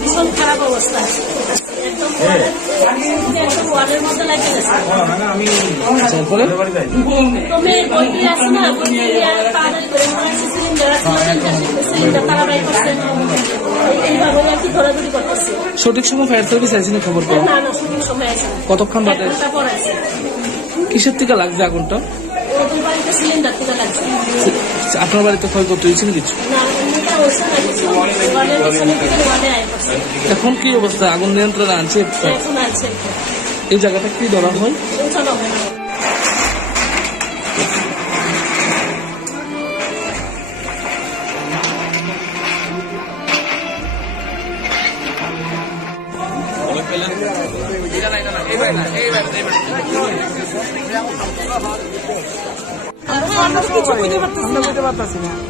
ভীষণ খারাপ অবস্থা, একদম ওয়ার্ডের মধ্যে লাগে গেছে। তুমি বইটি আছে না, বইটি তাড়াতাড়ি করে সিলিন্ডার তাড়াতাড়ি করছে, এইভাবে আর কি ধরাধরি করতেছে। সঠিক সময় ফায়ার সার্ভিস আইসি না খবর পাও? না না, সঠিক সময় আছে। কতক্ষণ বাদে? পরে আছে। কিসের থেকে লাগছে আগুনটা? ওদের বাড়িতে সিলিন্ডার থেকে লাগছে। আপনার বাড়িতে ক্ষয়ক্ষতি হয়েছে না কিছু? না, এমনিটা হচ্ছে না কিছু। ওয়ার্ডের পিছনে থেকে ওয়ার্ডে আয় করছে। এখন কি অবস্থা? আগুন নিয়ন্ত্রণে আনছে? এখন আছে। এই জায়গাটা কি ধরা হয়? চলো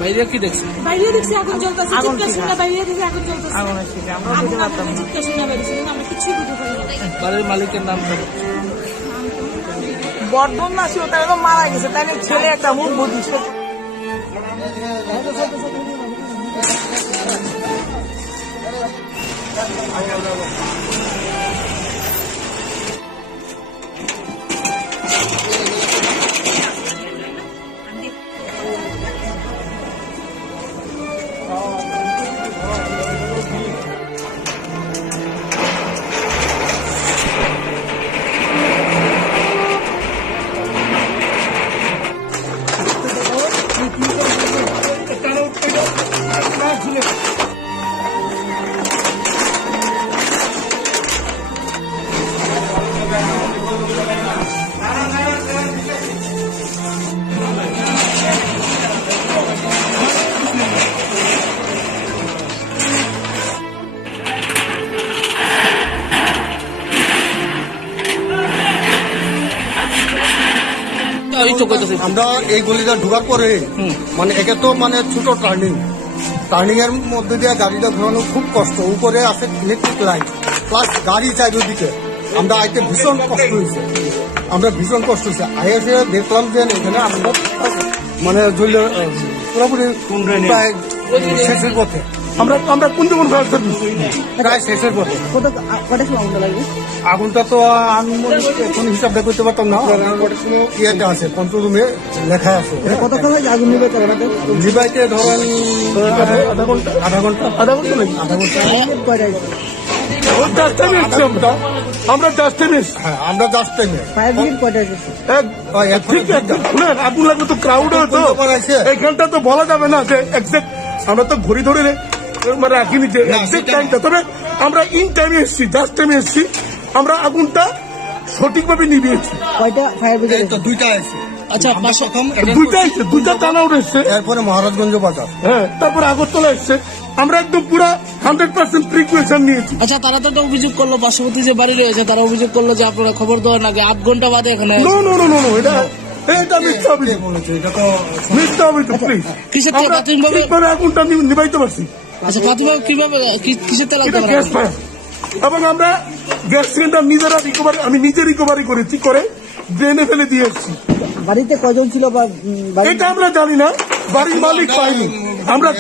বাইরে কি দেখছি? বাইরে দেখছি আগুন জ্বলতেছে, চিৎকার শুনে বাইরে দেখছি আগুন জ্বলতেছে। চিৎকার শুনে বেরিয়েছি, আমরা কিছুই বুঝতে পারি না। বাড়ির মালিকের নাম? বর্ধন না, সে ওটা একদম মারা গেছে, তাই ছেলে একটা মুখ বুঝিস। আমরা এই গলিটা ঢোকার পরে মানে একে তো মানে ছোট টার্নিং এর মধ্যে দিয়ে গাড়িটা ঘোরানো খুব কষ্ট, উপরে আছে ইলেকট্রিক লাইন প্লাস গাড়ি চারিদিকে। আমরা আইতে ভীষণ কষ্ট হয়েছে। আইসে দেখলাম যে এখানে আমরা মানে পুরোপুরি প্রায় শেষের পথে। আমরা কোন প্রায় শেষের পথে। আগুনটা তো আমি এখন হিসাবটা করতে পারতাম না। ইয়েটা আছে কন্ট্রোল রুমে লেখা আছে। কতক্ষণ আগুন নিবাইতে ধরেন আধা ঘন্টা নাকি আমরা জাস্ট টাইমে। ফায়ার ব্রিগেড কয়টা এসেছে? আগুন লাগবে তো ক্রাউড এইখানটা তো বলা যাবে না যে এক্সাক্ট, আমরা তো ঘড়ি ধরে মানে রাখিনি যে এক্সাক্ট টাইমটা। তবে আমরা ইন টাইমে এসেছি, জাস্ট টাইমে এসেছি। আমরা আগুনটা সঠিকভাবে নিভিয়েছি। কয়টা ফায়ার ব্রিগেড? দুইটা আছে। আচ্ছা, দুইটা টানাও এসছে। এরপরে মহারাজগঞ্জ বাজার, হ্যাঁ, তারপরে আগরতলা এসছে। আমরা একদম পুরো 100% প্রিকুয়েশন নিয়েছি। আচ্ছা, তারা তো একটা অভিযোগ করলো, পার্শ্ববর্তী যে বাড়ি রয়েছে তারা অভিযোগ করলো যে আপনারা খবর দেওয়ার আগে 8 ঘন্টা বাদে এখানে। এটা মিথ্যা অভিযোগ বলেছে, এটা তো মিথ্যা অভিযোগ। প্লিজ, কিসের থেকে প্রাথমিকভাবে আগুনটা নিভাইতে পারছি? আচ্ছা, প্রাথমিকভাবে কিভাবে কিসের থেকে লাগতে পারে? Gas fire. এবং আমরা গ্যাস সিলিন্ডার আমি নিজে রিকভারি করেছি, করে ড্রেনে ফেলে দিয়ে এসেছি। বাড়িতে কজন ছিল বা এটা আমরা জানি না, বাড়ির মালিক পাইনি। আমরা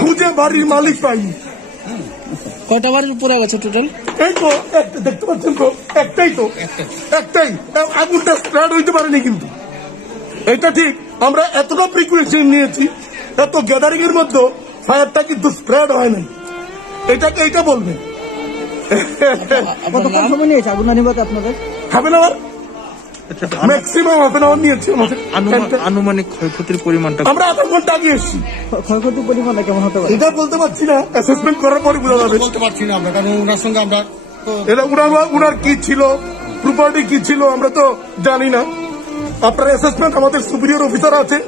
খুঁজে বাড়ির মালিক পাইনি। কয়টা বাড়ির উপরে গেছে টোটাল? এই তো দেখতে পাচ্ছেন তো, একটাই আগুনটা স্প্রেড হইতে পারেনি। কিন্তু এটা ঠিক, আমরা এতটা প্রিকুয়েশন নিয়েছি, এত গ্যাদারিং এর মধ্যে ফায়ারটা কিন্তু স্প্রেড হয় নাই। এইটা বলবেন। কতক্ষণ সময় নিয়েছে আগুন নিভাতে আপনাদের? Half an hour, maximum half an hour নিয়েছে আমাদের। আনুমানিক ক্ষয়ক্ষতির পরিমাণটা আমরা আধা ঘন্টা আগে এসেছি। ক্ষয়ক্ষতির পরিমাণটা কেমন হতে পারে এটা বলতে পারছি না, অ্যাসেসমেন্ট করার পরে বোঝা যাবে। বলতে পারছি না আমরা, কারণ ওনার সঙ্গে আমরা উনার কি ছিল, প্রপার্টি কি ছিল আমরা তো জানি না। আপনার অ্যাসেসমেন্ট, আমাদের সুপিরিয়র অফিসার আছে,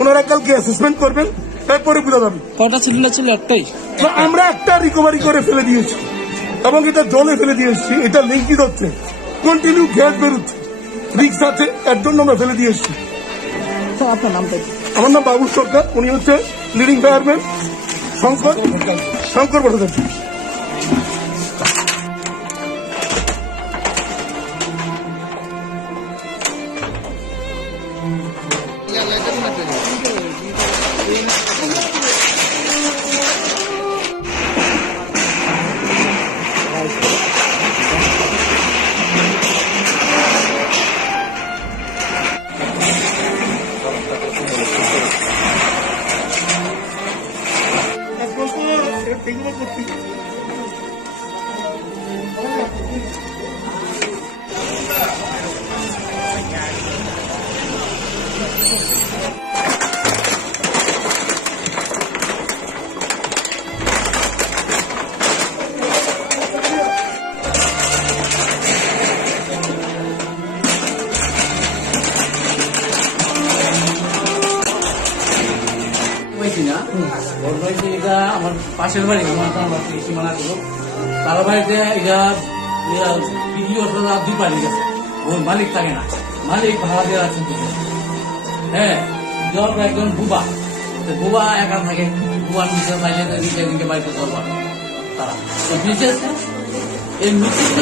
ওনারা কালকে অ্যাসেসমেন্ট করবেন, তারপরে বোঝা যাবে। কটা সিলিন্ডার ছিল? একটাই। আমরা একটা রিকভারি করে ফেলে দিয়েছি এবং এটা জলে ফেলে দিয়েছি। এটা লিঙ্কিং হচ্ছে, কন্টিনিউ গ্যাস বেরোচ্ছে, রিক্স আছে, এর জন্য আমরা ফেলে দিয়েছি। আপনার নামটা? আমার নাম বাবু সরকার, উনি হচ্ছে লিডিং ফায়ারম্যান শঙ্কর। শঙ্কর ভট্টাচার্য। এটা আমার পাশের বাড়ি সীমানা তার বাড়িতে এটা ভিডিও 2 বাড়ি গেছে, ওর মালিক থাকে না, মালিক ভাড়া দিয়ে রাখছেন। হ্যাঁ, একজন বুবা বুবা একা থাকে, বুবার নিচে পাইলে নিজে বাড়িতে যাওয়া তারা বিশেষ এই মিছিল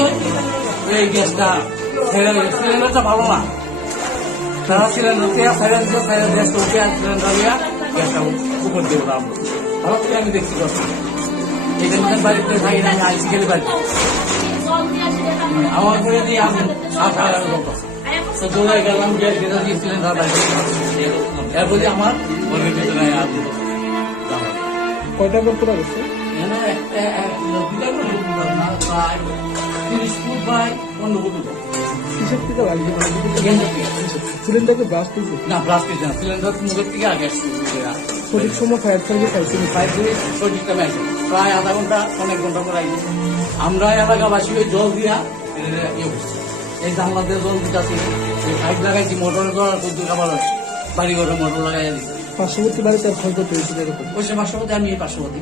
এই গ্যাসটা সিলিন্ডারটা ভালো না, তারা সিলিন্ডারকে সিলিন্ডার গ্যাসটা উপর দিয়ে ভালো করে আমি দেখছি এখানকার বাড়িতে থাকি না, আমি আইসি গেলে বাড়ি আমার করে দিয়ে আমি 7,000 তো দৌড়াই গেলাম, গ্যাস যেটা দিয়ে সিলিন্ডার বাড়ি এরপরে আমার ঘরের ভিতরে কয়টা করে তোলা গেছে? 30 ফুট বাই 15 ফুট। কিসের থেকে লাগবে? সিলিন্ডারকে ব্লাস্ট হয়েছে? না, ব্লাস্ট হয়েছে না, সিলিন্ডার মুখের থেকে আগে সঠিক সময় ফায়ার সার্ভিস আইসি? সঠিক টাইমে আসে, প্রায় আধা ঘন্টা অনেক ঘন্টা করে আইসি। আমরা এলাকাবাসী ওই জল দিয়া ইয়ে করছি, এই জানলা দিয়ে জল দিতেছি, পাইপ লাগাইছি, মোটরের জল খাবার বাড়ি ঘরে মোটর লাগাই দিচ্ছি। পার্শ্ববর্তী বাড়িতে আর ক্ষয়ক্ষতি হয়েছিল এরকম? ওই সে পার্শ্ববর্তী, আমি এই পার্শ্ববর্তী,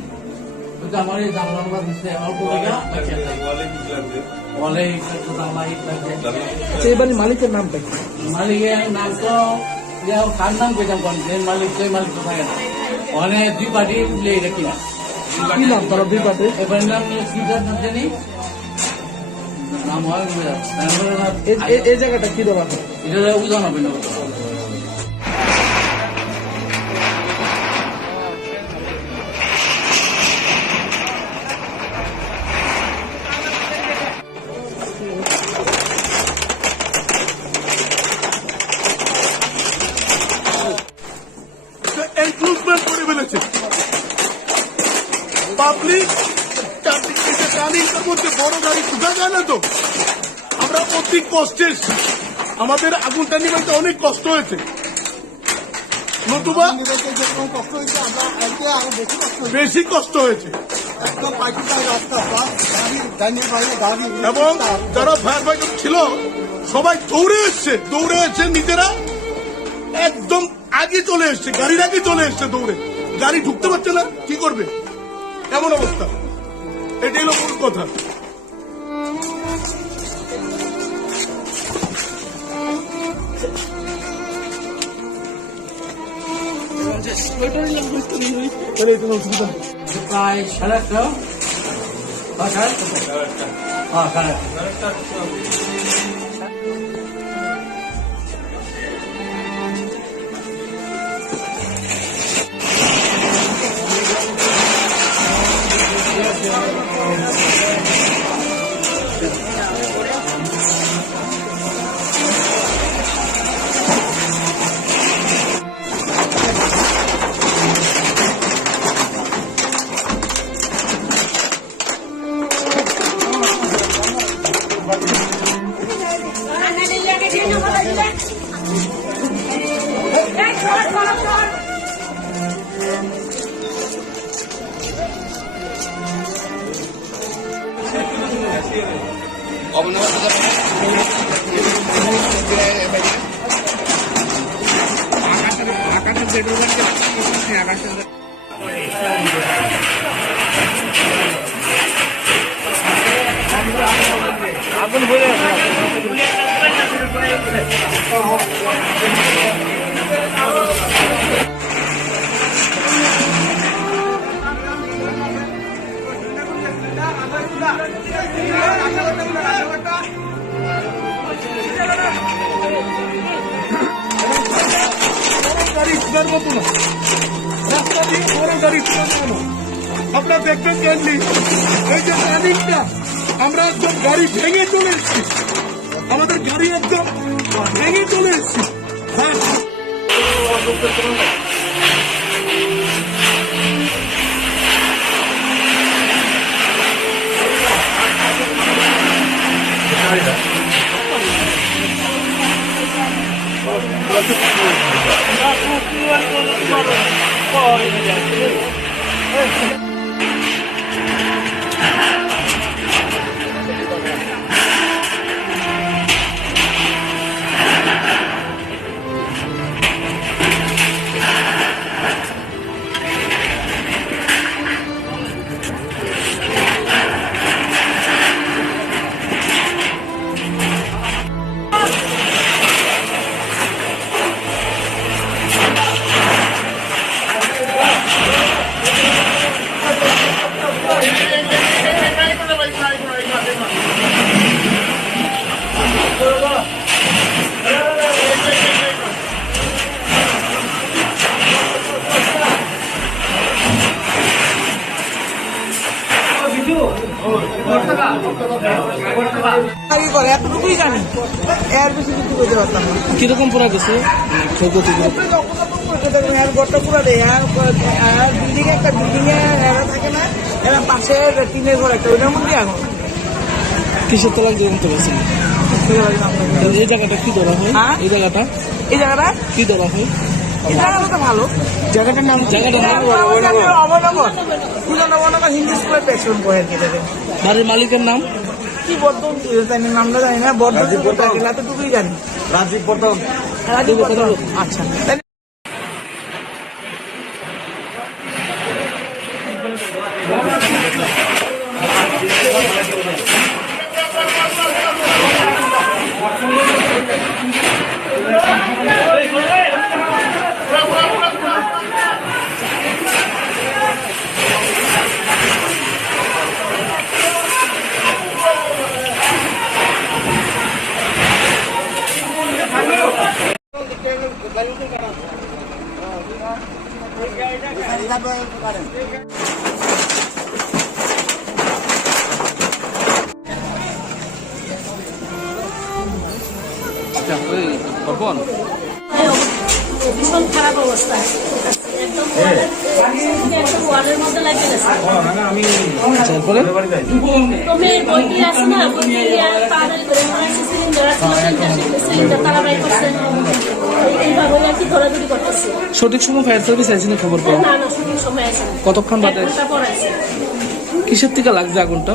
কিন্তু আমার এই জানলা দিচ্ছে অল্প জায়গা বলে জানলা ইট লাগছে। এই বাড়ির মালিকের নামটা কি? মালিকের নাম তো কার নাম পেতাম কোন মালিক, সেই মালিক তো থাকে না, অনেক 2 পার্টি মিলে এটা কিনা। কি নাম তারা 2 পার্টি? এবার নাম নিয়ে সিদ্ধার্থ জানি নাম হয়, এই জায়গাটা কি দেওয়া হয়? এটা উদাহরণ হবে না। এনক্লোজমেন্ট করে ফেলেছে পাবলিক, চারদিকে টার্নিংটার মধ্যে বড় গাড়ি ঢুকা যায় না তো। আমরা অতি কষ্টে আমাদের আগুনটা নিবাইতে অনেক কষ্ট হয়েছে, নতুবা বেশি কষ্ট হয়েছে। এবং যারা ফায়ার ফাইটার ছিল সবাই দৌড়ে এসছে নিজেরা একদম আগে চলে এসছে, গাড়ির আগে চলে এসছে দৌড়ে, গাড়ি ঢুকতে পারছে না, কি করবে এমন অবস্থা। এটাই হলো মূল কথা। প্রায় 8:30 সাড়ে 8:30। আগুন ভরে গাড়ি স্টার্ট করতো না, রাস্তা দিয়ে বড় গাড়ি স্টার্ট কেন? আপনারা দেখবেন ক্লিয়ারলি, এই যে টার্নিংটা আমরা একদম গাড়ি ভেঙে চলে এসেছি, আমাদের গাড়ি একদম ভেঙে চলে এসেছি। হ্যাঁ, আগে করে এতটুকুই জানি, এর বেশি কিছু করতে পারতাম না। কিরকম পড়া গেছে ক্ষয়ক্ষতিগুলো? এর ঘরটা পুরো দেয়, আর বিল্ডিং একটা বিল্ডিং এরা থাকে না, এরা পাশে টিনের ঘর একটা, ওইটার মধ্যে এখন কিসের তলায় জানতে পারছেন? এই জায়গাটা কি ধরা হয়? হ্যাঁ? এই জায়গাটা এই জায়গাটা কি ধরা হয়? এই জায়গাটা তো ভালো। জায়গাটার নাম অবনগর পুরানো অবনগর হিন্দু স্কুলের পেছন করে আর কি দেবে। বাড়ির মালিকের নাম কি বর্ধন নামটা জানি না, বর্ধন এতটুকুই জানি। রাজীব বর্ধন। রাজীব বর্ধন। আচ্ছা, আচ্ছা, ওই তপন ভীষণ খারাপ অবস্থা, একদম ওয়ার্ডের মধ্যে লাগিয়ে গেছে। তারপরে তো মেয়ের বইটি আছে না, বইটি তাড়াতাড়ি করে সিলিন্ডার সিলিন্ডার তাড়াতাড়ি করছে, এইভাবে আর কি ধরাধরি করতেছে। সঠিক সময় ফায়ার সার্ভিস আইসিনে খবর পাও? না না, সঠিক সময় আছে না, কতক্ষণ বাদে? 1 ঘন্টা পর আছে। কিসের থেকে লাগছে আগুনটা?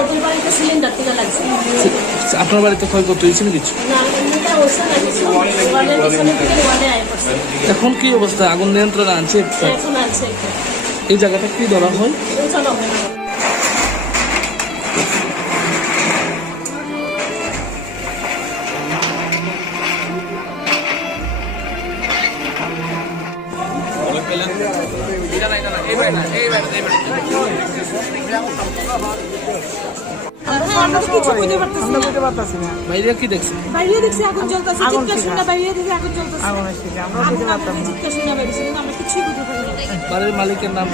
ওদের বাড়িতে সিলিন্ডার থেকে লাগছে। আপনার বাড়িতে ক্ষয়ক্ষতি হয়েছে না কিছু? না, এমনিটা হচ্ছে না কিছু, ওয়ার্ডের পিছনে থেকে ওয়ার্ডে আয় করছে। এখন কি অবস্থা? আগুন নিয়ন্ত্রণে আনছে? এখন আছে এই জায়গাটা কি ধরা হয়? চলো। আমরা তো কিছু বুঝতে পারতেছি না। বুঝতে পারতাছি না। বাইরে কি দেখছেন? বাইরে দেখছি আগুন জ্বলতেছে, আগুন চিৎকার ছিল। শুনে বাইরে দেখি আগুন জ্বলতেছে। আগুন এসেছে, আমরা আগুন বুঝতে পারতাম না। চিৎকার শুনে বেরিয়েছে, কিন্তু আমরা কিছুই বুঝতে পারি না। বাড়ির মালিকের নাম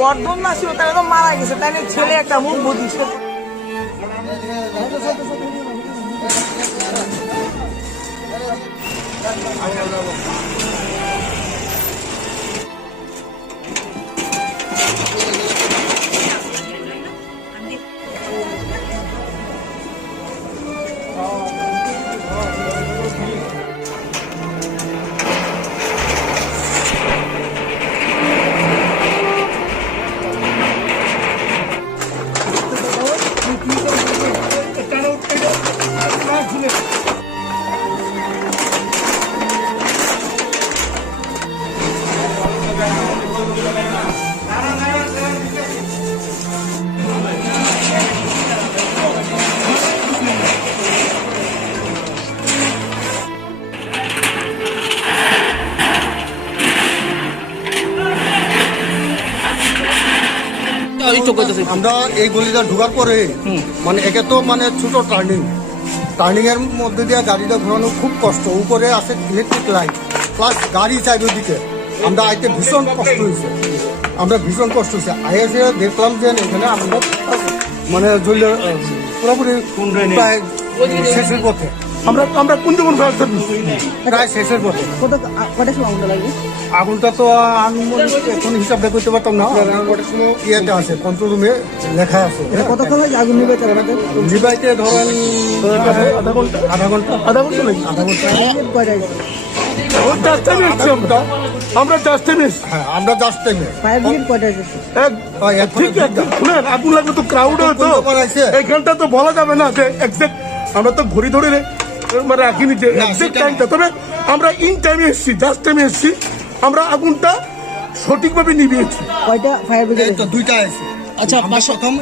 বর্ধন না ছিল, তাহলে তো মারা গেছে, তাই না? ছেলে একটা মুখ বুঝিছে। একটু কইতেছি আমরা এই গলিটা ঢোকার পরে মানে একে তো মানে ছোট টার্নিং এর মধ্যে দিয়ে গাড়িটা ঘোরানো খুব কষ্ট, উপরে আছে ইলেকট্রিক লাইট প্লাস গাড়ি চারিদিকে। আমরা আইতে ভীষণ কষ্ট হয়েছে, আইসে দেখলাম যে এখানে আমরা মানে জ্বলে পুরোপুরি প্রায় শেষের পথে। আমরা কোন যখন ফায়ার সার্ভিস প্রায় শেষের পথে। কটার সময় আগুনটা লাগে? আগুনটা তো আমি এখন হিসাবটা করতে পারতাম না, ইয়েটা আছে কন্ট্রোল রুমে লেখা আছে। কতক্ষণ লাগে আগুন নিবাইতে আপনাদের? নিবাইতে ধরেন আধা ঘন্টা লাগে। কয়টা আছে? জাস্ট টাইমে এসছি আমরা জাস্ট টাইমে এসছি। হ্যাঁ, আমরা জাস্ট টাইমে ফায়ার ব্রিগেড কয়টা আছে? ঠিক আছে, শুনেন আগুন লাগলে তো ক্রাউড হতো, এইখানটা তো বলা যাবে না যে এক্সাক্ট। আমরা তো ঘড়ি ধরে মানে রাখিনি যে এক্সাক্ট টাইমটা, তবে আমরা ইন টাইমে এসছি, জাস্ট টাইমে এসছি। আমরা আগুনটা সঠিকভাবে নিভিয়েছি। কয়টা ফায়ার ব্রিগেড? এই তো দুইটা আছে। আচ্ছা আমরা প্রথম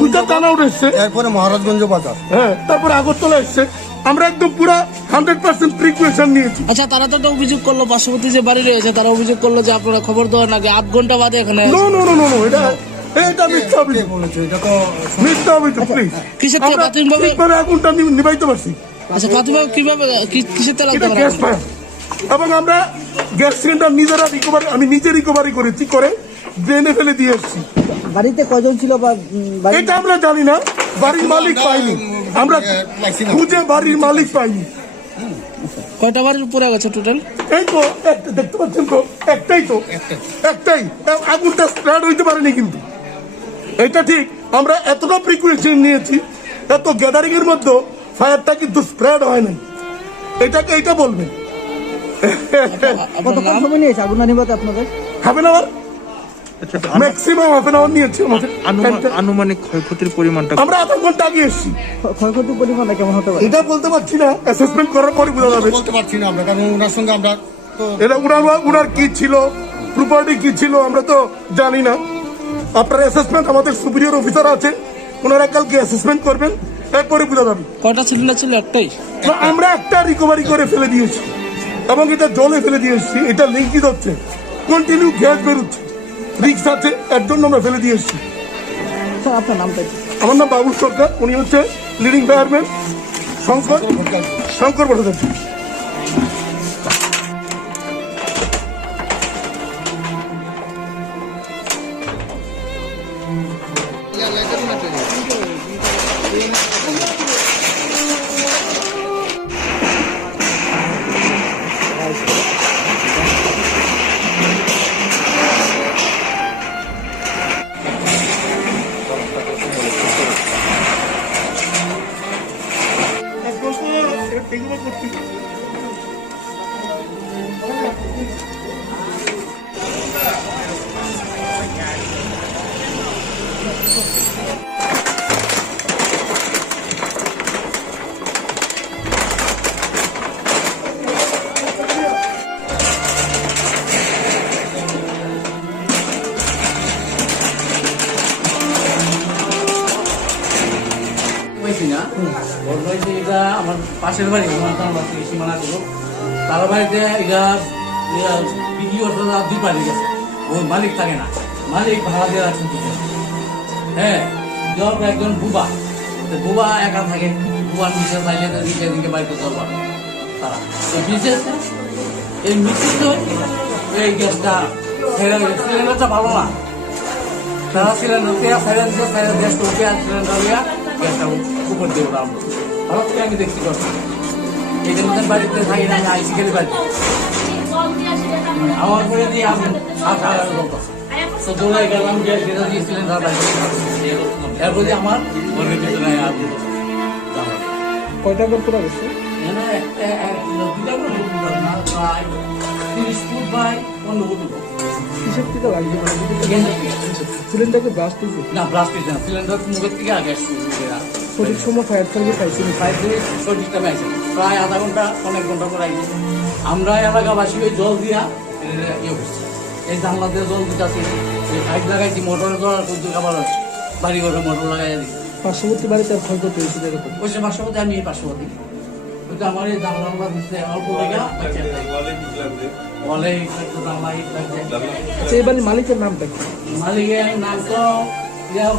দুইটা টানাউট এসছে, এরপরে মহারাজগঞ্জ বাজার, হ্যাঁ, তারপরে আগরতলা এসছে। আমরা একদম পুরা 100% প্রিকুয়েশন নিয়েছি। আচ্ছা, তারা তো একটা অভিযোগ করলো, পার্শ্ববর্তী যে বাড়ি রয়েছে তারা অভিযোগ করলো যে আপনারা খবর দেওয়ার আগে 8 ঘন্টা বাদে এখানে। নো, এটা মিথ্যা অভিযোগ, বলেছে এটা তো মিথ্যা অভিযোগ। প্লিজ, কিসের থেকে প্রাথমিকভাবে? ঠিকভাবে আগুনটা নিভাইতে পারছি। আচ্ছা, প্রাথমিকভাবে কিভাবে কিসের থেকে লাগতে এটা গ্যাস পারে? ফায়ার, এবং আমরা গ্যাস সিলিন্ডার নিজেরা রিকভারি, আমি নিজে রিকভারি করেছি, করে ড্রেনে ফেলে দিয়ে এসেছি। বাড়িতে কয়জন ছিল বা এটা আমরা জানি না, বাড়ির মালিক পাইনি, আমরা খুঁজে বাড়ির মালিক পাইনি। কয়টা বাড়ির উপরে গেছে টোটাল? এই তো দেখতে পাচ্ছেন তো, একটাই আগুনটা স্প্রেড হইতে পারেনি। কিন্তু এটা ঠিক, আমরা এতটা প্রিকুয়েশন নিয়েছি, এত গ্যাদারিং এর মধ্যে ফায়ারটা কিন্তু স্প্রেড হয় নাই। এইটা বলবেন। কতক্ষণ সময় নিয়েছে আগুনটা নিবাতে আপনাদের? Half an hour, maximum half an hour নিয়েছি আমাদের। আনুমানিক ক্ষয়ক্ষতির পরিমাণটা আমরা আধা ঘন্টা আগে এসেছি। ক্ষয়ক্ষতির পরিমাণটা কেমন হতে পারে? এটা বলতে পারছি না, অ্যাসেসমেন্ট করার পরে বোঝা যাবে। বলতে পারছি না আমরা, কারণ ওনার সঙ্গে আমরা তো এটা উনার কি ছিল, প্রপার্টি কি ছিল আমরা তো জানি না। আপনার অ্যাসেসমেন্ট, আমাদের সুপিরিয়র অফিসার আছে, ওনারা কালকে অ্যাসেসমেন্ট করবেন, এরপরে বোঝা যাবে। কয়টা সিলিন্ডার ছিল? একটাই। তো আমরা একটা রিকভারি করে ফেলে দিয়েছি, এবং এটা জলে ফেলে দিয়েছি। এটা লিঙ্কিত হচ্ছে, কন্টিনিউ গ্যাস বেরোচ্ছে, রিক্স আছে, এর জন্য আমরা ফেলে দিয়েছি। স্যার আপনার নামটা কি? আমার নাম বাবুল সরকার, উনি হচ্ছে লিডিং ফায়ারম্যান শঙ্কর ভট্টাচার্য। এটা আমার পাশের বাড়ি, সীমানা করবো তার বাড়িতে এটা ভিডিও 2 পাড়ি গেছে, ওই মালিক থাকে না, মালিক ভাড়া দিয়ে রাখছেন দুজন। হ্যাঁ, একজন বুবা একা থাকে, বুবার নিচে চাইলে দিকে বাড়িতে চলবা তারা এই মিষ্টি এই গ্যাসটা সিলিন্ডারটা ভালো না, তারা সিলিন্ডার গ্যাসটা উঠে সিলিন্ডার গ্যাসটা উপর দিয়ে ওরা ভালো থেকে আমি দেখতে পাচ্ছি। এই জন্য বাড়িতে থাকি না, আমি আইসি খেলে বাড়ি আমার করে দিয়ে আমি তো দৌড়াই গেলাম, যেটা দিয়ে সিলিন্ডার এরপরে আমার ঘরের ভিতরে কয়টা ঘর পুরো গেছে? 30 ফুট বাই 15 ফুট। কিসের থেকে লাগছে? সিলিন্ডারকে ব্লাস্ট হয়েছে? না, ব্লাস্ট হয়েছে না, সিলিন্ডার মুখের থেকে আগে শুরু করে সঠিক সময় ফায়ার সার্ভিস পাইছিল? সঠিক টাইমে আছে, প্রায় আধা ঘন্টা অনেক ঘন্টা পর আইছে। আমরা এলাকাবাসী ওই জল দিয়া ইয়ে করছি, এই জানলা দিয়ে জল দিতেছি, পাইপ লাগাইছি, মোটর আবার বাড়ি ঘরে মোটর লাগাই দিচ্ছি। পার্শ্ববর্তী বাড়িতে আর ক্ষয়ক্ষতি হয়েছিল এরকম? ওই সে পার্শ্ববর্তী, আমি এই পার্শ্ববর্তী, ওইটা আমার এই জানলা দিচ্ছে অল্প লেগে বলে জানলা আচ্ছা, এই বাড়ির মালিকের নামটা কি? মালিকের নাম তো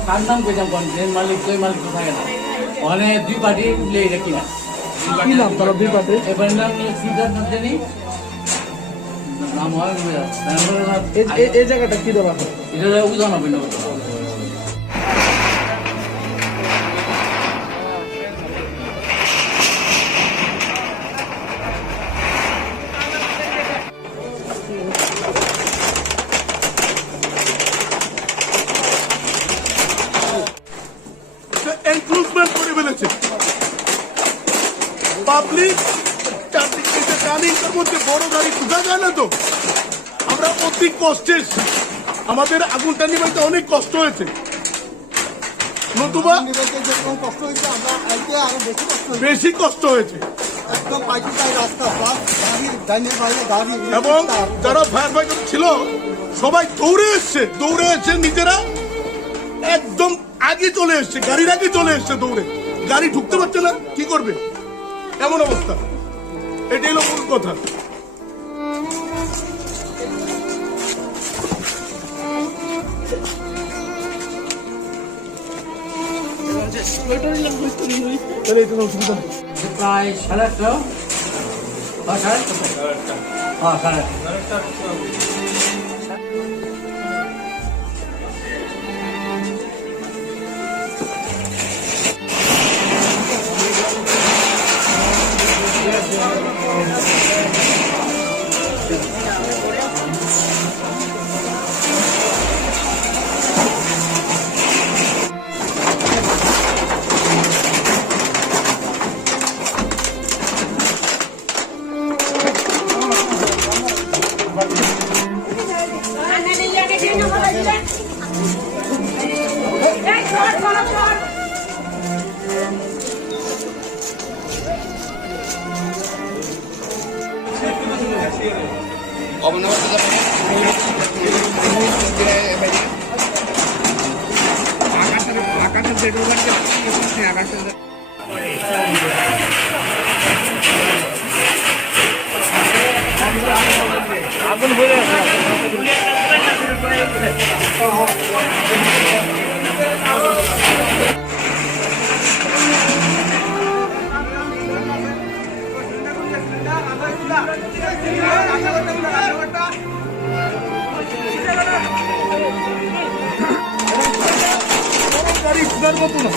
কার নাম কইতাম কোন যে মালিক কই মালিক তো থাকে না ওখানে দুই পার্টি মিলে এটা কিনা কি নাম তারা দুই পার্টি? এবার নাম সিদ্ধার্থ জানি নাম হয় এই জায়গাটা কি ধরা হয়? এটা উদাহরণ হবে না এনক্রোচমেন্ট করে ফেলেছে পাবলিক টার্নিংটার মধ্যে বড় গাড়ি ঢুকা যায় না তো আমরা অতি কষ্টে এসেছি। আমাদের আগুনটা নিবাইতে অনেক কষ্ট হয়েছে নতুবা নিবাইতে যেরকম কষ্ট হয়েছে আমরা আইতে আরো বেশি কষ্ট হয়েছে। বেশি কষ্ট হয়েছে একদম পাইটিটাই রাস্তা প্লাস গাড়ি ডাইনের বাইরে গাড়ি এবং যারা ফায়ার ফাইটার ছিল সবাই দৌড়ে এসছে নিজেরা একদম আগে চলে এসছে গাড়ির আগে চলে এসছে দৌড়ে গাড়ি ঢুকতে পারছে না কি করবে এমন অবস্থা এটাই হলো মূল কথা তাহলে এটা কোনো অসুবিধা নেই প্রায় 8:30 হ্যাঁ 8:30 গাড়ি ঢোকার মতো না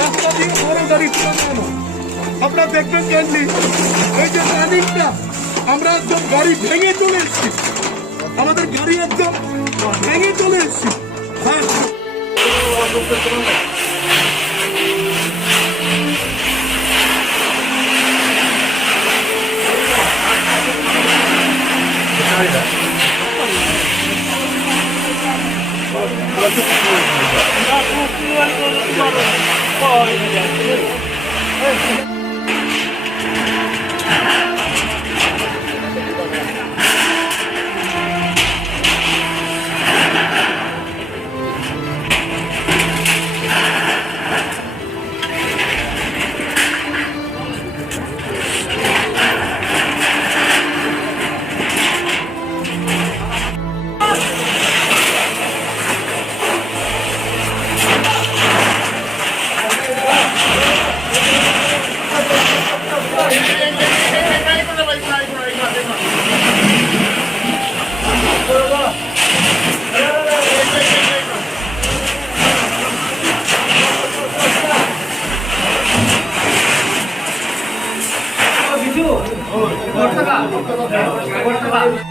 রাস্তা দিয়ে বড় গাড়ি ঢোকানো না আপনারা দেখবেন কেনলি এই যে টার্নিংটা আমরা একদম গাড়ি ভেঙে চলে এসেছি আমাদের গাড়ি একদম ভেঙে চলে এসেছি হ্যাঁ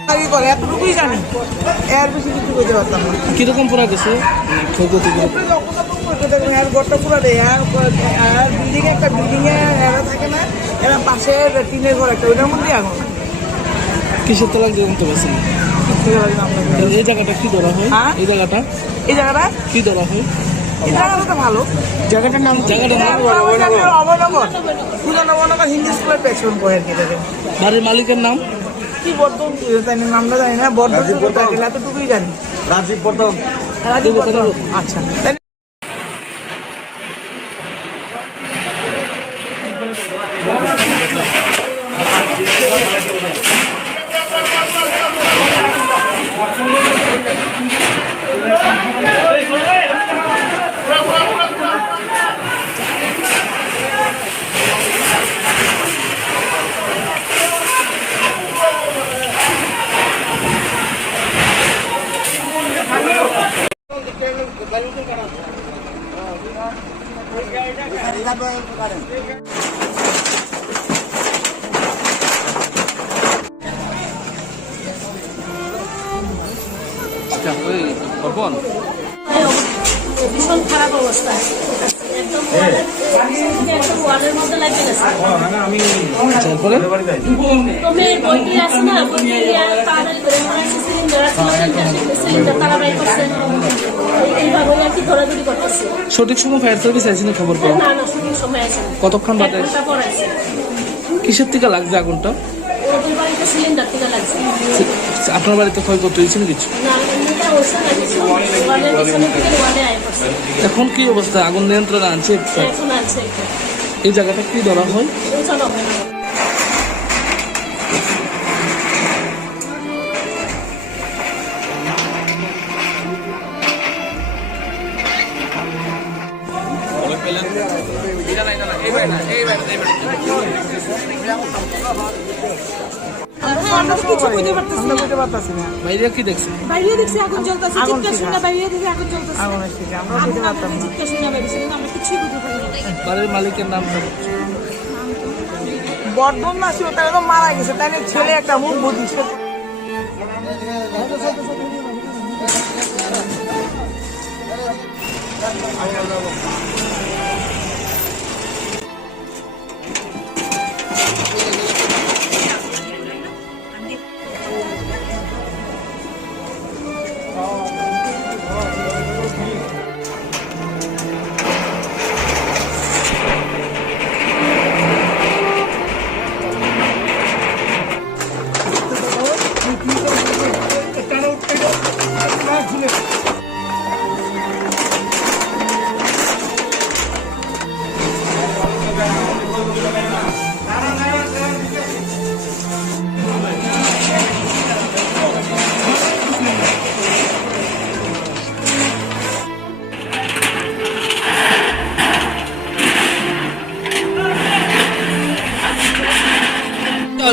কি করে এতটুকুই জানি এর বেশি কিছু করতে পারতাম না কিরকম পড়া গেছে ক্ষয়ক্ষতিগুলো? এর ঘরটা পুরো দেয় আর বিল্ডিং একটা বিল্ডিং এ এরা থাকে না এরা পাশে টিনের ঘর একটা ওইটার মধ্যে আগুন কিসের তলা জানতে পারছেন? এই জায়গাটা কি ধরা হয়? হ্যাঁ? এই জায়গাটা কি ধরা হয়? এই জায়গাটা তো ভালো জায়গাটার নাম অবনগর সুন্দরনগর হিন্দি স্কুলের পেছন পড়ে আর কি দেখেন বাড়ির মালিকের নাম কি বর্ধন নামটা জানি না বর্ধন এতটুকুই জানি রাজীব বর্ধন রাজীব বর্ধন আচ্ছা এই আচ্ছা ওই অর্পণ ভীষণ খারাপ অবস্থা একদম একদম ওয়ালের মধ্যে লাগিয়ে গেছে তারপরে তো মেয়ের বইটি আছে না বইটি তাড়াতাড়ি করে ফেলাইছে সিলিন্ডার সিলিন্ডার তাড়াতাড়ি করছে এইভাবে আর কি ধরাধরি করতেছে সঠিক সময় ফায়ার সার্ভিস আসেনি খবর পেয়ে না না সঠিক সময় আছে কতক্ষণ বাদে পর আছে কিসের থেকে লাগছে আগুনটা? ওদের বাড়িতে সিলিন্ডার থেকে লাগছে আপনার বাড়িতে ক্ষয়ক্ষতি হয়েছে না কিছু? না এমনিটা হয়েছে না কিছু ওয়ালের পিছনে থেকে ওয়ালে আয় করছে এখন কি অবস্থা? আগুন নিয়ন্ত্রণে আনছে? এখন আছে এটা এই জায়গাটা কি ধরা হয়? ওই চলো আমরা তো কিছু বুঝতে পারতেছি না। বুঝতে পারতেছি না। বাইরে কি দেখছেন? বাইরে দেখছি আগুন জ্বলতেছে আগুন চিৎকার ছিল। শুনে বাইরে দেখি আগুন জ্বলতেছে আগুন এসেছে, আমরা আগুন বুঝতে পারতাম না। চিৎকার শুনে বাইরেছি কিন্তু আমরা কিছুই বুঝতে পারি না বাড়ির মালিকের নামটা বলছি। বর্ধন না ছিল তাহলে তো মারা গেছে, তাই না? ছেলে একটা মুখ বুঝিছে।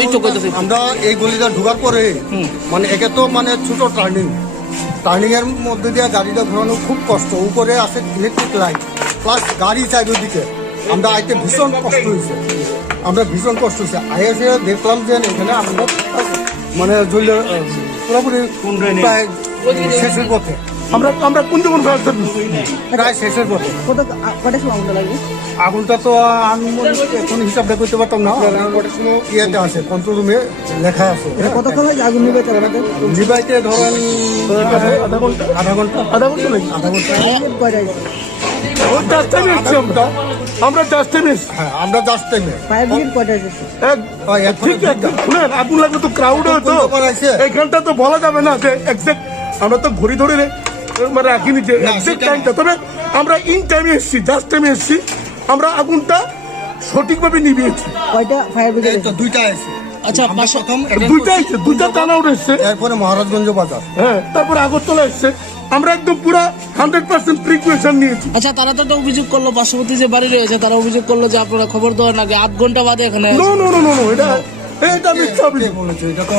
ওই তো কইতেছি। আমরা এই গলিটা ঢোকার পরে মানে একে তো মানে ছোট টার্নিং এর মধ্যে দিয়ে গাড়িটা ঘোরানো খুব কষ্ট, উপরে আছে ইলেকট্রিক লাইট প্লাস গাড়ি চারিদিকে। আমরা আইতে ভীষণ কষ্ট হয়েছে, আইসে দেখলাম যে এখানে আমরা মানে জ্বলে পুরোপুরি প্রায় শেষের পথে, আমরা কোন যখন ফায়ার সার্ভিস প্রায় শেষের পথে। কটার সময় আগুনটা লাগে? আগুনটা তো আমি এখন হিসাবটা করতে পারতাম না, ইয়েতে আছে কন্ট্রোল রুমে লেখা আছে। কতক্ষণ লাগে আগুন নিবাইতে আমাদের? নিবাইতে ধরেন আধা ঘন্টা নাকি? আধা ঘন্টা। কয়টা আছে? ওই জাস্ট টাইমে এসছি আমরা জাস্ট টাইমে এসছি হ্যাঁ, আমরা জাস্ট টাইমে ফায়ার ব্রিগেড কয়টা আছে? ঠিক আছে শুনেন আগুন লাগলে তো ক্রাউড হতো এইখানটা তো বলা যাবে না যে এক্সাক্ট আমরা তো ঘড়ি ধরে মানে রাখিনি যে এক্সাক্ট টাইমটা, তবে আমরা ইন টাইমে এসছি, জাস্ট টাইমে এসছি, আমরা আগুনটা সঠিকভাবে নিভিয়েছি। কয়টা ফায়ার ব্রিগেড? এই তো দুইটা আছে। আচ্ছা আমরা প্রথম দুইটা টার্ন এসছে, এরপরে মহারাজগঞ্জ বাজার। হ্যাঁ তারপরে আগরতলা এসছে, আমরা একদম পুরা 100% প্রিকুয়েশন নিয়েছি। আচ্ছা তারা তো একটা অভিযোগ করলো, পার্শ্ববর্তী যে বাড়ি রয়েছে তারা অভিযোগ করলো যে আপনারা খবর দেওয়ার আগে 8 ঘন্টা বাদে এখানে নো এটা মিথ্যা অভিযোগ, বলেছে এটা তো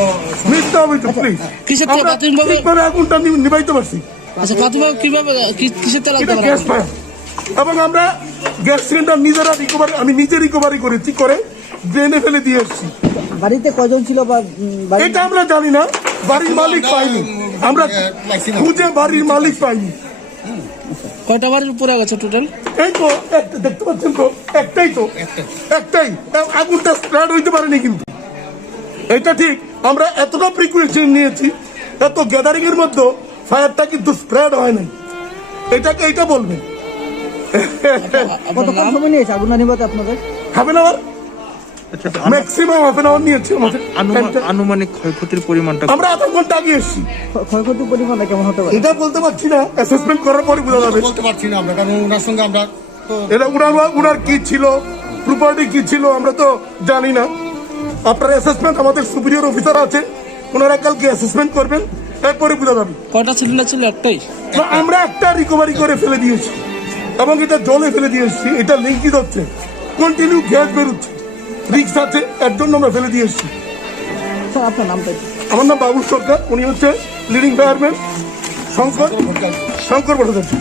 মিথ্যা অভিযোগ প্লিজ। কিসের থেকে আমরা প্রাথমিকভাবে? ঠিকভাবে আগুনটা নিভাইতে পারছি, আচ্ছা প্রাথমিকভাবে কিভাবে কিসের থেকে এটা লাগতে গ্যাস পারে? ফায়ার, এবং আমরা গ্যাস সিলিন্ডার আমি নিজে রিকভারি করেছি, করে ড্রেনে ফেলে দিয়ে এসেছি। বাড়িতে কয়জন ছিল বা এটা আমরা জানি না, বাড়ির মালিক পাইনি, আমরা খুঁজে বাড়ির মালিক পাইনি। কয়টা বাড়ির উপরে গেছে টোটাল? এই তো দেখতে পাচ্ছেন তো, একটাই আগুনটা স্প্রেড হইতে পারেনি, কিন্তু এটা ঠিক আমরা এতটা প্রিকুয়েশন নিয়েছি, এত গ্যাদারিং এর মধ্যে ফায়ারটা কিন্তু স্প্রেড হয় নাই, এইটা বলবেন। কতক্ষণ সময় নিয়েছে আগুন নিবাতে আপনাদের? Half an hour, maximum half an hour নিয়েছে আমাদের। আনুমানিক ক্ষয়ক্ষতির পরিমাণটা আমরা আধা ঘন্টা আগে এসেছি, ক্ষয়ক্ষতির পরিমাণটা কেমন হতে পারে? এটা বলতে পারছি না, অ্যাসেসমেন্ট করার পরে বোঝা যাবে। বলতে পারছি না আমরা, কারণ ওনার সঙ্গে আমরা তো এটা উনার কি ছিল, প্রপার্টি কি ছিল আমরা তো জানি না। আপনার অ্যাসেসমেন্ট আমাদের সুপিরিয়র অফিসার আছে, ওনারা কালকে অ্যাসেসমেন্ট করবেন, এরপরে বোঝা যাবে। কয়টা সিলিন্ডার ছিল? একটাই। তো আমরা একটা রিকভারি করে ফেলে দিয়েছি এবং এটা জলে ফেলে দিয়েছি, এটা লিঙ্কিত হচ্ছে, কন্টিনিউ গ্যাস বেরোচ্ছে, রিক্স আছে, এর জন্য আমরা ফেলে দিয়েছি। স্যার আপনার নামটা কি? আমার নাম বাবুল সরকার, উনি হচ্ছে লিডিং ফায়ারম্যান শঙ্কর ভট্টাচার্য।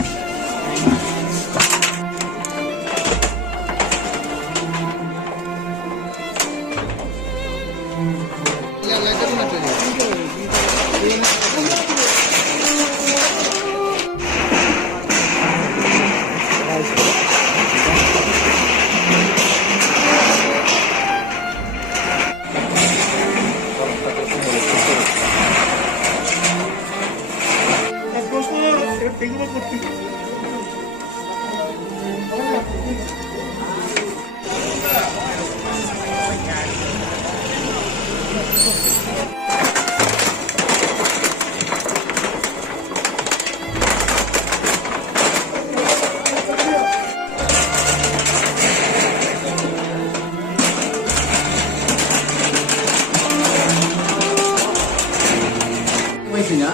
হয়েছি না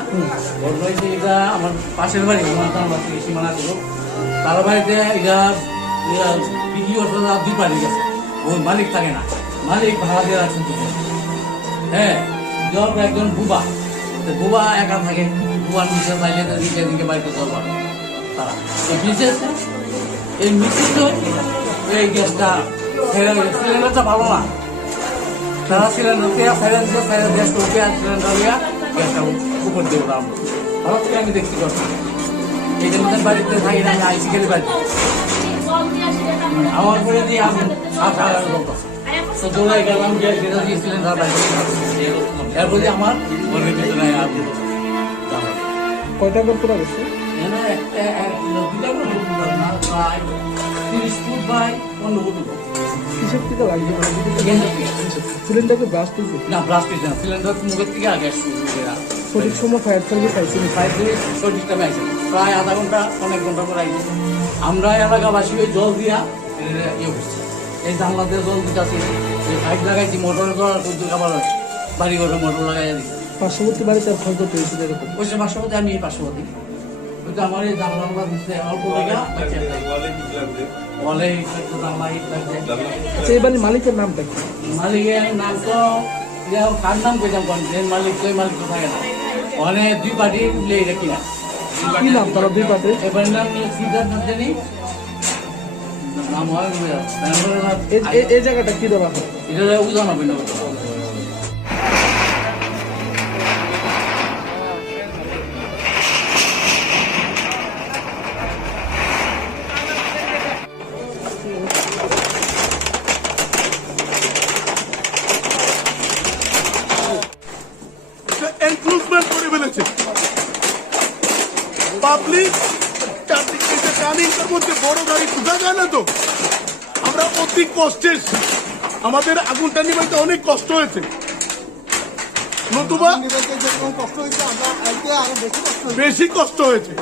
ওর হয়েছে এটা আমার পাশের বাড়ি সীমানা গ্রুপ তার বাড়িতে এটা ভিডিও দুই পাড়ি গেছে ওর মালিক থাকে না মালিক ভাড়া দিয়ে রাখছেন দুজন। হ্যাঁ জব একজন বুবা বুবা একা থাকে বুবার নিচে চাইলে দিকে দিকে বাড়িতে জব করে তারা এই মিছিল এই গ্যাসটা সিলিন্ডারটা ভালো না তারা সিলিন্ডার গ্যাসটা উঠে সিলিন্ডার গ্যাসটা উপর দিয়ে ওরা ভালো থেকে আমি দেখতে পাচ্ছি এই যে নতুন বাড়িতে থাকি না আইসি গেলে বাড়ি আমার করে দিয়ে আমি 7,000 লোক তো দৌড়াই গেলাম যে যেটা দিয়ে সিলিন্ডার বাড়ি এরপরে আমার ঘরের ভিতরে কয়টা করে তোলা গেছে? 30 ফুট বাই 15 ফুট কিসের থেকে লাগছে? সিলিন্ডারকে ব্লাস্ট হয়েছে? না ব্লাস্ট হয়েছে না সিলিন্ডার মুখের থেকে আগে শুরু করে সঠিক সময় ফায়ার সার্ভিস আইসি? 5 মিনিট সঠিক টাইমে আইছে প্রায় আধা ঘন্টা অনেক ঘন্টা পর আইছে আমরা এলাকাবাসী ওই জল দিয়া ইয়ে করছি এই জানলা দিয়ে জল দিতেছি এই পাইপ লাগাইছি মোটর জল করতে খাবার বাড়ি ঘরে মোটর লাগাই দিই পার্শ্ববর্তী বাড়িতে আর ক্ষয়ক্ষতি হয়েছিল এরকম? ওই সে পার্শ্ববর্তী আমি এই পার্শ্ববর্তী ওইটা আমার এই জানলা দিচ্ছে অল্প লাগা ওয়ালে একটু জানলা ইট লাগছে আচ্ছা এই বাড়ির মালিকের নামটা কি? মালিকের নাম তো কার নাম কইতাম কোন মালিক ওই মালিক তো থাকে না অনেক দুই পার্টি মিলে এটা কিনা কি নাম তারা দুই পার্টি? এবার নাম সিদ্ধার্থ জানি নাম হয় এই জায়গাটা কি ধরা হয়? এটা উদাহরণ হবে না এনক্লোজমেন্ট করে ফেলেছে পাবলিক চারদিকে যে টার্নিংটার মধ্যে বড় গাড়ি ঢুকা যায় না তো আমরা অতি কষ্টে এসেছি। আমাদের আগুনটা নিভাইতে অনেক কষ্ট হয়েছে নতুবা যেরকম কষ্ট হয়েছে আমরা আইতে আরো বেশি কষ্ট হয়েছে। বেশি কষ্ট হয়েছে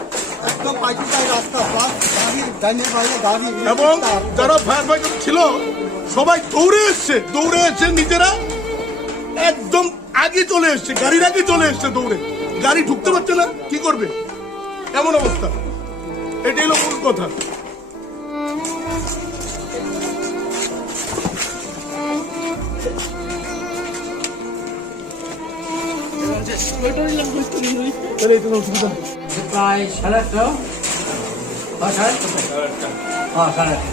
একদম পাইকিটাই রাস্তা প্লাস গাড়ি ডাইনের বাইরে গাড়ি এবং যারা ফায়ার ফাইটার ছিল সবাই দৌড়ে এসছে নিজেরা একদম আগে চলে এসছে গাড়ির আগে চলে এসছে দৌড়ে গাড়ি ঢুকতে পারছে না কি করবে এমন অবস্থা এটাই হলো মূল কথা প্রায় 8:30 সাড়ে 8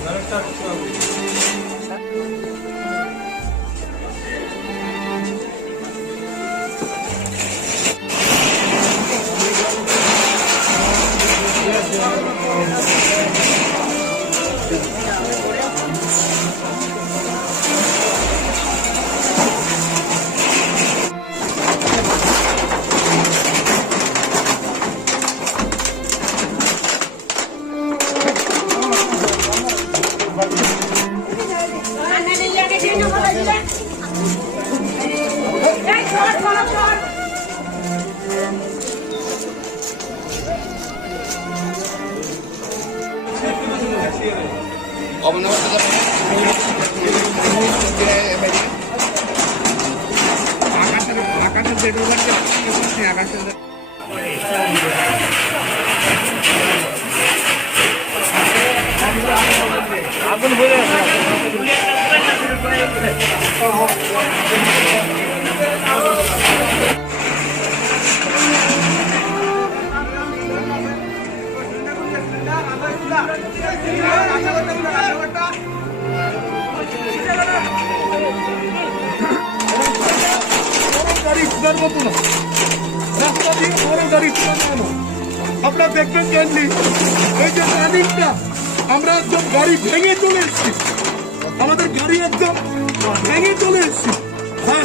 গাড়ি ছোটার মতো না, রাস্তা দিয়ে বড় গাড়ি ছোটানো না। আপনারা দেখবেন কেনলি এই যে টার্নিংটা আমরা একদম গাড়ি ভেঙে চলে এসেছি, আমাদের গাড়ি একদম ভেঙে চলে এসেছি। হ্যাঁ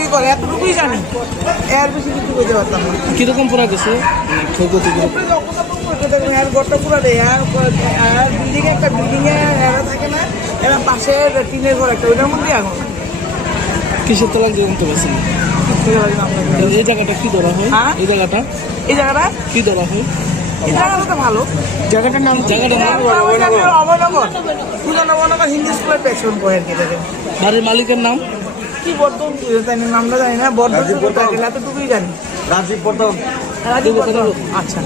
কি করে এতটুকুই জানি, এর বেশি কিছু বুঝতে পারতাম না। কিরকম পড়া গেছে ক্ষয়ক্ষতি এর ঘরটা পুরো দেয়, আর বিল্ডিং একটা বিল্ডিং এরা থাকে না, এরা পাশের টিনের ঘর একটা, ওইটার মধ্যে আগুন। কিসের তলায় জানতে পারছেন? এই জায়গাটা কি ধরা হয়? হ্যাঁ? এই জায়গাটা এই জায়গাটা কি ধরা হয়? এই জায়গাটা তো ভালো। জায়গাটার নাম অভয়নগর হিন্দি স্কুলের পেছন বয়ের কেটে বাড়ির মালিকের নাম কি বর্ধন, নামটা জানি না, বর্ধন এতটুকুই জানি। রাজীব বর্ধন। রাজীব বর্ধন। আচ্ছা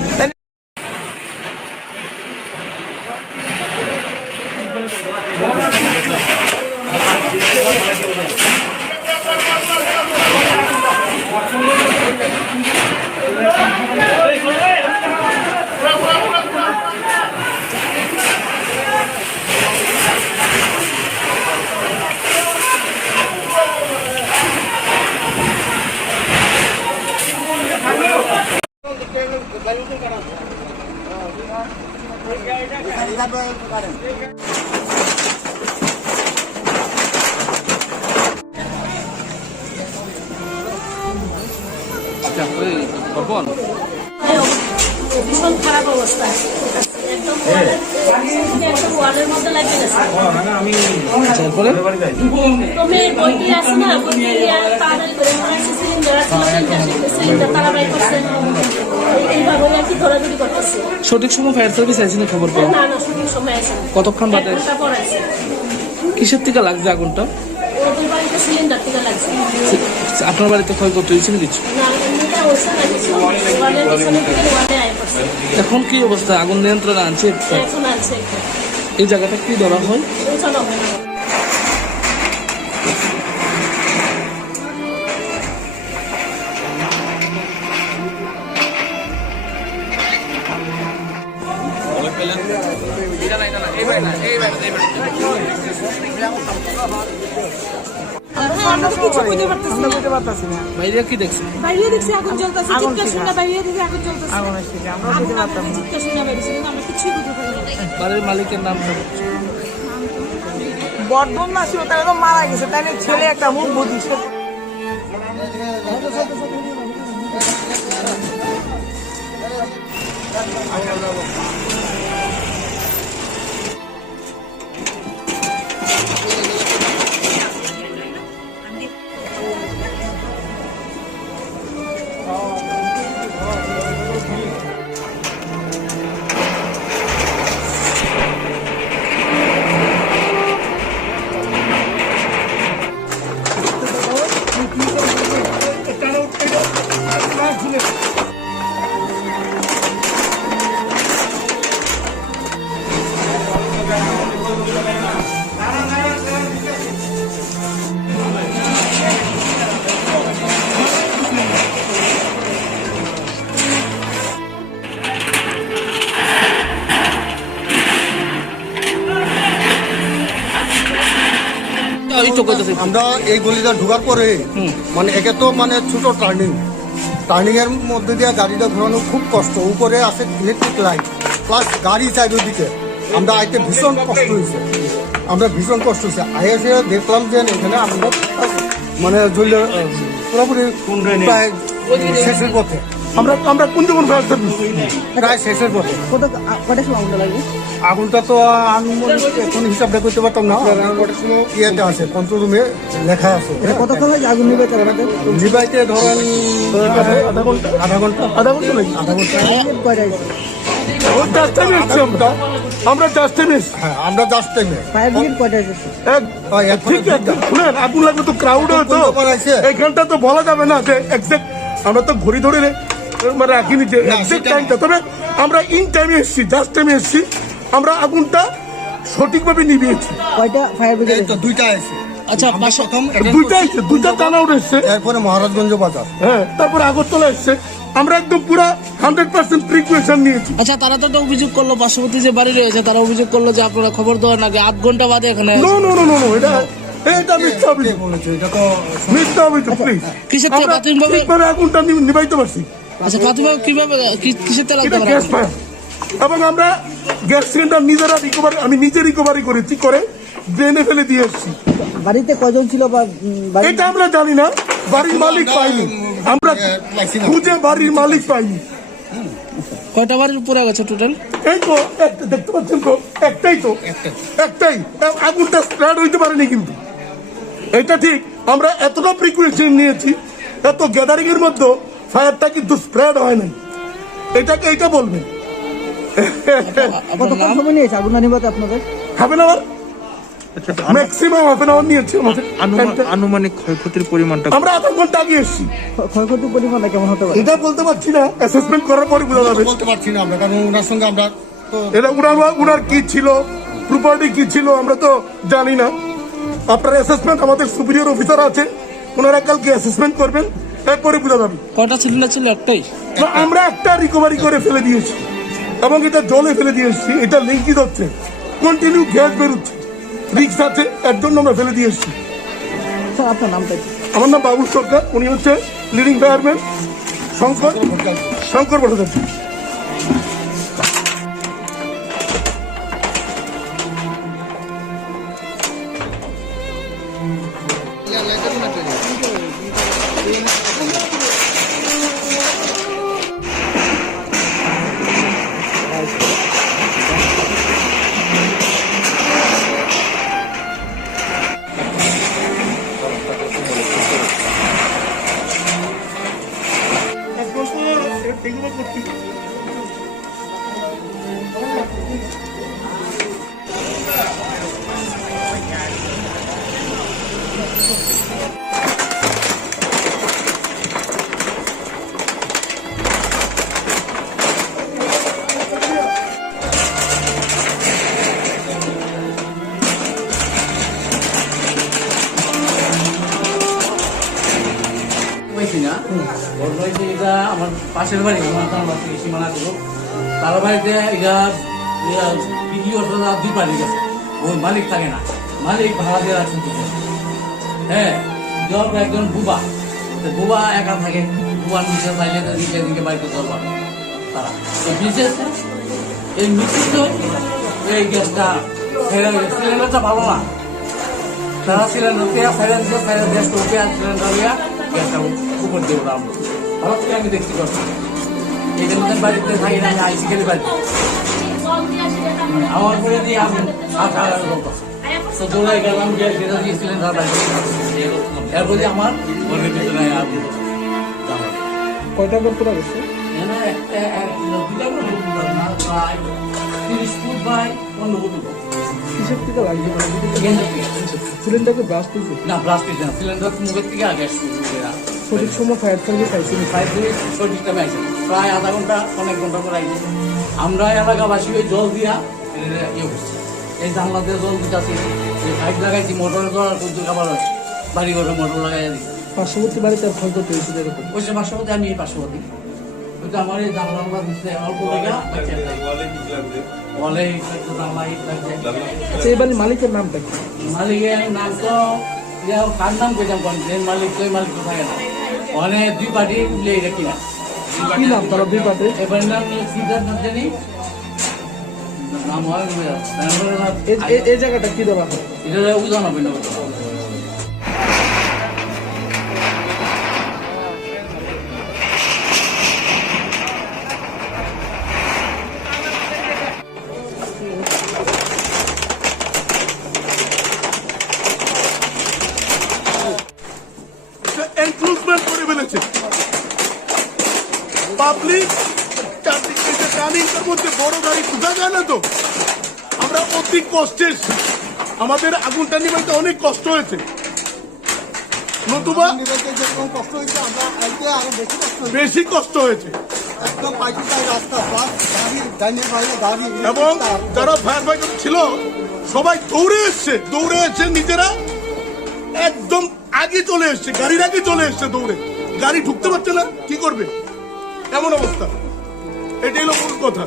ভীষণ খারাপ অবস্থা, একদম ওয়ালের মধ্যে লাগে গেছে। তারপরে তো মেয়ের বইটি আছে না, বইটি তাড়াতাড়ি করে সিলিন্ডার সিলিন্ডার তারা বাই করছে, এইভাবে আর কি ধরাধরি করতেছে। সঠিক সময় ফায়ার সার্ভিস আইসিনি খবর পেয়ে? না না, সঠিক সময় আছে, কতক্ষণ বাদে? 1 ঘন্টা পর আছে। কিসের থেকে লাগছে আগুনটা? ওদের বাড়িতে সিলিন্ডার থেকে লাগছে। আপনার বাড়িতে ক্ষয়ক্ষতি হয়েছে না কিছু? না এমনিটা হচ্ছে না কিছু, ওয়ালের পিছনে থেকে ওয়ালে আয় করছে। এখন কি অবস্থা? আগুন নিয়ন্ত্রণে আনছে? এখন আছে এই জায়গাটা কি ধরা হয়? চলো আমরা কিছু বুঝতে পারতেছি আমরা না। বুঝতে পারতেছি না। বাইরে কি দেখছেন? বাইরে দেখছি আগুন জ্বলতেছে, আগুন চিৎকার ছিল। শুনে বাইরে দেখি আগুন জ্বলতেছে। আগুনের থেকে আমরা আগুন বুঝতে পারতাম না। চিৎকার শুনে বেরিয়েছে, কিন্তু আমরা কিছুই বুঝতে পারি না। বাড়ির মালিকের নাম? বর্ধন না ছিল, তাহলে তো মারা গেছে, তাই না? ছেলে একটা মুখ বুঝিস ওই তো কইতেছি আমরা এই গলিটা ঢোকার পরে মানে একে তো মানে ছোট টার্নিং এর মধ্যে দিয়ে গাড়িটা ঘোরানো খুব কষ্ট, উপরে আছে ইলেকট্রিক লাইট প্লাস গাড়ি চারিদিকে। আমরা আইতে ভীষণ কষ্ট হয়েছে, আইএসে দেখলাম যে এখানে আমরা মানে পুরোপুরি প্রায় শেষের পথে, আমরা কোন যেমন ফায়ার সার্ভিস প্রায় শেষের পথে। কটার সময় আগুনটা লাগবে? আগুনটা তো আমি এখন হিসাবটা করতে পারতাম না, ইয়েতে আছে কন্ট্রোল রুমে লেখা আছে। কতক্ষণ হয় আগুন নিবে তারপরে? নিবাইতে ধরেন আধা ঘন্টা নাকি? কয়টা আছে? ও জাস্ট টাইমে এসছি আমরা জাস্ট টাইমে এসছি। হ্যাঁ, আমরা জাস্ট টাইমে ফায়ার ব্রিগেড কয়টা আছে? ঠিক আছে, শুনেন আগুন লাগবে তো ক্রাউড হতো এইখানটা তো বলা যাবে না যে এক্সাক্ট, আমরা তো ঘড়ি ধরে মানে রাখিনি যে এক্সাক্ট টাইমটা, তবে আমরা ইন টাইমে এসছি, জাস্ট টাইমে এসছি। আমরা আগুনটা সঠিকভাবে নিভিয়েছি। কয়টা ফায়ার ব্রিগেড? তো দুইটা আছে। আচ্ছা পাশে দুইটা টানা উঠে এসছে, এরপরে মহারাজগঞ্জ বাজার, হ্যাঁ, তারপরে আগরতলা এসছে। আমরা একদম পুরো 100% প্রিকুয়েশন নিয়েছি। আচ্ছা তারা তো একটা অভিযোগ করলো, পার্শ্ববর্তী যে বাড়ি রয়েছে তারা অভিযোগ করলো যে আপনারা খবর দেওয়ার আগে 8 ঘন্টা বাদে এখানে no no no no no, এটা মিথ্যা অভিযোগ বলেছে এটা তো মিথ্যা অভিযোগ প্লিজ। কিসের থেকে প্রাথমিকভাবে? ঠিকভাবে আগুনটা নিভাইতে পারছি। আচ্ছা প্রাথমিকভাবে কিভাবে কিসের থেকে লাগতে এটা পারে? গ্যাস ফায়ার, এবং আমরা গ্যাস সিলিন্ডার নিজেরা রিকভারি, আমি নিজে রিকভারি করেছি, করে ড্রেনে ফেলে দিয়ে এসেছি। বাড়িতে কয়জন ছিল বা এটা আমরা জানি না, বাড়ির মালিক পাইনি, আমরা খুঁজে বাড়ির মালিক পাইনি। কয়টা বাড়ির উপরে গেছে টোটাল? এই তো একটা দেখতে পাচ্ছেন তো, একটাই আগুনটা স্প্রেড হইতে পারেনি কিন্তু, এটা ঠিক। আমরা এতটা প্রিকুয়েশন নিয়েছি, এত গ্যাদারিং এর মধ্যে ফায়ারটা কিন্তু স্প্রেড হয় নাই, এইটা বলবেন। কতক্ষণ সময় নিয়েছে আগুনটা নিভাতে আপনাদের? Half an hour, maximum half an hour নিয়েছে আমাদের। আনুমানিক ক্ষয়ক্ষতির পরিমাণটা আমরা আধা ঘন্টা আগে এসেছি। ক্ষয়ক্ষতির পরিমাণটা কেমন হতে পারে? এটা বলতে পারছি না, অ্যাসেসমেন্ট করার পরে বোঝা যাবে। বলতে পারছি না আমরা, কারণ ওনার সঙ্গে আমরা তো এটা উনার কি ছিল, প্রপার্টি কি ছিল আমরা তো জানি না। আপনার অ্যাসেসমেন্ট, আমাদের সুপিরিয়র অফিসার আছে, ওনারা কালকে অ্যাসেসমেন্ট করবেন, তারপরে বোঝা যাবে। কয়টা সিলিন্ডার ছিল? একটাই। তো আমরা একটা রিকভারি করে ফেলে দিয়েছি, এবং এটা জলে ফেলে দিয়েছি। এটা লিঙ্কিং হচ্ছে, কন্টিনিউ গ্যাস বেরোচ্ছে, রিক্স আছে, এর জন্য আমরা ফেলে দিয়েছি। স্যার আপনার নামটা কি? আমার নাম বাবুল সরকার, উনি হচ্ছে লিডিং ফায়ারম্যান শঙ্কর ভট্টাচার্য। এগুলো করছি। পাইছি না, ওর বাড়িতে এটা আমার পাশের বাড়ি, সীমানা গুলো তার বাড়িতে এটা ভিডিও 2 পাড়ি গেছে, ওর মালিক থাকে না, মালিক ভাড়া দিয়ে রাখছেন তো। হ্যাঁ, একজন বুবা একা থাকে, বুবার নিচে চাইলে নিচে দিকে বাড়িতে চলবার তারা তো বিশেষ এই মিশ্রিত এই গ্যাসটা সিলিন্ডারটা ভালো না, তারা সিলিন্ডার গ্যাসটা উঠে আর সিলিন্ডার গ্যাসটা উপর দিয়ে ওরা ভালো করে আমি দেখতে পাচ্ছি। এদের মধ্যে বাড়িতে থাকি না, আমি আইসি খেলে বাড়িতে আমার করে দিয়ে আমি 7,000 লোক তো দৌড়াই গেলাম, গ্যাস যেটা দিয়ে সিলিন্ডার বাড়িতে এরপর আমার ঘরের ভিতরে কয়টা করে পুরো গেছে? প্রায় 30 ফুট বাই 15 ফুট। কিসের থেকে লাগছে? সিলিন্ডারকে ব্লাস্ট হয়েছে? না, ব্লাস্ট হয়েছে না, সিলিন্ডার মুখের থেকে আগে সঠিক সময় ফায়ার সার্ভিস আইসিনি? সঠিক টাইমে আইসে, প্রায় আধা ঘন্টা অনেক ঘন্টা করে আইসে। আমরা এলাকাবাসী ওই জল দিয়া ইয়ে করছি, এই জানলা দিয়ে জল দিতেছি, পাইপ লাগাইছি, মোটরের জল কুদ্দুর খাবার হয়, বাড়ি ঘরে মোটর লাগাই দিই। পার্শ্ববর্তী বাড়িতে আর ক্ষয়ক্ষতি হয়েছিল এরকম? ওই সে পার্শ্ববর্তী, আমি এই পার্শ্ববর্তী, ওই তো আমার এই জানলা দিচ্ছে অল্প জায়গা, ওয়ালে জানলা লাগছে। আচ্ছা এই বাড়ির মালিকের নামটা কি? মালিকের নাম তো কার নাম কইতাম কোন ট্রেন মালিক কই মালিক তো থাকে না ওখানে দুই পার্টি মিলে এটা কিনা কি নাম তারা দুই পাতে? এবার নাম নিয়ে সিদ্ধার্থ জানি নাম হয় এই জায়গাটা কি ধরা হয়? এটা উদাহরণ হবে না এনক্রোচমেন্ট করে ফেলেছে পাবলিক টার্নিংটার মধ্যে বড় গাড়ি ঢুকা যায় না তো আমরা অতি কষ্টে এসেছি। আমাদের আগুনটা নিবাইতে অনেক কষ্ট হয়েছে নতুবা নিবাইতে যেরকম কষ্ট হয়েছে আমরা আইতে আরো বেশি কষ্ট হয়েছে। বেশি কষ্ট হয়েছে একদম পাইকারি রাস্তা প্লাস গাড়ি ডাইনের বাইরে গাড়ি এবং যারা ফায়ার ফাইটার ছিল সবাই দৌড়ে এসছে নিজেরা একদম আগে চলে এসছে গাড়ির আগে চলে এসছে দৌড়ে গাড়ি ঢুকতে পারছে না কি করবে এমন অবস্থা এটাই হলো মূল কথা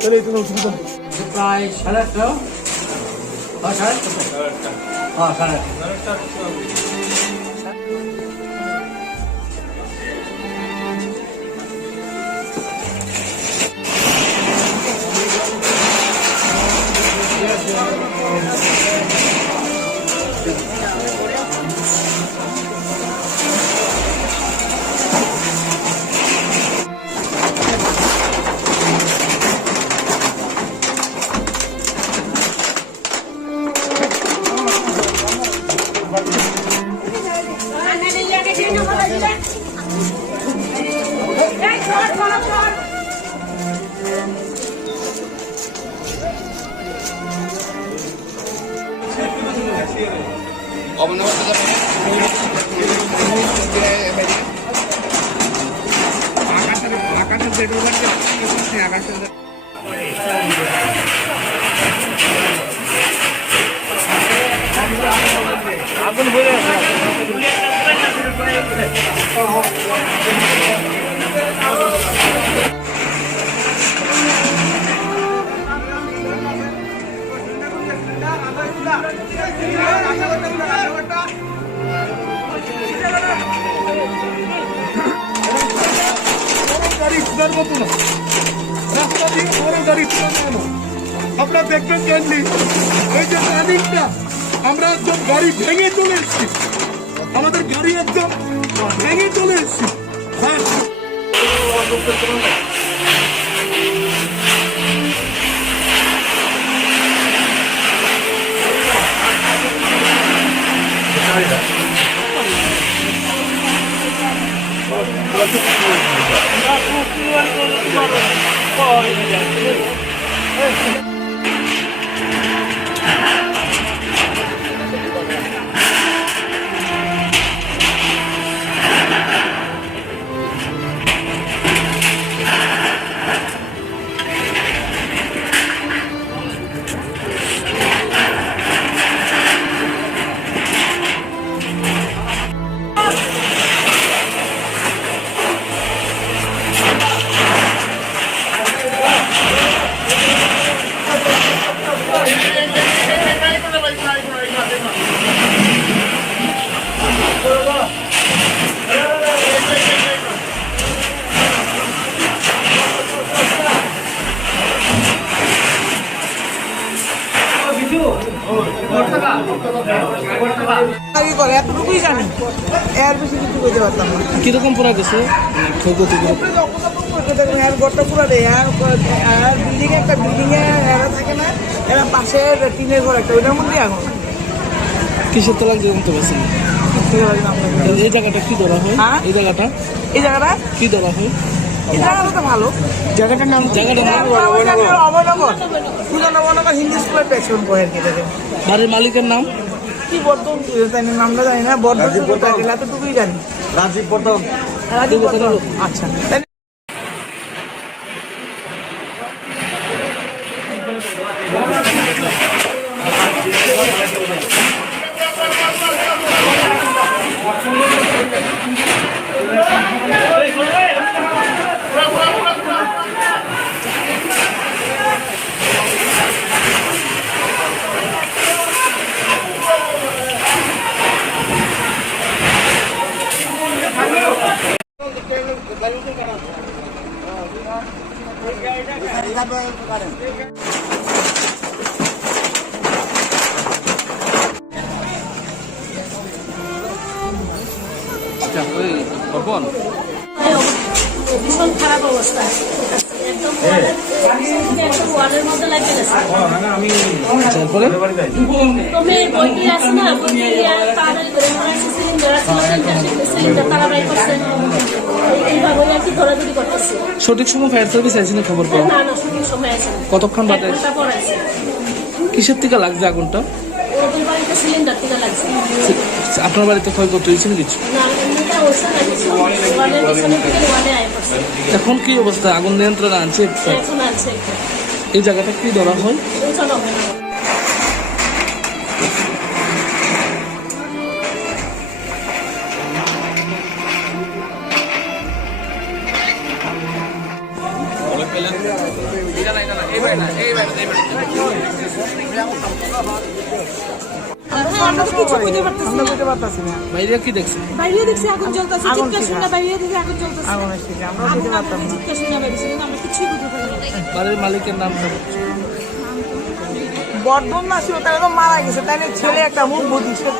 তাহলে এটা অসুবিধা নেই। প্রায় 8:30 হ্যাঁ 8:30 গাড়ি ঢোকার মতো না রাস্তা দিয়ে বড় গাড়ি ঢোকানো না আপনারা দেখবেন ক্যান্ডলি এই যে টার্নিংটা আমরা একদম গাড়ি ভেঙে চলে এসেছি আমাদের গাড়ি একদম ভেঙে চলে এসেছি হ্যাঁ কি করে এতটুকুই জানি এর বেশি কিছু করতে পারতাম না কিরকম পড়া গেছে ক্ষয়ক্ষতিগুলো? এর ঘরটা পুরো দেয় আর বিল্ডিং একটা বিল্ডিং এ এরা থাকে না এরা পাশে টিনের ঘর একটা ওইটার মধ্যে আগুন কিসের তলায় জানতে পারছেন? এই জায়গাটা কি ধরা হয়? হ্যাঁ? এই জায়গাটা কি ধরা হয়? এই জায়গাটা তো ভালো জায়গাটার নাম অভয়নগর পুরো হিন্দি স্কুলের পেছন বয়ের কেটে বাড়ির মালিকের নাম কি বর্ধন নামটা জানি না বর্ধন এতটুকুই জানি রাজীব বর্ধন আচ্ছা Hey, ভীষণ খারাপ অবস্থা, একদম ওয়ালের মধ্যে লাগিয়ে গেছে। তো মেয়ের বইটি আছে না, বইটি তাড়াতাড়ি করে সিলিন্ডার সিলিন্ডার তাড়াতাড়ি করছে, এইভাবে আর কি ধরাধরি করতেছে। সঠিক সময় ফায়ার সার্ভিস আইসি না খবর পাও? না না, সঠিক সময় আছে। কতক্ষণ বাদে? 1 ঘন্টা পর আছে। কিসের থেকে লাগছে আগুনটা? ওদের বাড়িতে সিলিন্ডার থেকে লাগছে। আপনার বাড়িতে ক্ষয়ক্ষতি হয়েছিল কিছু? না, এমনিটা হচ্ছে না কিছু, ওয়ালের পিছনে থেকে ওয়ালে আয় করছে। এখন কি অবস্থা? আগুন নিয়ন্ত্রণে আনছে? এখন আছে এই জায়গাটা কি ধরা হয়? চলো হবে না। আমরা তো কিছু বুঝতে পারতেছি না। বুঝতে পারতেছি না বাইরে কি দেখছে? বাইরে দেখছি আগুন জ্বলতেছে, আগুন চিৎকার ছিল। শুনে বাইরে দেখি আগুন জ্বলতেছে। আগুনের থেকে আমরা আগুন বুঝতে পারতাম না। চিৎকার শুনে বেরিয়েছে, কিন্তু আমরা কিছুই বুঝতে পারিনি। বাড়ির মালিকের নাম কি? বর্ধন না ছিল, তাহলে তো মারা গেছে, তাই না? ছেলে একটা মুখ বুঝিছে।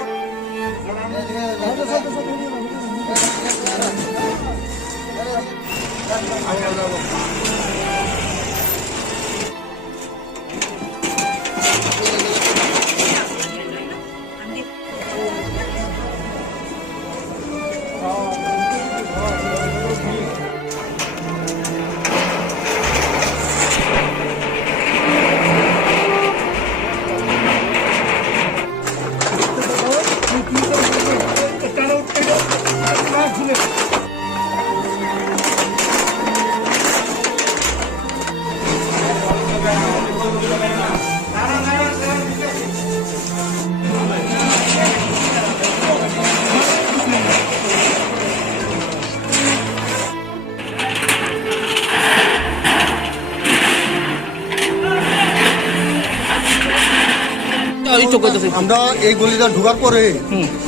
এই তো কইতেছে। আমরা এই গলিটা ঢোকার পরে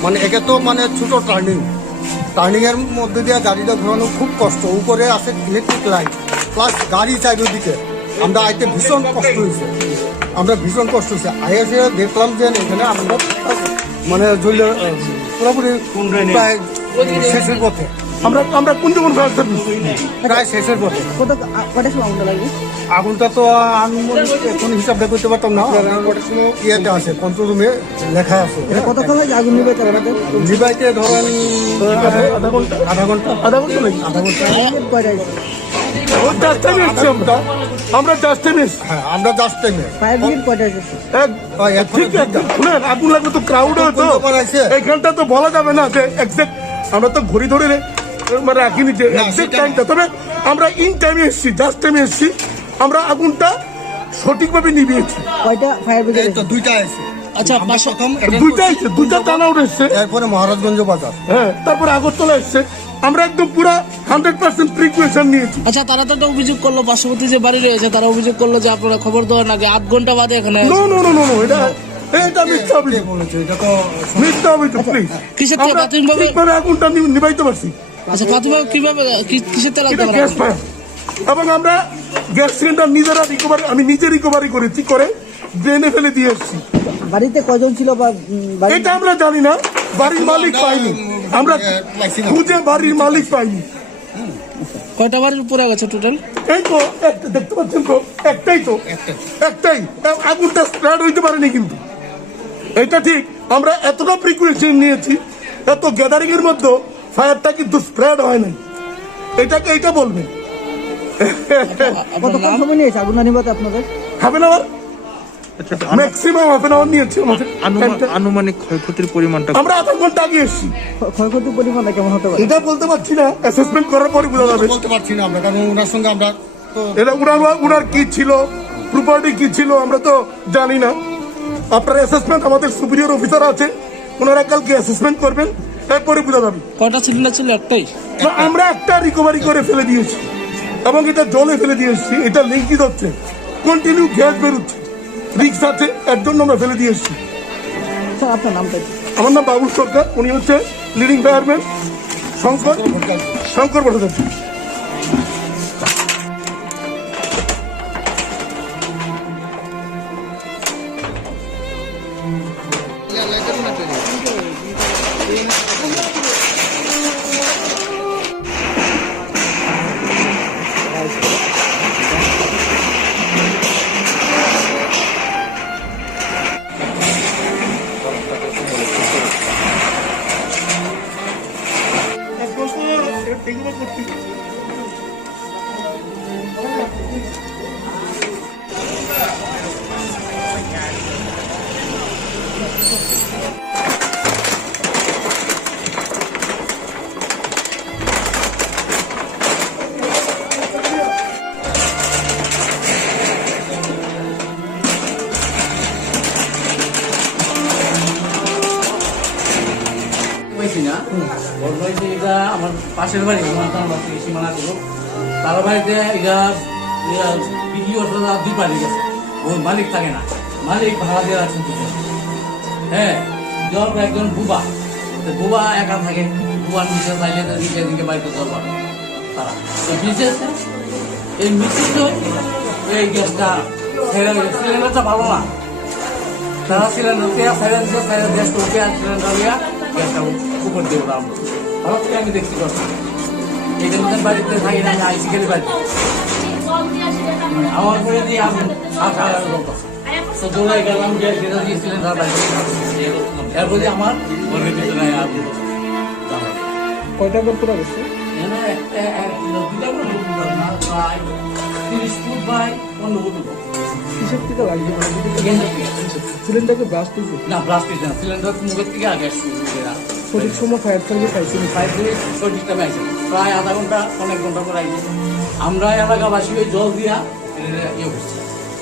মানে একে তো মানে ছোট টার্নিং এর মধ্যে দিয়ে গাড়িটা ঘোরানো খুব কষ্ট, উপরে আছে ইলেকট্রিক লাইট প্লাস গাড়ি চারিদিকে। আমরা আইতে ভীষণ কষ্ট হয়েছে, আইসে দেখলাম যে এখানে আমরা মানে জ্বলে পুরোপুরি প্রায় শেষের পথে। আমরা কোন যেমন ফায়ার সার্ভিস প্রায় শেষের পথে। কটার সময় আগুনটা লাগবে? আগুনটা তো আমি এখন হিসাবটা করতে পারতাম না, ইয়েতে আছে কন্ট্রোল রুমে লেখা আছে। কতক্ষণ লাগে আগুন নিবে? নিবাইতে ধরেন আধা ঘন্টা নাকি ওই জাস্ট টাইমে এসছি আমরা জাস্ট টাইমে এসছি। হ্যাঁ, আমরা জাস্ট টাইমে ফায়ার ব্রিগেড কয়টা এসেছে? ঠিক আছে, শুনেন আগুন লাগবে তো ক্রাউড হতো এইখানটা, তো বলা যাবে না যে এক্সাক্ট। আমরা তো ঘড়ি ধরে মানে রাখিনি যে এক্সাক্ট টাইমটা, তবে আমরা ইন টাইমে এসছি, জাস্ট টাইমে এসছি। আমরা আগুনটা সঠিকভাবে নিভিয়েছি। কয়টা ফায়ার ব্রিগেড? তো দুইটা আছে। আচ্ছা, পাশে দুইটা টানা উঠে এসছে। এরপরে মহারাজগঞ্জ বাজার, হ্যাঁ, তারপরে আগরতলা এসছে। আমরা একদম পুরা 100% প্রিকুয়েশন নিয়েছি। আচ্ছা, তারা তো একটা অভিযোগ করলো, পার্শ্ববর্তী যে বাড়ি রয়েছে তারা অভিযোগ করলো যে আপনারা খবর দেওয়ার আগে 8 ঘন্টা বাদে এখানে। নো, এটা মিথ্যা অভিযোগ, বলেছে এটা তো মিথ্যা অভিযোগ। প্লিজ, কিসের থেকে আমরা প্রাথমিকভাবে? ঠিকভাবে আগুনটা নিভাইতে পারছি। আচ্ছা, প্রাথমিকভাবে কিভাবে কিসের থেকে লাগতে এটা পারে? গ্যাস ফায়ার, এবং আমরা গ্যাস সিলিন্ডার নিজেরা রিকভারি, আমি নিজে রিকভারি করেছি, করে ড্রেনে ফেলে দিয়ে এসেছি। বাড়িতে কয়জন ছিল বা এটা আমরা জানি না, বাড়ির মালিক পাইনি, আমরা খুঁজে বাড়ির মালিক পাইনি। কয়টা বাড়ির উপরে গেছে টোটাল? এই তো দেখতে পাচ্ছেন তো, একটাই আগুনটা স্প্রেড হইতে পারেনি, কিন্তু এটা ঠিক আমরা এতটা প্রিকুয়েশন নিয়েছি, এত গ্যাদারিং এর মধ্যে ফায়ারটা কিন্তু স্প্রেড হয় নাই, এইটা বলবেন। কতক্ষণ সময় নিয়েছে আগুন নিভাতে আপনাদের? Half an hour, maximum half an hour নিয়েছে আমাদের। আনুমানিক ক্ষয়ক্ষতির পরিমাণটা আমরা আধা ঘন্টা আগে এসেছি। ক্ষয়ক্ষতির পরিমাণটা কেমন হতে পারে? এটা বলতে পারছি না, অ্যাসেসমেন্ট করার পরে বোঝা যাবে। বলতে পারছি না আমরা, কারণ ওনার সঙ্গে আমরা তো এটা উনার কি ছিল, প্রপার্টি কি ছিল আমরা তো জানি না। আপনার অ্যাসেসমেন্ট, আমাদের সুপিরিয়র অফিসার আছে, ওনারা কালকে অ্যাসেসমেন্ট করবেন, এরপরে বোঝা যাবে। কয়টা সিলিন্ডার ছিল? একটাই। না, আমরা একটা রিকভারি করে ফেলে দিয়েছি এবং এটা জলে ফেলে দিয়েছি। এটা লিঙ্কিত হচ্ছে, কন্টিনিউ গ্যাস বেরোচ্ছে, রিক্স আছে, এর জন্য আমরা ফেলে দিয়েছি। স্যার আপনার নামটা কি? আমার নাম বাবুল সরকার, উনি হচ্ছে লিডিং ফায়ারম্যান শঙ্কর ভট্টাচার্য। পাশের বাড়ি সীমানা গ্রুপ তার বাড়িতে এরা বিক্রি করতে দুই পাড়ি গেছে ওর মালিক থাকে না, মালিক ভাড়া দিয়ে রাখছেন দুজন। হ্যাঁ, একজন বুবা, বুবা একা থাকে, বুবার নিচে চাইলে দিকে দিকে বাড়িতে জল পাবে তারা এই মিছিল এই গ্যাসটা সিলিন্ডারটা ভালো না, তারা সিলিন্ডার পেঁয়াজ সাইডে দিচ্ছে, সাইডে গ্যাস করে পেঁয়াজ সিলিন্ডার দিয়া গ্যাসটা উপর দিয়ে ওরা ভালো থেকে আমি দেখছি কথা এই জন্য বাড়িতে থাকি না, আমি আইসি গেলে বাড়িতে আমার করে দিয়ে আমি দৌড়াই গেলাম যে যেটা দিয়ে সিলিন্ডার বাড়িতে এরপরে আমার ঘরের ভিতরে কয়টা ঘর পুরা গেছে? 30 ফুট বাই 15 ফুট। কিসের থেকে লাগছে? সিলিন্ডারকে ব্লাস্ট হয়েছে? না, ব্লাস্ট হয়েছে না, সিলিন্ডার মুখের থেকে আগে শুরু করে সঠিক সময় ফায়ার সার্ভিস আইছে? 5 মিনিট সঠিক টাইমে আইছে, প্রায় আধা ঘন্টা অনেক ঘন্টা পরে আইছে। আমরা এলাকাবাসী ওই জল দিয়া ইয়ে করছি,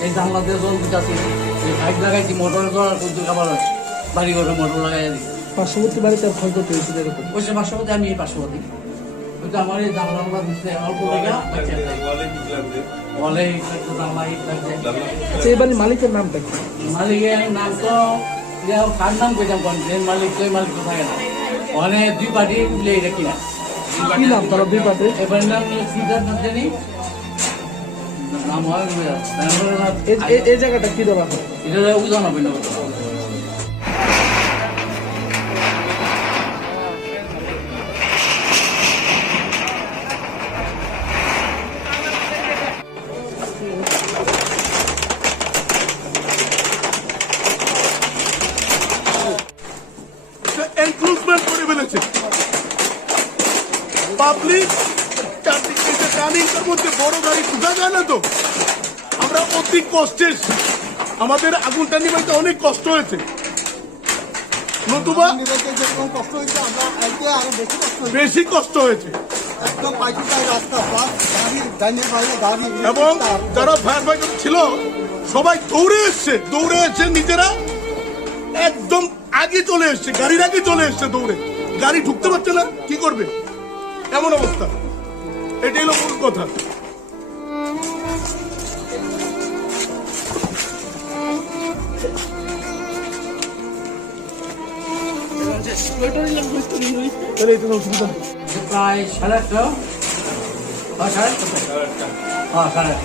এই জানলা দিয়ে জল দিতেছি, এই পাইপ লাগাইছি, মোটরের জল করতে খাবার বাড়ি ঘরে মোটর লাগাই দিই। পার্শ্ববর্তী বাড়িতে আর ক্ষয়ক্ষতি হয়েছিল এরকম? ওই সে পার্শ্ববর্তী, আমি এই পার্শ্ববর্তী, ওইটা আমার এই জানলা দিচ্ছে অল্প লাগা বলে জানলা লাগছে। আচ্ছা, এই বাড়ির মালিকের নামটা কি? মালিকের নাম তো কার নাম কইতাম কোন মালিক, ওই মালিক তো থাকে না, অনেক দুই পার্টি মিলে এটা কিনা। কি নাম তারা দুই পাতে? এবার নাম সিদ্ধার্থ জানি নাম হয় এই জায়গাটা কি ধরা হয়? এটা উজান হবে না। এনক্রোচমেন্ট করে ফেলেছে পাবলিক, চারদিকে টার্নিংটার মধ্যে বড় গাড়ি ঢুকা যায় না তো। আমরা অতি কষ্টে আমাদের আগুনটা নিভাইতে অনেক কষ্ট হয়েছে, নতুবা যেরকম কষ্ট হয়েছে আমরা আইতে আরো বেশি কষ্ট হয়েছে, বেশি কষ্ট হয়েছে। একদম পাইকিটাই রাস্তা, প্লাস গাড়ি ডাইনের বাইরে গাড়ি, এবং যারা ফায়ার ফাইটার ছিল সবাই দৌড়ে এসছে নিজেরা একদম আগে চলে এসছে, গাড়ির আগে চলে এসছে দৌড়ে, গাড়ি ঢুকতে পারছে না, কি করবে এমন অবস্থা। এটাই হলো মূল কথা। তাহলে এটা অসুবিধা নেই। প্রায় 8:30, হ্যাঁ 8:30।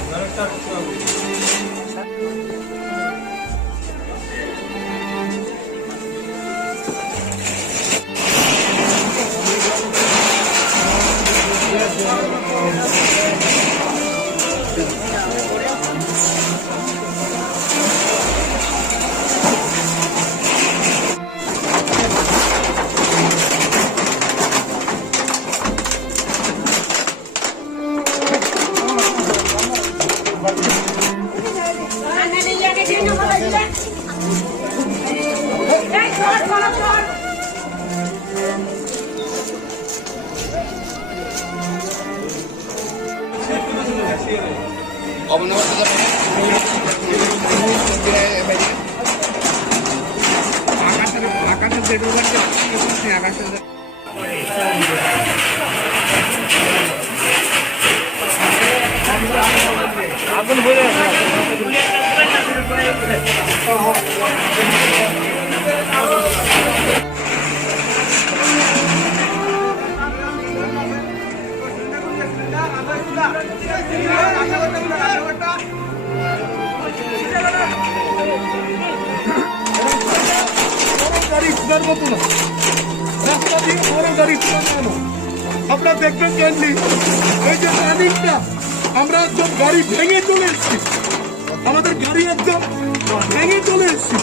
গাড়ি ঢোকার মতো না, রাস্তা দিয়ে বড় গাড়ি ঢোকানো না। আপনারা দেখবেন কেনলি এই যে টার্নিংটা, আমরা একদম গাড়ি ভেঙে চলে এসেছি, আমাদের গাড়ি একদম ভেঙে চলে এসেছি।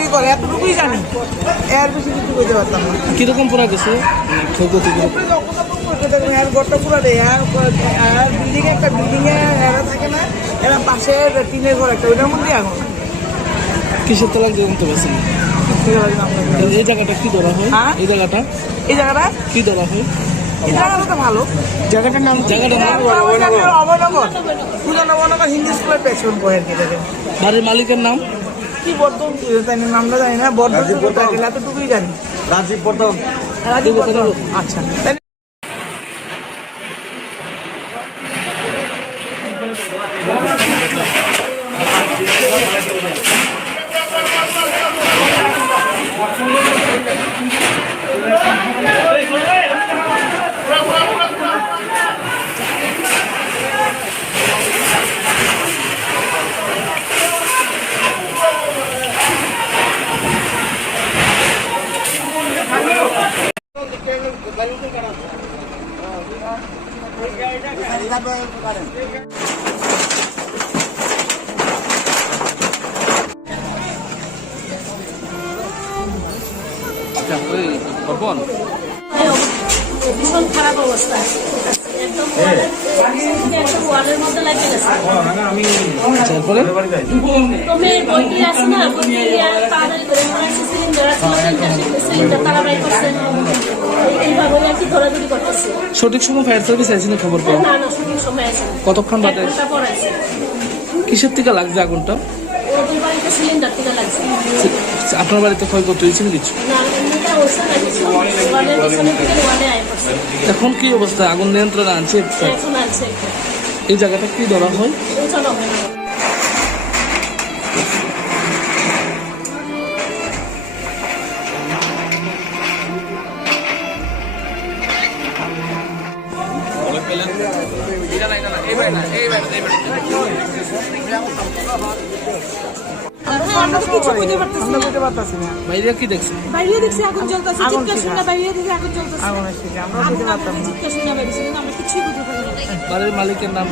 কি করে এতটুকুই জানি, এর বেশি কিছু বলতে পারতাম না। কিরকম পড়া গেছে ক্ষয়ক্ষতি এর ঘরটা পুরো দেয়, আর বিল্ডিং একটা বিল্ডিং এ এরা থাকে না, এরা পাশে টিনের ঘর একটা, ওইটার মধ্যে এখন কিসের তলায় জানতে পারছেন? এই জায়গাটা কি ধরা হয়? হ্যাঁ? এই জায়গাটা এই জায়গাটা কি ধরা হয়? এই জায়গাটা তো ভালো। জায়গাটার নাম অভয়নগর পুরানো অভয়নগর হিন্দি স্কুলের পেছন বয়ের কেটে বাড়ির মালিকের নাম? কি বর্ধন নামটা জানি না, বর্ধন এতটুকুই জানি। রাজীব বর্ধন। রাজীব বর্ধন, আচ্ছা। ভীষণ খারাপ অবস্থা, একদম ওয়ালের মধ্যে লাগিয়ে গেছে। তো মেয়ের বইটি আছে না, বইটি তাড়াতাড়ি করে সিলিন্ডার সিলিন্ডার তাড়াতাড়ি করছে, এইভাবে আর কি ধরাধরি করতেছে। সঠিক সময় ফায়ার সার্ভিস আইসিনি খবর পেয়ে? না না, সঠিক সময় আছে। কতক্ষণ বাদে? 1 ঘন্টা পর আছে। কিসের থেকে লাগছে আগুনটা? ওদের বাড়িতে সিলিন্ডার থেকে লাগছে। আপনার বাড়িতে ক্ষয়ক্ষতি হয়েছিল কিছু? না, এমনিটা হচ্ছে না কিছু, ওয়ালের পিছনে থেকে ওয়ালে আয় পড়ছে। এখন কি অবস্থা? আগুন নিয়ন্ত্রণে আনছে? এখন আছে এই জায়গাটা কি ধরা হয়? চলো। আমরা তো কিছু বুঝতে পারতেছি না। বুঝতে পারতাছি না। বাইরে কি দেখছেন? বাইরে দেখছি আগুন জ্বলতেছে, আগুন চিৎকার ছিল। শুনে বাইরে দেখি আগুন জ্বলতেছে। আগুন আসছে, আমরা আগুন বুঝতে পারতাম না। চিৎকার শুনে বেরিয়েছে, কিন্তু আমরা কিছুই বুঝতে পারি না। বাড়ির মালিকের নাম?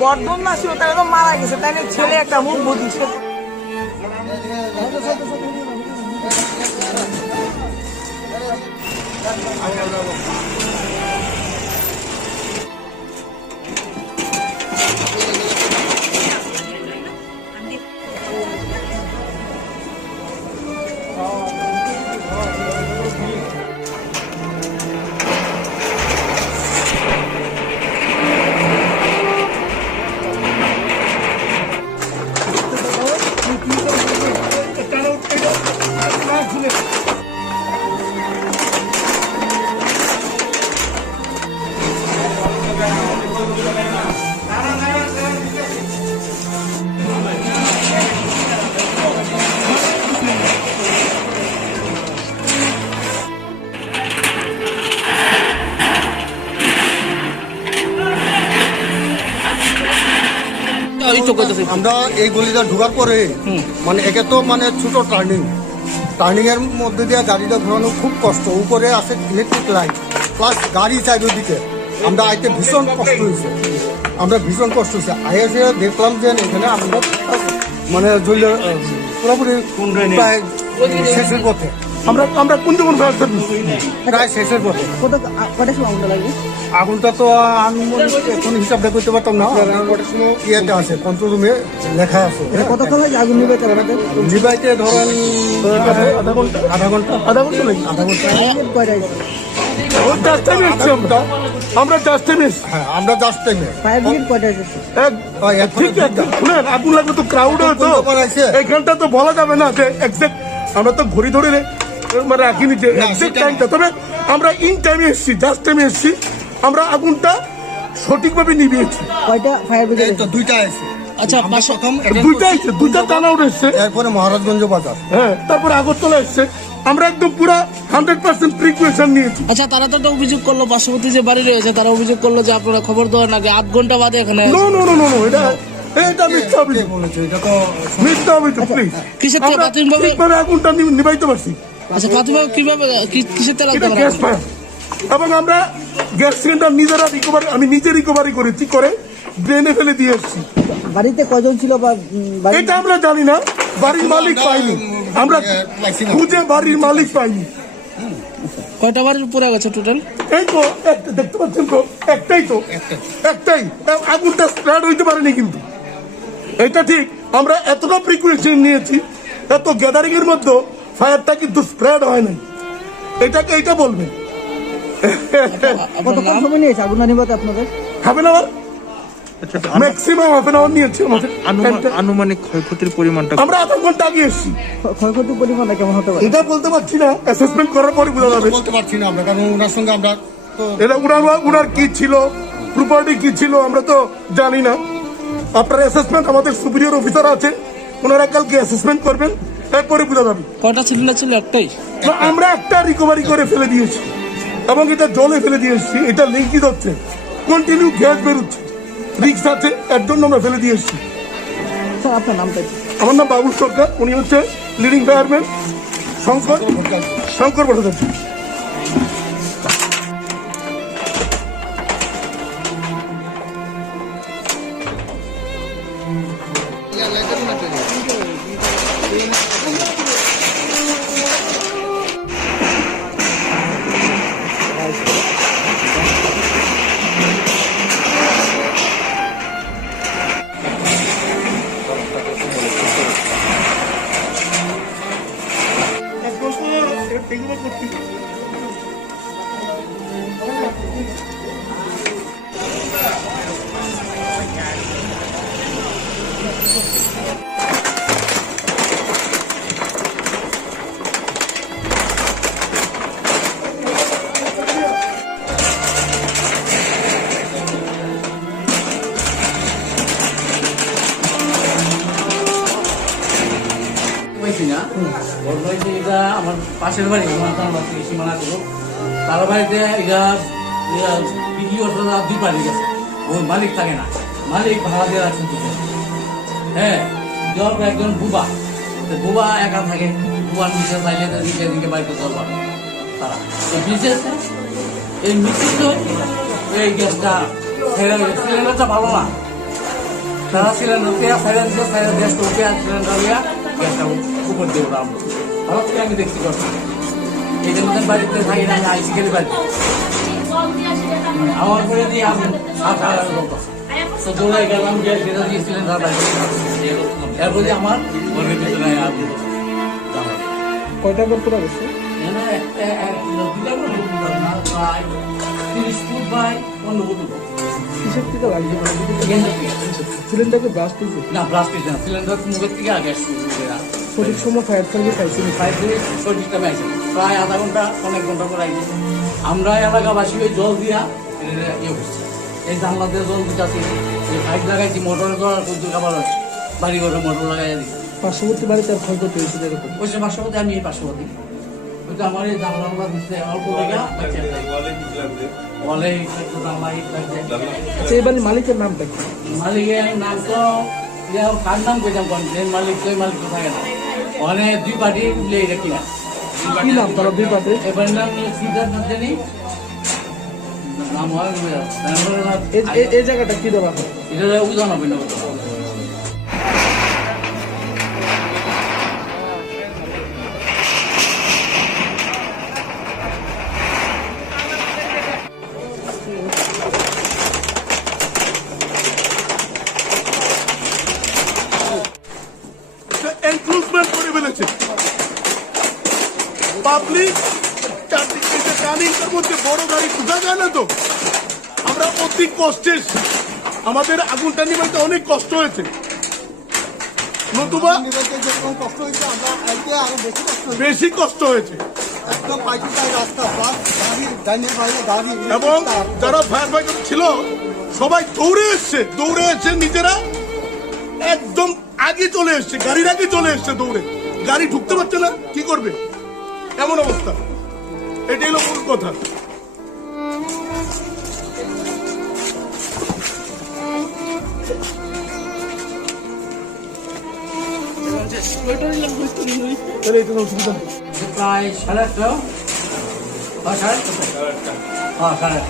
বর্ধন না ছিল, তারা তো মারা গেছে, তাই না? ছেলে একটা মুখ বুঝিছে। আমরা এই গলিটা ঢোকার পরে মানে একে তো মানে ছোট টার্নিং এর মধ্যে দিয়ে গাড়িটা ঘোরানো খুব কষ্ট, উপরে আছে ইলেকট্রিক লাইট প্লাস গাড়ি চারিদিকে। আমরা আইতে ভীষণ কষ্ট হয়েছে, আইএসে দেখলাম যে এখানে আমরা মানে পুরোপুরি প্রায় শেষের পথে। আমরা কোন ফায়ার সার্ভিস প্রায় শেষের পথে। কটার সময় আগুনটা লাগে? আগুনটা তো আমি এখন হিসাবটা করতে পারতাম না, ইয়েতে আছে কন্ট্রোল রুমে লেখা আছে। কতক্ষণ হয় আগুন নিবাইতে? নিবাইতে ধরেন আধা ঘন্টা লাগে। আমরা জাস্ট টাইমে এসছি। হ্যাঁ, আমরা জাস্ট টাইমে। ফায়ার ব্রিগেড কয়টা এসেছে? ঠিক আছে, শুনেন আগুন লাগবে তো ক্রাউড হয়তো এইখানটা তো বলা যাবে না যে এক্সাক্ট, আমরা তো ঘড়ি ধরে মানে রাখিনি যে এক্সাক্ট টাইমটা, তবে আমরা ইন টাইমে এসছি, জাস্ট টাইমে এসছি। আমরা আগুনটা সঠিকভাবে নিভিয়েছি। কয়টা ফায়ার ব্রিগেড? তো দুইটা আছে। আচ্ছা, প্রথম দুইটা টানা উঠেছে, এরপরে মহারাজগঞ্জ বাজার, হ্যাঁ, তারপরে আগরতলা এসছে। আমরা একদম পুরা 100% প্রিকুয়েশন নিয়েছি। আচ্ছা, তারা তো একটা অভিযোগ করলো, পার্শ্ববর্তী যে বাড়ি রয়েছে তারা অভিযোগ করলো যে আপনারা খবর দেওয়ার আগে 8 ঘন্টা বাদে এখানে। নো, এটা মিথ্যা অভিযোগ, এটা তো মিথ্যা অভিযোগ। প্লিজ, কিসের থেকে প্রাথমিকভাবে? ঠিকভাবে আগুনটা নিভাইতে পারছি। আচ্ছা, প্রাথমিকভাবে কিভাবে কিসের থেকে লাগতে এটা গ্যাস ফায়ার, এবং আমরা গ্যাস সিলিন্ডার নিজেরা আমি নিজে রিকভারি করেছি, করে ড্রেনে ফেলে দিয়ে এসছি। বাড়িতে কজন ছিল বা এটা আমরা জানি না, বাড়ির মালিক পাইনি, আমরা খুঁজে বাড়ির মালিক পাইনি। কয়টা বাড়ির পড়ে গেছে টোটাল? এই তো একটা দেখতে পাচ্ছেন তো, একটাই তো, একটাই। আগুনটা স্টার্ট হইতে পারেনি কিন্তু, এটা ঠিক। আমরা এতটা প্রিকুয়েশন নিয়েছি, এত গ্যাদারিং এর মধ্যে ফায়ারটা কিন্তু স্প্রেড হয় নাই, এটাকে এইটা বলবেন। কতক্ষণ সময় নিয়েছে আগুন নিভাতে আপনাদের? Half an hour, maximum half an hour নিয়েছে আমাদের। আনুমানিক ক্ষয়ক্ষতির পরিমাণটা আমরা আধা ঘন্টা আগে এসেছি। ক্ষয়ক্ষতির পরিমাণটা কেমন হতে পারে? এটা বলতে পারছি না, অ্যাসেসমেন্ট করার পরে বোঝা যাবে। বলতে পারছি না আমরা, কারণ ওনার সঙ্গে আমরা তো এটা উনার কি ছিল, প্রপার্টি কি ছিল আমরা তো জানি না। আপনার অ্যাসেসমেন্ট আমাদের সুপিরিয়র অফিসার আছে, ওনারা কালকে অ্যাসেসমেন্ট করবেন, এরপরে বোঝা যাবে। কয়টা সিলিন্ডার ছিল? একটাই। না, আমরা একটা রিকভারি করে ফেলে দিয়েছি এবং এটা জলে ফেলে দিয়েছি। এটা লিঙ্কিত হচ্ছে, কন্টিনিউ গ্যাস বেরোচ্ছে, রিক্স আছে, এর জন্য আমরা ফেলে দিয়েছি। স্যার আপনার নামটা কি? আমার নাম বাবুল সরকার, উনি হচ্ছে লিডিং ফায়ারম্যান শঙ্কর ভট্টাচার্য। এটা আমার পাশের বাড়ি সীমানা করবো, তার বাড়িতে এটা ভিডিও 2 পার্টি গেছে, ওই মালিক থাকে না, মালিক ভাড়া দিয়ে রাখছেন দুজন। হ্যাঁ, একজন বুবা, বুবা একা থাকে, বুবার নিচে চাইলে দিকে দিকে বাড়িতে চলবার তারা এই মিছিল এই গ্যাসটা সিলিন্ডারটা ভালো না, তারা সিলিন্ডার গ্যাস উঠে সিলিন্ডার গ্যাসটা উপর দিয়ে ওরা ভালো থেকে আমি দেখতে পাচ্ছি। এই জন্য বাড়িতে থাকি না, আইসি খেলে বাড়িতে আমার করে দিয়ে আমি তো দৌড়াই গেলাম, গ্যাস যেটা দিয়ে সিলিন্ডার বাড়িতে, এরপরে আমার ঘরের ভিতরে কয়টা ঘর পড়ে গেছে? 30 ফুট বাই 15 ফুট। কিসের থেকে লাগছে? সিলিন্ডারকে ব্লাস্ট হয়েছে? না, ব্লাস্ট হয়েছে না, সিলিন্ডার মুখের থেকে আগে শুরু করে সঠিক সময় ফায়ার সার্ভিস আইসিনি? 5 মিনিট সঠিক টাইমে আছে, প্রায় আধা ঘন্টা অনেক ঘন্টা করে আইছে। আমরা এলাকাবাসী ওই জল দিয়া ইয়ে করছি, এই জানলা দিয়ে জল দিতেছি, পাইপ লাগাইছি, মোটরের জল খাবার আছে, বাড়ি ঘরে মোটর লাগাই দিচ্ছি। পার্শ্ববর্তী বাড়িতে আর ক্ষয়ক্ষতি হয়েছে এরকম? ওই সে পার্শ্ববর্তী, আমি এই পার্শ্ববর্তী, ওইটা আমার এই জানলা দিচ্ছে অল্প লেগা বলে জানলা লাগছে। আচ্ছা, এই বাড়ির মালিকের নামটা কি? মালিকের নাম তো কার নাম কইতাম, মালিক তো মালিক তো থাকে না, অনেক 2 পার্টি মিলে এটা কিনা। কি নাম তারা 2 পার্টি? এবার নাম সিদ্ধার্থ জানি নাম হয়, এই জায়গাটা কি দেওয়া হয়? এটা উদান হবে না। এনক্লোজমেন্ট করে ফেলেছে পাবলিক, টার্নিংটার মধ্যে বড় গাড়ি ঢুকা যায় না তো। আমরা অতি কষ্টে, আমাদের আগুনটা নিভাইতে অনেক কষ্ট হয়েছে, নতুবা যেরকম কষ্ট হয়েছে আমরা আইতে আরো বেশি কষ্ট হয়েছে। একদম পাইটি রাস্তা, প্লাস গাড়ি ডাইনের বাইরে গাড়ি, এবং যারা ফায়ার ফাইটার ছিল সবাই দৌড়ে এসছে নিজেরা একদম আগে চলে এসছে, গাড়ির আগে চলে এসছে দৌড়ে, গাড়ি ঢুকতে পারছে না, কি করবে এমন অবস্থা। এটাই হলো মূল কথা। প্রায় 8:30, 8:30,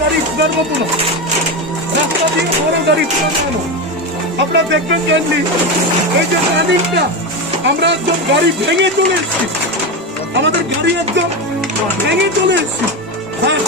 গাড়ি খোঁজার মতো না, রাস্তা দিয়ে ওরা গাড়ি খোঁজা না। আপনারা দেখবেন কেনলি এই যে টার্নিংটা আমরা একদম গাড়ি ভেঙে চলে এসেছি, আমাদের গাড়ি একদম ভেঙে চলে এসেছি। হ্যাঁ,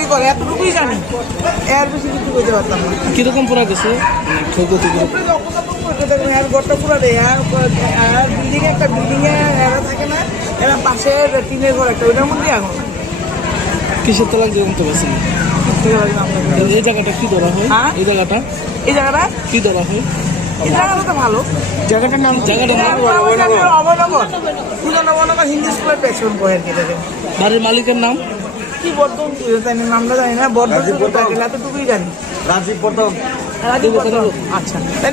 কি করে এতটুকুই জানি, এর বেশি কিছু করতে পারতাম না। কিরকম পড়া গেছে ক্ষয়ক্ষতিগুলো? এর ঘরটা পুরো দেয়, আর বিল্ডিং একটা বিল্ডিং এ এরা থাকে না, এরা পাশে টিনের ঘর একটা, ওইটার মধ্যে আগুন। কিসের তলা জ্বলন্ত পারছেন? এই জায়গাটা কি ধরা হয়? হ্যাঁ? এই জায়গাটা এই জায়গাটা কি ধরা হয়? এই জায়গাটা তো ভালো, জায়গাটার নাম অবনগর পুরনগর হিন্দি স্কুলের পেছন পড়ে আর কি থাকে। বাড়ির মালিকের নাম কি বর্ধন নামটা জানি না, বর্ধন এতটুকুই জানি। রাজীব প্রথম রাজীব বর্ধন। আচ্ছা, আচ্ছা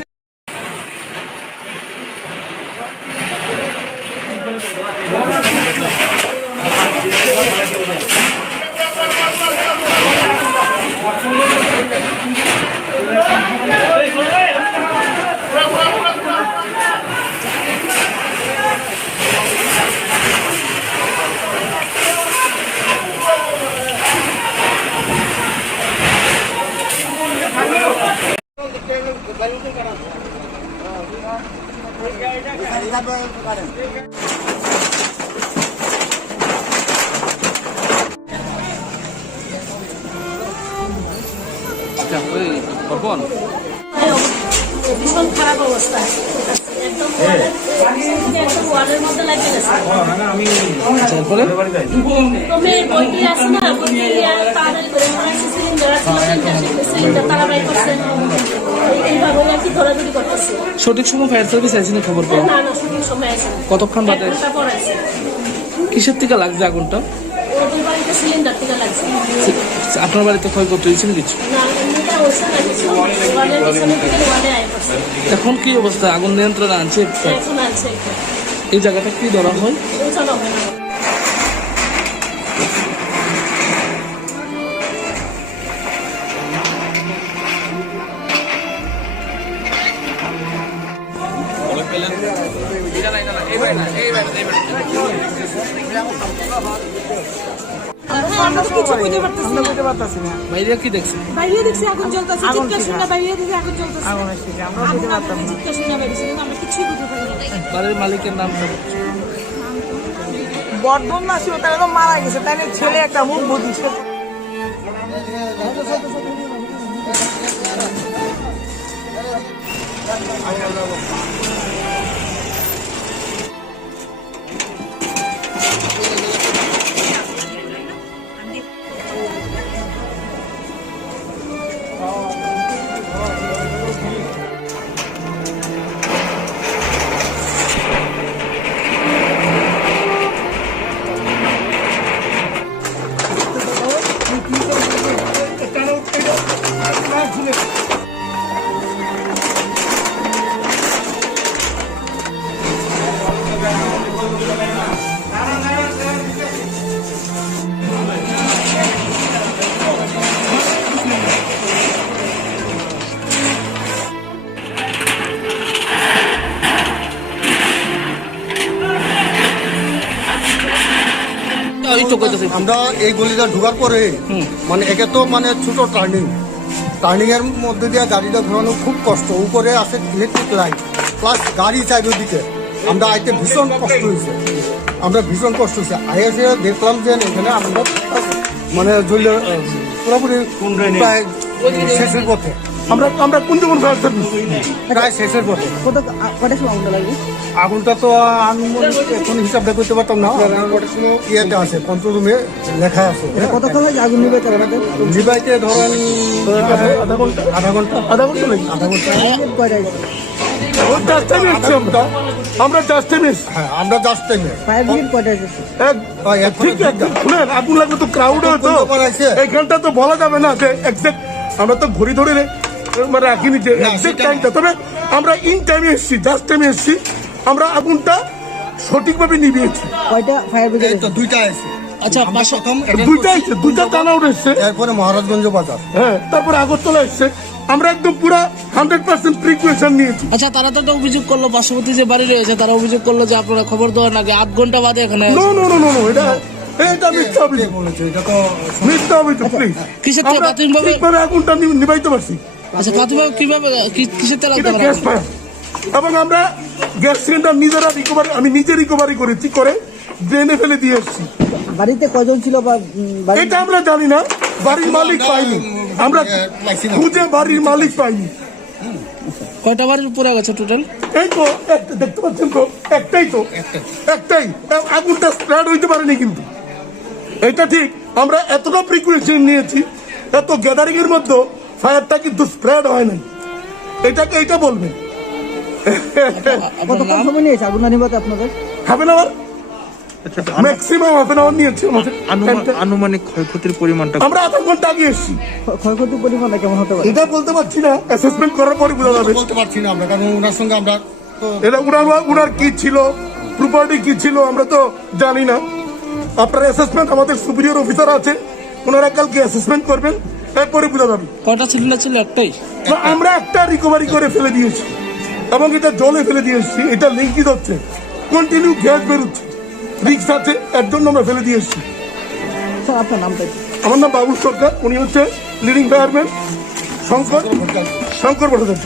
ওই ভবন ভীষণ খারাপ অবস্থা, একদম ওয়ালের মধ্যে লাগিয়ে গেছে। তারপরে তুমি বইটি আছে না, বইটি তাড়াতাড়ি করে সিলিন্ডার সিলিন্ডার তাড়াতাড়ি করছে, এইভাবে আর কি ধরাধরি করতেছে। সঠিক সময় ফায়ার সার্ভিস আইসিনে খবর পেয়ে না না, সঠিক সময় আছে না, কতক্ষণ বাদে? 1 ঘন্টা পর আছে। কিসের থেকে লাগছে আগুনটা? ওদের বাড়িতে সিলিন্ডার থেকে লাগছে। আপনার বাড়িতে ক্ষয়ক্ষতি হয়েছে কিছু? না, এমনিটা হয়েছে না কিছু, ওয়ালের পিছনে থেকে ওয়ালে আয় করছে। এখন কি অবস্থা? আগুন নিয়ন্ত্রণে আনছে? এখন আছে এই জায়গাটা কি ধরা হয়? চলো হবে না। আমরা তো কিছু বুঝতে পারতেছি না। বুঝতে পারতাছি না, বাইরে কি দেখছেন? বাইরে দেখছি আগুন জ্বলতেছে, আগুন চিৎকার ছিল। শুনে বাইরে দেখি আগুন জ্বলতেছে, আগুন এসেছে, আমরা বুঝতে পারতাম না। চিৎকার শুনে বেরিয়েছি, কিন্তু আমরা কিছুই বুঝতে পারি না। বাড়ির মালিকের নামটা বর্ধন না ছিল, তাহলে তো মারা গেছে, তাই না? ছেলে একটা মুখ বুঝছে। কইতেছে আমরা এই গলিটা ঢোকার পরে মানে একে তো মানে ছোট টার্নিং এর মধ্যে দিয়ে গাড়িটা ঘোরানো খুব কষ্ট, উপরে আছে ইলেকট্রিক লাইট প্লাস গাড়ি চারিদিকে। আমরা আইতে ভীষণ কষ্ট হয়েছে, আইসে দেখলাম যে এখানে আমরা মানে জ্বলে পুরোপুরি প্রায় শেষের পথে। আমরা কোন যেমন ফায়ার সার্ভিস প্রায় শেষের পথে। কটার সময় আগুনটা লাগবে? আগুনটা তো আমি এখন হিসাবটা করতে পারতাম না, ইয়েতে আছে কন্ট্রোল রুমে লেখা আছে। কতক্ষণ লাগে আগুন নিবে চালাতে? নিবাইতে ধরেন আধা ঘন্টা লাগে। কয়টায়? জাস্ট টাইমে এসছি আমরা জাস্ট টাইমে এসছি। হ্যাঁ, আমরা জাস্ট টাইমে ফায়ার ব্রিগেড কয়টায় এসেছে? ঠিক আছে, শুনেন আগুন লাগলে তো ক্রাউড হতো, এইখানটা তো বলা যাবে না যে এক্সাক্ট। আমরা তো ঘড়ি ধরে মানে রাখিনি যে এক্সাক্ট টাইমটা, তবে আমরা ইন টাইমে এসছি, জাস্ট টাইমে এসছি। আমরা আগুনটা সঠিকভাবে নিভিয়েছি। কয়টা ফায়ার ব্রিগেড? তো দুইটা আছে। আচ্ছা আমরা প্রথম দুইটা টানাউট এসছে, এরপরে মহারাজগঞ্জ বাজার, হ্যাঁ, তারপরে আগরতলা এসছে। আমরা একদম পুরা 100% প্রিকুয়েশন নিয়েছি। আচ্ছা, তারা তো একটা অভিযোগ করলো, পার্শ্ববর্তী যে বাড়ি রয়েছে তারা অভিযোগ করলো যে আপনারা খবর দেওয়ার আগে 8 ঘন্টা বাদে এখানে নো এটা মিথ্যা অভিযোগ, বলেছে এটা তো মিথ্যা অভিযোগ। প্লিজ, কিসের থেকে আমরা প্রাথমিকভাবে ঠিকভাবে আগুনটা নিভাইতে পারছি। আচ্ছা, প্রাথমিকভাবে কিভাবে কিসের তেল এটা গ্যাস ফায়ার, এবং আমরা গ্যাস সিলিন্ডার আমি নিজে রিকভারি করেছি, করে ড্রেনে ফেলে দিয়ে এসেছি। বাড়িতে কয়জন ছিল বা এটা আমরা জানি না, বাড়ির মালিক পাইনি, আমরা খুঁজে বাড়ির মালিক পাইনি। কয়টা বাড়ির উপরে গেছে টোটাল? এই তো একটা দেখতে পাচ্ছেন তো, একটাই আগুনটা স্প্রেড হইতে পারেনি, কিন্তু এটা ঠিক আমরা এতটা প্রিকুয়েশন নিয়েছি, এত গ্যাদারিং এর মধ্যে ফায়ারটা কিন্তু স্প্রেড হয় নাই, এইটা বলবেন। কতক্ষণ সময় নিয়েছে আগুনটা নিভাতে আপনাদের? Half an hour, maximum half an hour নিয়েছে আমাদের। আনুমানিক ক্ষয়ক্ষতির পরিমাণটা আমরা আধা ঘন্টা আগে এসেছি। ক্ষয়ক্ষতির পরিমাণটা কেমন হতে পারে? এটা বলতে পারছি না, অ্যাসেসমেন্ট করার পরে বোঝা যাবে। বলতে পারছি না আমরা, কারণ ওনার সঙ্গে আমরা তো এটা উনার কি ছিল, প্রপার্টি কি ছিল আমরা তো জানি না। আপনার অ্যাসেসমেন্ট, আমাদের সুপিরিয়র অফিসার আছে, ওনারা কালকে অ্যাসেসমেন্ট করবেন, এরপরে বোঝা যাবে। কয়টা সিলিন্ডার ছিল? একটাই। তো আমরা একটা রিকভারি করে ফেলে দিয়েছি, এবং এটা জলে ফেলে দিয়েছি। এটা লিঙ্কিত হচ্ছে, কন্টিনিউ গ্যাস বেরোচ্ছে, রিক্স আছে, এর জন্য আমরা ফেলে দিয়েছি। স্যার আপনার নামটা কি? আমার নাম বাবুল সরকার, উনি হচ্ছে লিডিং ফায়ারম্যান শঙ্কর ভট্টাচার্য।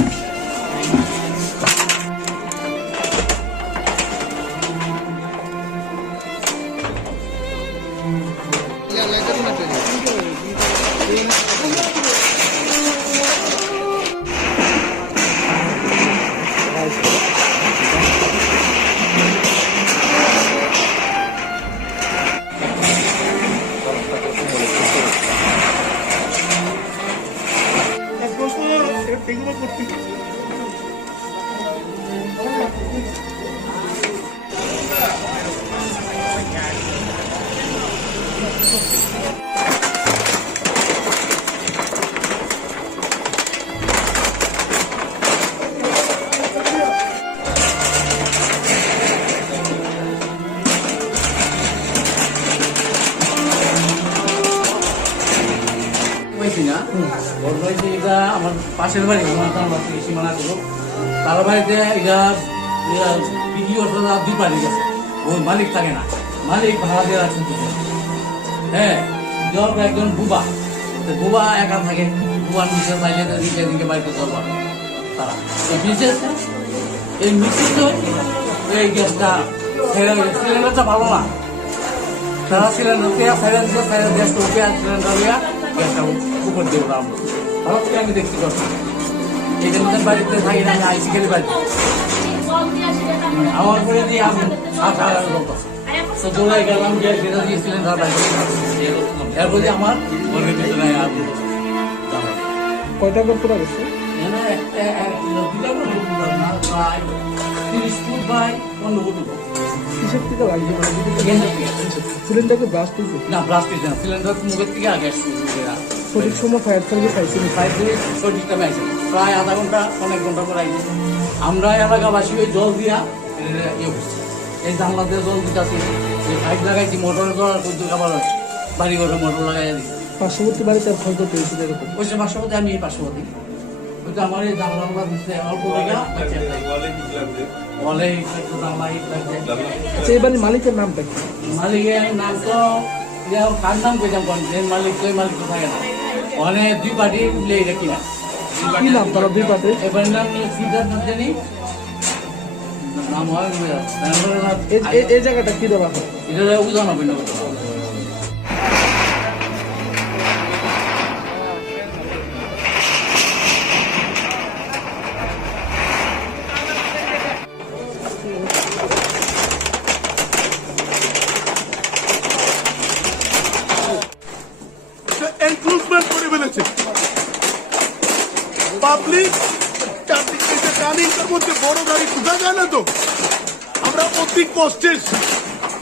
এটা আমার পাশের বাড়ি, সীমানা গুলো তারা বাড়িতে এটা বিক্রি করতে 2 পাড়ি গেছে, ওই মালিক থাকে না, মালিক ভাড়া দিয়ে রাখছেন। হ্যাঁ, একজন বুবা একা থাকে, বুবার নিচে চাইলে দিকে বাড়িতে চলবা তারা এই মিছিল এই গ্যাসটা সিলিন্ডারটা ভালো না, তারা সিলিন্ডার গ্যাসটা উঠে সিলিন্ডার গ্যাসটা উপর দিয়ে ওরা ভালো থেকে আমি দেখতে পাচ্ছি। এটার মধ্যে বাড়িতে থাকি না, আমি আইসি খেলে বাড়িতে আমার করে দিয়ে আমি তো দৌড়াই গেলাম, গ্যাস যেটা দিয়ে সিলিন্ডার বাড়িতে এরপর আমার ঘরের ভিতরে কয়টা করে পুরো গেছে? 30 ফুট বাই 15 ফুট। কিসের থেকে লাগছে? সিলিন্ডারকে ব্লাস্ট হয়েছে? না, ব্লাস্ট হয়েছে না, সিলিন্ডার মুখের থেকে আগে সঠিক সময় ফায়ার সার্ভিস আইসিনি? সঠিক টাইমে আইসে, প্রায় আধা ঘন্টা অনেক ঘন্টা পর আইসে। আমরা এলাকাবাসী ওই জল দিয়া এই জানলা দিয়ে জল দিতেছি, পাইপ লাগাইছি, মোটরের জল খাবার বাড়ি ঘরে মোটর লাগাই দিই। পার্শ্ববর্তী বাড়িতে আর ক্ষয়ক্ষতি হয়েছিল এরকম? ওই সে পার্শ্ববর্তী, আমি এই পার্শ্ববর্তী, ওই তো আমার এই জানলা দিচ্ছে অল্প জায়গা বলে জানলা। আচ্ছা, এই বাড়ির মালিকের নামটা কি? মালিকের নাম তো কার নাম কইতাম কোন যে মালিক কই মালিক তো থাকে না অনেক দুই পার্টি মিলে এটা কিনা কি নাম তারা দুই পার্টি? এবার নাম সিদ্ধার্থ জানি নাম হয় এই জায়গাটা কি ধরা হয়? এটা উদাহরণ হবে না এনক্রোচমেন্ট করে ফেলেছে পাবলিক টার্নিংটার মধ্যে বড় গাড়ি ঢুকা যায় না তো আমরা অতি কষ্টে এসেছি।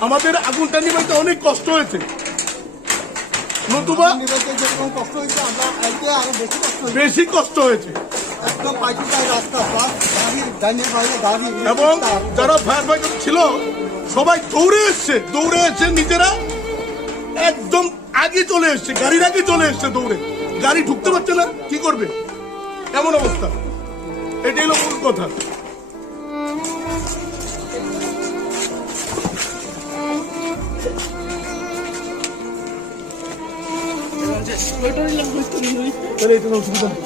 আমাদের আগুনটা নিবাইতে অনেক কষ্ট হয়েছে নতুবা নিবাইতে যেরকম কষ্ট হয়েছে আমরা আইতে আরো বেশি কষ্ট হয়েছে। বেশি কষ্ট হয়েছে একদম পাইটিটাই রাস্তা প্লাস গাড়ি ডাইনের বাইরে গাড়ি এবং যারা ফায়ার ফাইটার ছিল সবাই দৌড়ে এসছে নিজেরা একদম আগে চলে এসছে গাড়ির আগে চলে এসছে দৌড়ে গাড়ি ঢুকতে পারছে না কি করবে এমন অবস্থা এটাই হলো মূল কথা তাহলে এটা অসুবিধা নেই।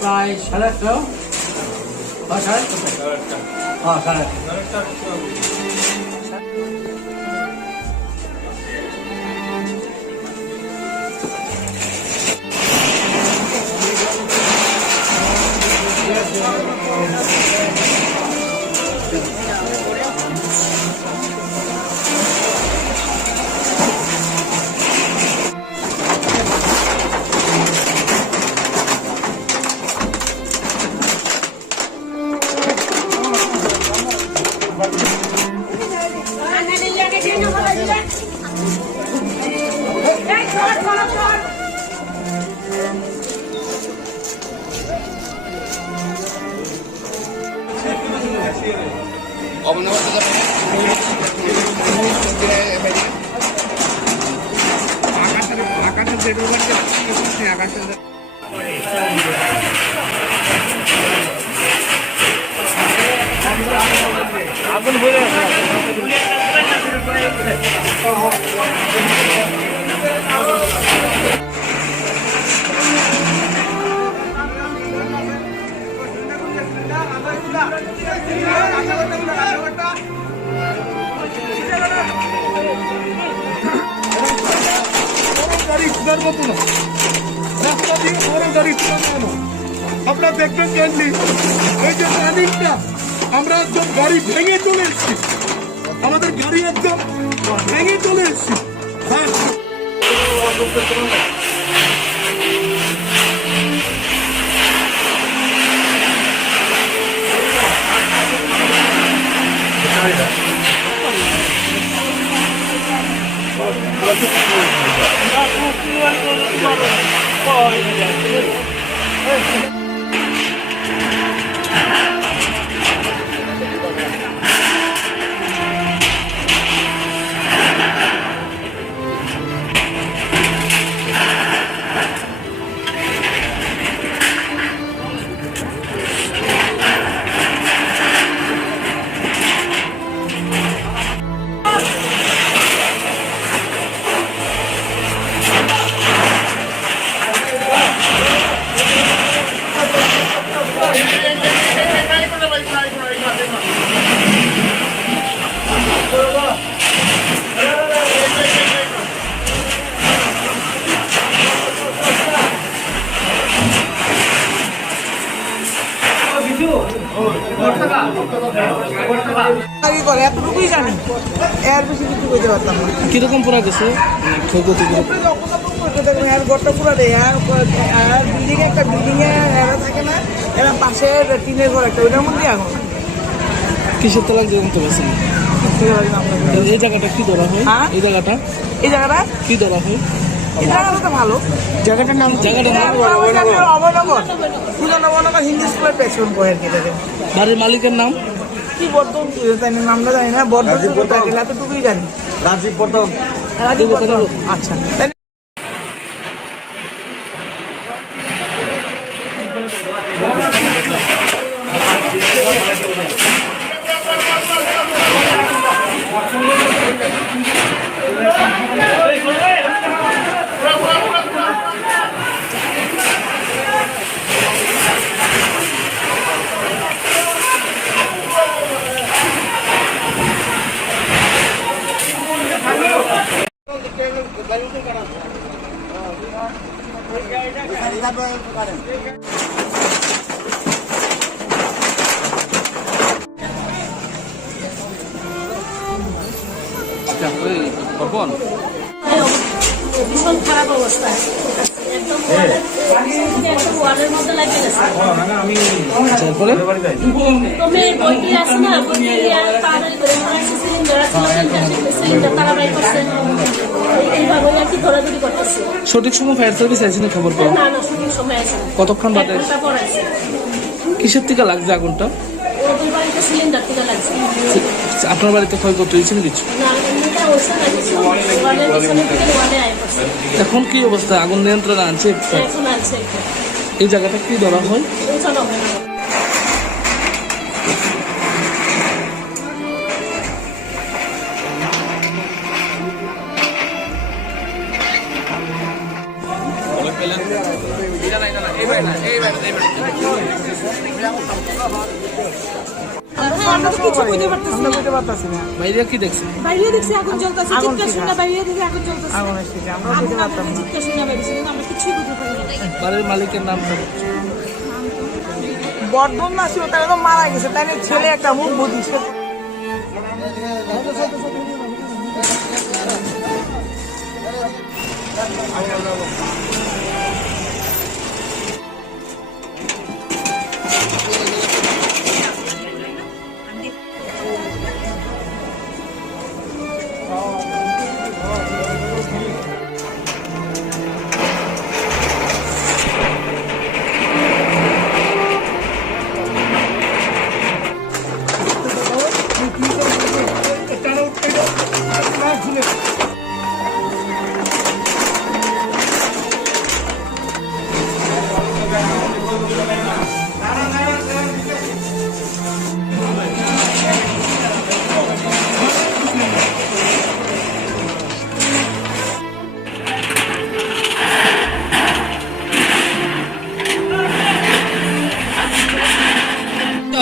প্রায় 8:30 হ্যাঁ 8:30 গাড়ি ঢোকার মতো না রাস্তা দিয়ে বড় গাড়ি ঢোকার না আপনারা দেখবেন কেনলি এই যে রানিংটা আমরা একদম গাড়ি ভেঙে চলে এসেছি আমাদের গাড়ি একদম ভেঙে চলে এসেছি হ্যাঁ আগে করে এতটুকুই জানি এর বেশি কিছু করতে পারতাম না কিরকম পড়া গেছে ক্ষয়ক্ষতি এর ঘরটা পুরো দেয় আর বিল্ডিং একটা বিল্ডিং এরা থাকে না এরা পাশে টিনের ঘর একটা ওইটার মধ্যে আগুন কিসের তলাক জানতে পারছেন? এই জায়গাটা কি ধরা হয়? হ্যাঁ? এই জায়গাটা এই জায়গাটা কি ধরা হয়? এই জায়গাটা তো ভালো জায়গাটার নাম অভয়নগর হিন্দি স্কুলের পেছন বয়ের কেটে বাড়ির মালিকের নাম কি বর্ধন নামটা জানি না বর্ধন এতটুকুই জানি রাজীব বর্ধন রাজীব বর্ধন আচ্ছা এই কোন ভীষণ খারাপ অবস্থা একদম একদম ওয়ালের মধ্যে লাগিয়ে গেছে আচ্ছা, এরপরে তো মেয়ের বইটি আছে না বইটি তাড়াতাড়ি করে ফেলাইছে সিলিন্ডার আছে সিলিন্ডার তাড়াতাড়ি করছে এইভাবে আর কি দৌড়াদৌড়ি করতেছে সঠিক সময় ফায়ার সার্ভিস আইসি না খবর পাও না না সঠিক সময় আছে কতক্ষণ বাদে তারপর আছে কিসের থেকে লাগছে আগুনটা? ওদের বাড়িতে সিলিন্ডার থেকে লাগছে আপনার বাড়িতে ক্ষয়ক্ষতি হয়েছে কিছু? না এমনিটা হয়েছে না কিছু ওয়ালের পিছনে থেকে ওয়ালে আয় করছে এখন কি অবস্থা? আগুন নিয়ন্ত্রণে আনছে? এখন আছে এই জায়গাটা কি ধরা হয়? চলো হবে না আমরা তো কিছু বুঝতে পারতেছি না। বুঝতে পারতেছি না বাইরে কি দেখছে? বাইরে দেখছি আগুন জ্বলতেছে, আগুন চিৎকার কিসে? শুনে বাইরে দেখি আগুন জ্বলতেছে। আগুন এসেছে আমরা আগুন বুঝতে পারতাম না চিৎকার শুনে বাইরেছি, কিন্তু আমরা কিছুই বুঝতে পারি না। বাড়ির মালিকের নাম কি? বর্ধন না ছিল তাহলে তো মারা গেছে, তাই না? ছেলে একটা মুখ বুঝিস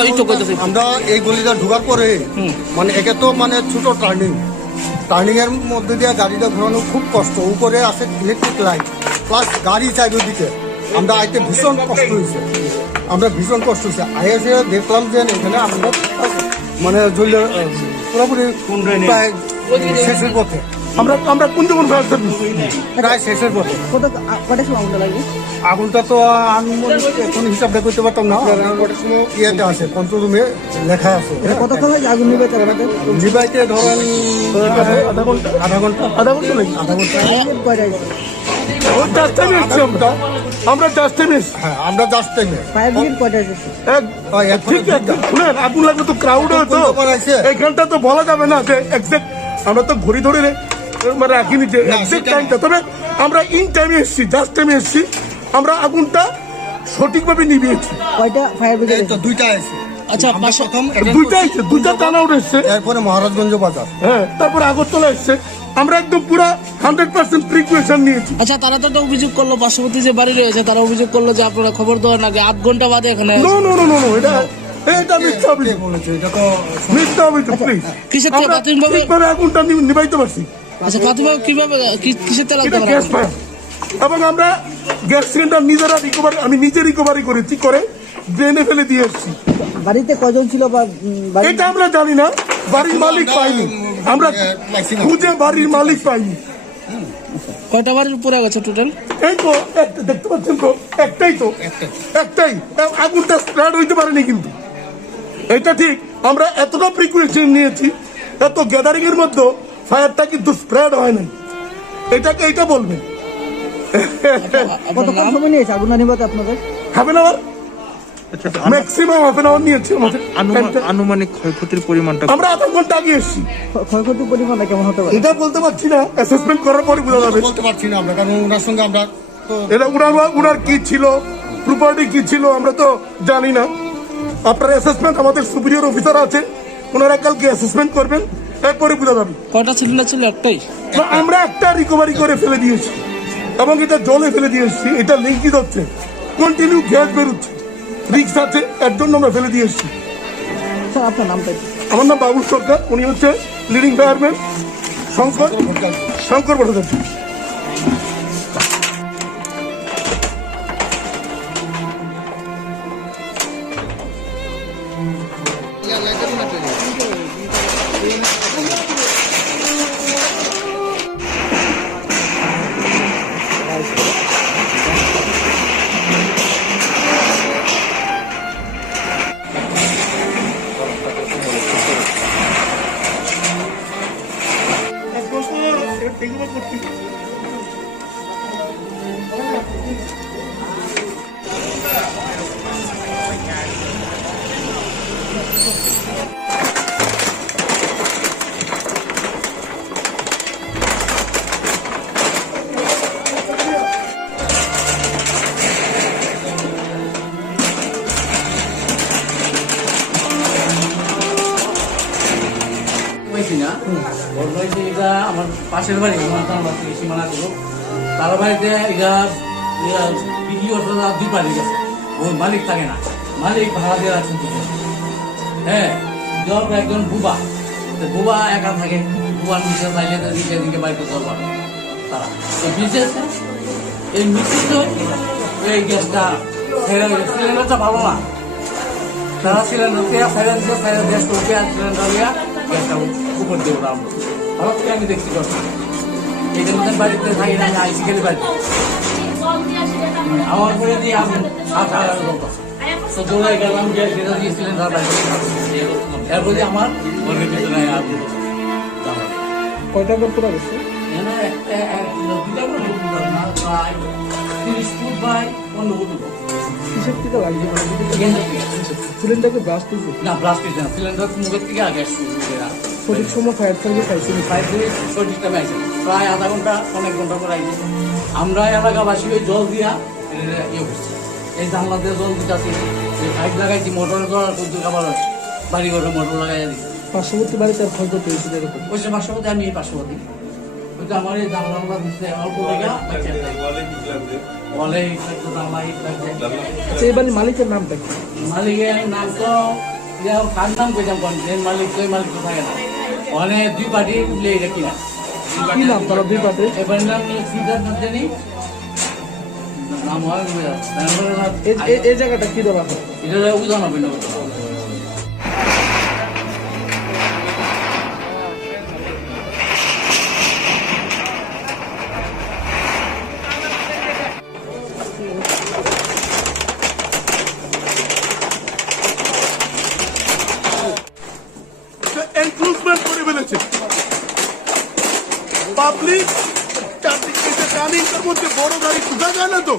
এই তো কইতেছে আমরা এই গলিটা ঢোকার পরে মানে একে তো মানে ছোট টার্নিং এর মধ্যে দিয়ে গাড়িটা ঘোরানো খুব কষ্ট, উপরে আছে ইলেকট্রিক লাইট প্লাস গাড়ি চারিদিকে। আমরা আইতে ভীষণ কষ্ট হয়েছে, আইসে দেখলাম যে এখানে আমরা মানে পুরোপুরি প্রায় শেষের পথে, আমরা কোন যখন ফায়ার সার্ভিস প্রায় শেষের পথে। কটার সময় আগুনটা লাগে? আগুনটা তো আমি এখন হিসাবটা করতে পারতাম না, ইয়েতে আছে কন্ট্রোল রুমে লেখা আছে। কতক্ষণ হয় আগুন নিবে চালাতে? নিবাইতে ধরেন আধা ঘন্টা লাগে। কয়টায়? ওই জাস্ট টাইমে এসছি আমরা জাস্ট টাইমে এসছি। হ্যাঁ আমরা জাস্ট টাইমে ফায়ার ব্রিগেড কয়টায় এসেছে? ঠিক আছে শুনেন, আগুন লাগবে তো ক্রাউড হতো এইখানটা তো বলা যাবে না যে এক্সাক্ট, আমরা তো ঘড়ি ধরে মানে রাখিনি যে এক্সাক্ট টাইমটা, তবে আমরা ইন টাইমে এসছি, জাস্ট টাইমে এসছি। আমরা আগুনটা সঠিকভাবে নিভিয়েছি। কয়টা ফায়ার ব্রিগেড? তো দুইটা আছে। আচ্ছা আমরা প্রথম দুইটা টানা উঠে এসছে, এরপরে মহারাজগঞ্জ বাজার। হ্যাঁ তারপরে আগরতলা এসছে। আমরা একদম পুরা 100% প্রিকুয়েশন নিয়েছি। আচ্ছা, তারা তো একটা অভিযোগ করলো, পার্শ্ববর্তী যে বাড়ি রয়েছে তারা অভিযোগ করলো যে আপনারা খবর দেওয়ার আগে 8 ঘন্টা বাদে এখানে no no no no no, এটা মিথ্যা অভিযোগ, বলেছে এটা তো মিথ্যা অভিযোগ। প্লিজ কিসের থেকে প্রাথমিকভাবে? ঠিকভাবে আগুনটা নিভাইতে পারছি। আচ্ছা, প্রাথমিকভাবে কিভাবে কিসের তেল এটা গ্যাস ফায়ার, এবং আমরা গ্যাস সিলিন্ডার নিজেরা রিকভারি, আমি নিজে রিকভারি করেছি, করে ড্রেনে ফেলে দিয়ে এসেছি। বাড়িতে কয়জন ছিল বা এটা আমরা জানি না, বাড়ির মালিক পাইনি, আমরা খুঁজে বাড়ির মালিক পাইনি। কয়টা বাড়ির উপরে গেছে টোটাল? এই তো দেখতে পাচ্ছেন তো, একটাই আগুনটা স্প্রেড হইতে পারেনি, কিন্তু এটা ঠিক আমরা এতটা প্রিকুয়েশন নিয়েছি, এত গ্যাদারিং এর মধ্যে ফায়ারটা কিন্তু স্প্রেড হয় নাই, এটা বলবেন। কতক্ষণ সময় নিয়েছে আগুন নিভাতে আপনাদের? Half an hour, maximum half an hour নিয়েছে আমাদের। আনুমানিক ক্ষয়ক্ষতির পরিমাণটা আমরা আধা ঘন্টা আগে এসেছি। ক্ষয়ক্ষতির পরিমাণটা কেমন হতে পারে? এটা বলতে পারছি না, অ্যাসেসমেন্ট করার পরে বোঝা যাবে। বলতে পারছি না আমরা, কারণ ওনার সঙ্গে আমরা তো এটা উনার কি ছিল, প্রপার্টি কি ছিল আমরা তো জানি না। আপনার অ্যাসেসমেন্ট, আমাদের সুপিরিয়র অফিসার আছে, ওনারা কালকে অ্যাসেসমেন্ট করবেন, এরপরে বোঝা যাবে। কয়টা সিলিন্ডার ছিল? একটাই। না, আমরা একটা রিকভারি করে ফেলে দিয়েছি, এবং এটা জলে ফেলে দিয়েছি। এটা লিঙ্কিত হচ্ছে, কন্টিনিউ গ্যাস বেরোচ্ছে, রিক্স আছে, এর জন্য আমরা ফেলে দিয়েছি। স্যার আপনার নামটা কি? আমার নাম বাবুল সরকার, উনি হচ্ছে লিডিং ফায়ারম্যান শঙ্কর ভট্টাচার্য। পাইছি না ওর বাড়িতে এটা আমার পাশের বাড়ি সীমানা গুলো তার বাড়িতে এটা বিক্রি করতে দুই পাড়ি গেছে ওর মালিক থাকে না মালিক ভাড়া দিয়ে রাখছেন দুজন। হ্যাঁ জল একজন বুবা বুবা একা থাকে বুবার নিচে চাইলে নিচে দিকে বাড়িতে জল পাবে তারা তো বিশেষ এই মিশ্রিত এই গ্যাসটা সিলিন্ডারটা ভালো না তারা সিলিন্ডারকে গ্যাসটা উঠে আর সিলিন্ডার দিয়া গ্যাসটা উপর দিয়ে ওরা ভালো করে আমি দেখতে পাচ্ছি এইটার মধ্যে বাড়িতে থাকি না আমি আইসি খেলে বাড়িতে জল দিয়ে আসলে আমার করে দিয়ে আমি সাত হাজার লোক আছে তো দৌড়াই গেলাম যে সেটা দিয়ে সিলিন্ডার বাড়িতে এরপর দিয়ে আমার ঘরের ভিতরে আর কয়টা ঘর পুরা গেছে? প্রায় 30 ফুট বাই 15 ফুট কিসের থেকে লাগছে? সিলিন্ডারকে ব্লাস্ট হয়েছে? না প্লাস্টিক না সিলিন্ডার মুখের থেকে আগে শুরু করে সঠিক সময় ফায়ার সার্ভিস আইসিনি? 5 মিনিট সঠিক টাইমে আইসে প্রায় আধা ঘন্টা অনেক ঘন্টা পর আইসে আমরা এলাকাবাসী ওই জল দিয়া ইয়ে করছি এই জানলা দিয়ে জল দিতেছি পাইপ লাগাইছি মোটরের জল কিন্তু আবার বাড়ি ঘরে মোটর লাগাই দিচ্ছি পার্শ্ববর্তী বাড়িতে আর ক্ষয়ক্ষতি হয়েছিল এরকম? ওই সে পার্শ্ববর্তী আমি এই পার্শ্ববর্তী ওই তো আমার এই জানলা দিচ্ছে অল্প জায়গা ওয়ালে একটু জানলা লাগছে আচ্ছা এই বাড়ির মালিকের নামটা কি? মালিকের নাম তো কার নাম কইতাম কোন মালিক তো মালিক তো থাকে না ওখানে দুই পার্টি মিলে এটা কিনা কি নাম তারা দুই পাতে? এবার নাম সিদ্ধার্থ জানি নাম হয় এই জায়গাটা কি ধরা হয়? এটা উদাহরণ হবে না এনক্রোচমেন্ট করে ফেলেছে পাবলিক টার্নিংটার মধ্যে বড় গাড়ি ঢুকা যায় না তো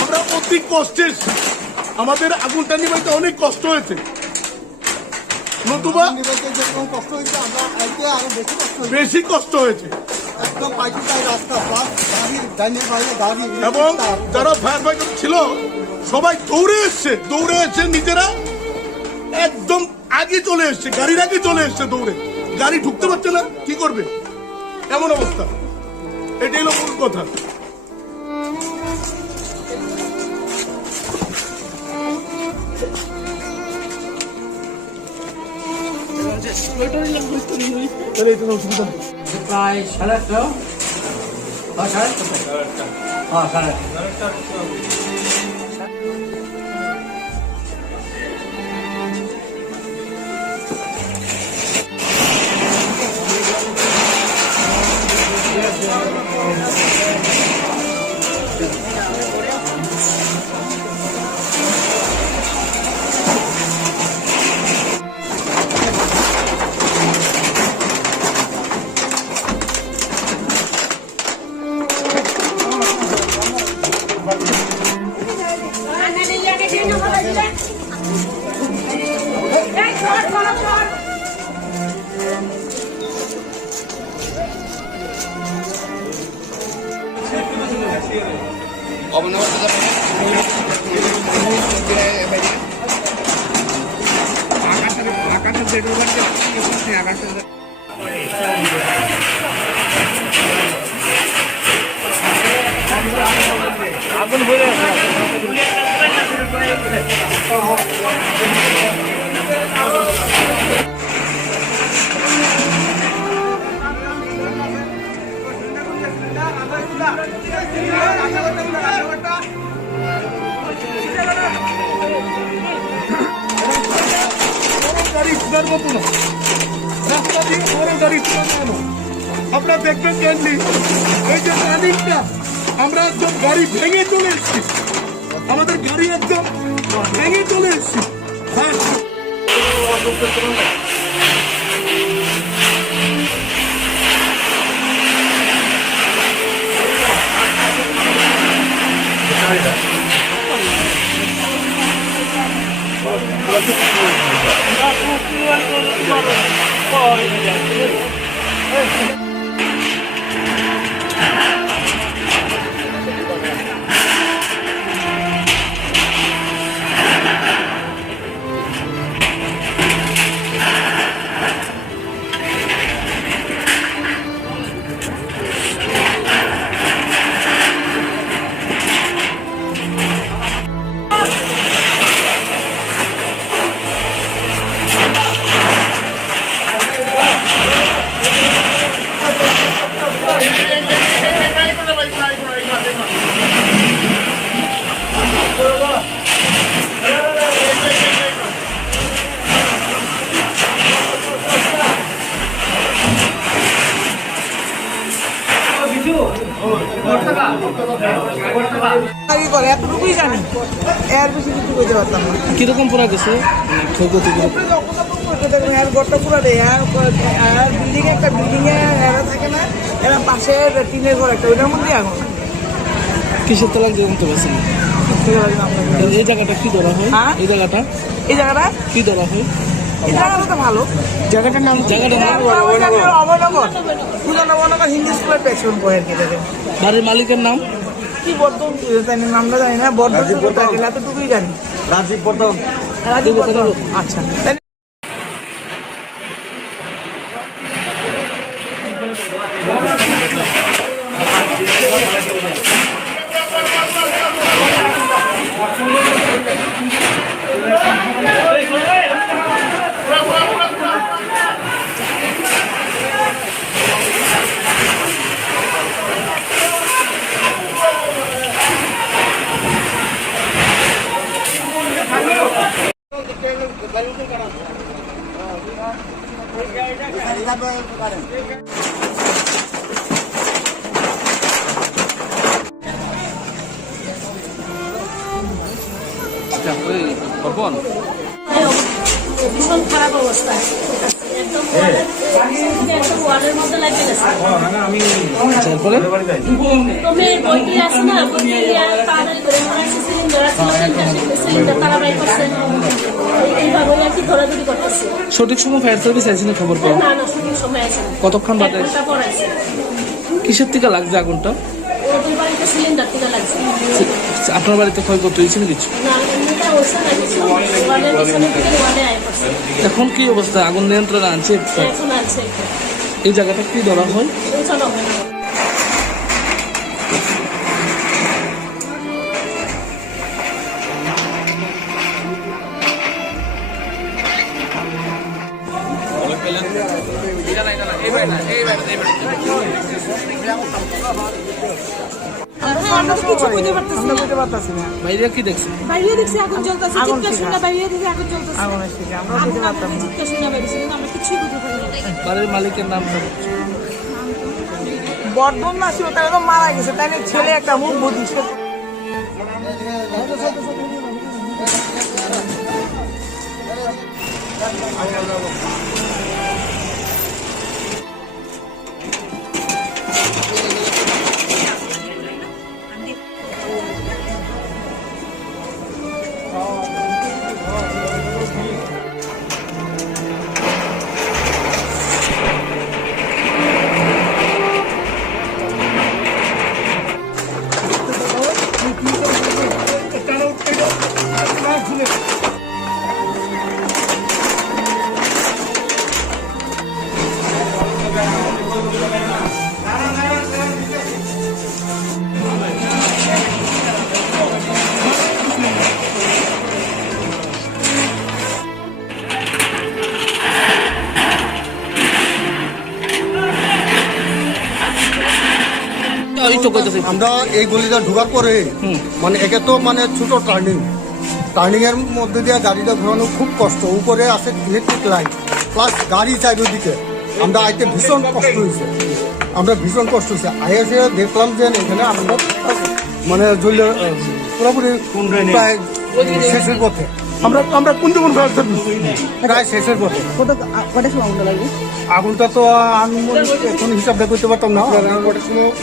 আমরা অতি কষ্টে আমাদের আগুনটা নিবাইতে অনেক কষ্ট হয়েছে নতুবা নিবাইতে যেরকম কষ্ট হয়েছে আমরা আইতে আরো বেশি কষ্ট হয়েছে। বেশি কষ্ট হয়েছে একদম পাইটিটাই রাস্তা প্লাস গাড়ি ডাইনের বাইরে গাড়ি এবং যারা ফায়ার ফাইটার ছিল সবাই দৌড়ে এসছে নিজেরা একদম আগে চলে এসছে গাড়ির আগে চলে এসছে দৌড়ে গাড়ি ঢুকতে পারছে না কি করবে এমন অবস্থা এটাই হলো মূল কথা তাহলে এটা অসুবিধা নেই। প্রায় 8:30 সাড়ে 8:30 গাড়ি ঢোকার মতো না রাস্তা দিয়ে বড় গাড়ি ঢোকানো না আপনারা দেখবেন ক্যান্ডলি এই যে রানিংটা আমরা একদম গাড়ি ভেঙে চলে এসেছি আমাদের গাড়ি একদম ভেঙে চলে এসেছি হ্যাঁ Gracias. কি করে এতটুকুই জানি, এর বেশি কিছু করতে পারতাম না। কিরকম পড়া গেছে ক্ষয়ক্ষতি এর ঘরটা পুরো দেয়, আর বিল্ডিং একটা বিল্ডিং এ এরা থাকে না, এরা পাশে টিনের ঘর একটা, ওইটার মধ্যে আগুন। কিসের তলায় জানতে পারছেন? এই জায়গাটা কি ধরা হয়? হ্যাঁ? এই জায়গাটা কি ধরা হয়? এই জায়গাটা তো ভালো, জায়গাটার নাম অভয়নগর হিন্দি স্কুলের পেছন বয়ের কেটে দেয়। বাড়ির মালিকের নাম কি বর্ধন নামটা জানি না, বর্ধন এতটুকুই জানি। রাজীব বর্ধন। আচ্ছা, ভীষণ খারাপ অবস্থা, একদম ওয়ার্ডের মধ্যে লাগে গেছে। তো মেয়ের বইটি আছে না, বইটি তাড়াতাড়ি করে সিলিন্ডার তারা বাই করছে, এইভাবে আর কি ধরাধরি করতেছে। সঠিক সময় ফায়ার সার্ভিস আইসিনি খবর পাওয়া? না সঠিক সময় আছে না, কতক্ষণ বাদে? 1 ঘন্টা পর আছে। কিসের থেকে লাগছে আগুনটা? ওদের বাড়িতে সিলিন্ডার থেকে লাগছে। আপনার বাড়িতে ক্ষয়ক্ষতি হয়েছে না কিছু? না এমনিটা হচ্ছে না কিছু, ওয়ার্ডের পিছনে থেকে ওয়ার্ডে আয় করছে, এখন কি অবস্থা? আগুন নিয়ন্ত্রণে আনছে? এখন আছে। এই জায়গাটা কি ধরা হয়? চলো আমরা তো কিছু বুঝতে পারতেছি না। বুঝতে পারতাছি না। বাইরে কি দেখছেন? বাইরে দেখছি আগুন জ্বলতেছে, আগুন চিৎকার ছিল। শুনে বাইরে দেখি আগুন জ্বলতেছে। আগুনের থেকে আমরা আগুন বুঝতে পারতাম না। চিৎকার শুনে বেরিয়েছে, কিন্তু আমরা কিছুই বুঝতে পারি না। বাড়ির মালিকের নাম? বর্ধন না ছিল, তারা তো মারা গেছে, তাই না? ছেলে একটা মুখ বুঝিস। আমরা এই গলিটা ঢোকার পরে মানে একে তো মানে ছোট টার্নিং এর মধ্যে দিয়ে গাড়িটা ঘোরানো খুব কষ্ট, উপরে আছে ইলেকট্রিক লাইট প্লাস গাড়ি চারিদিকে। আমরা আইতে ভীষণ কষ্ট হয়েছে। আইএসে দেখলাম যে এখানে আমরা মানে পুরোপুরি প্রায় শেষের পথে। আমরা কোন ফায়ার সার্ভিস প্রায় শেষের পথে। আগুনটা তো আমি এখন হিসাবটা করতে পারতাম না।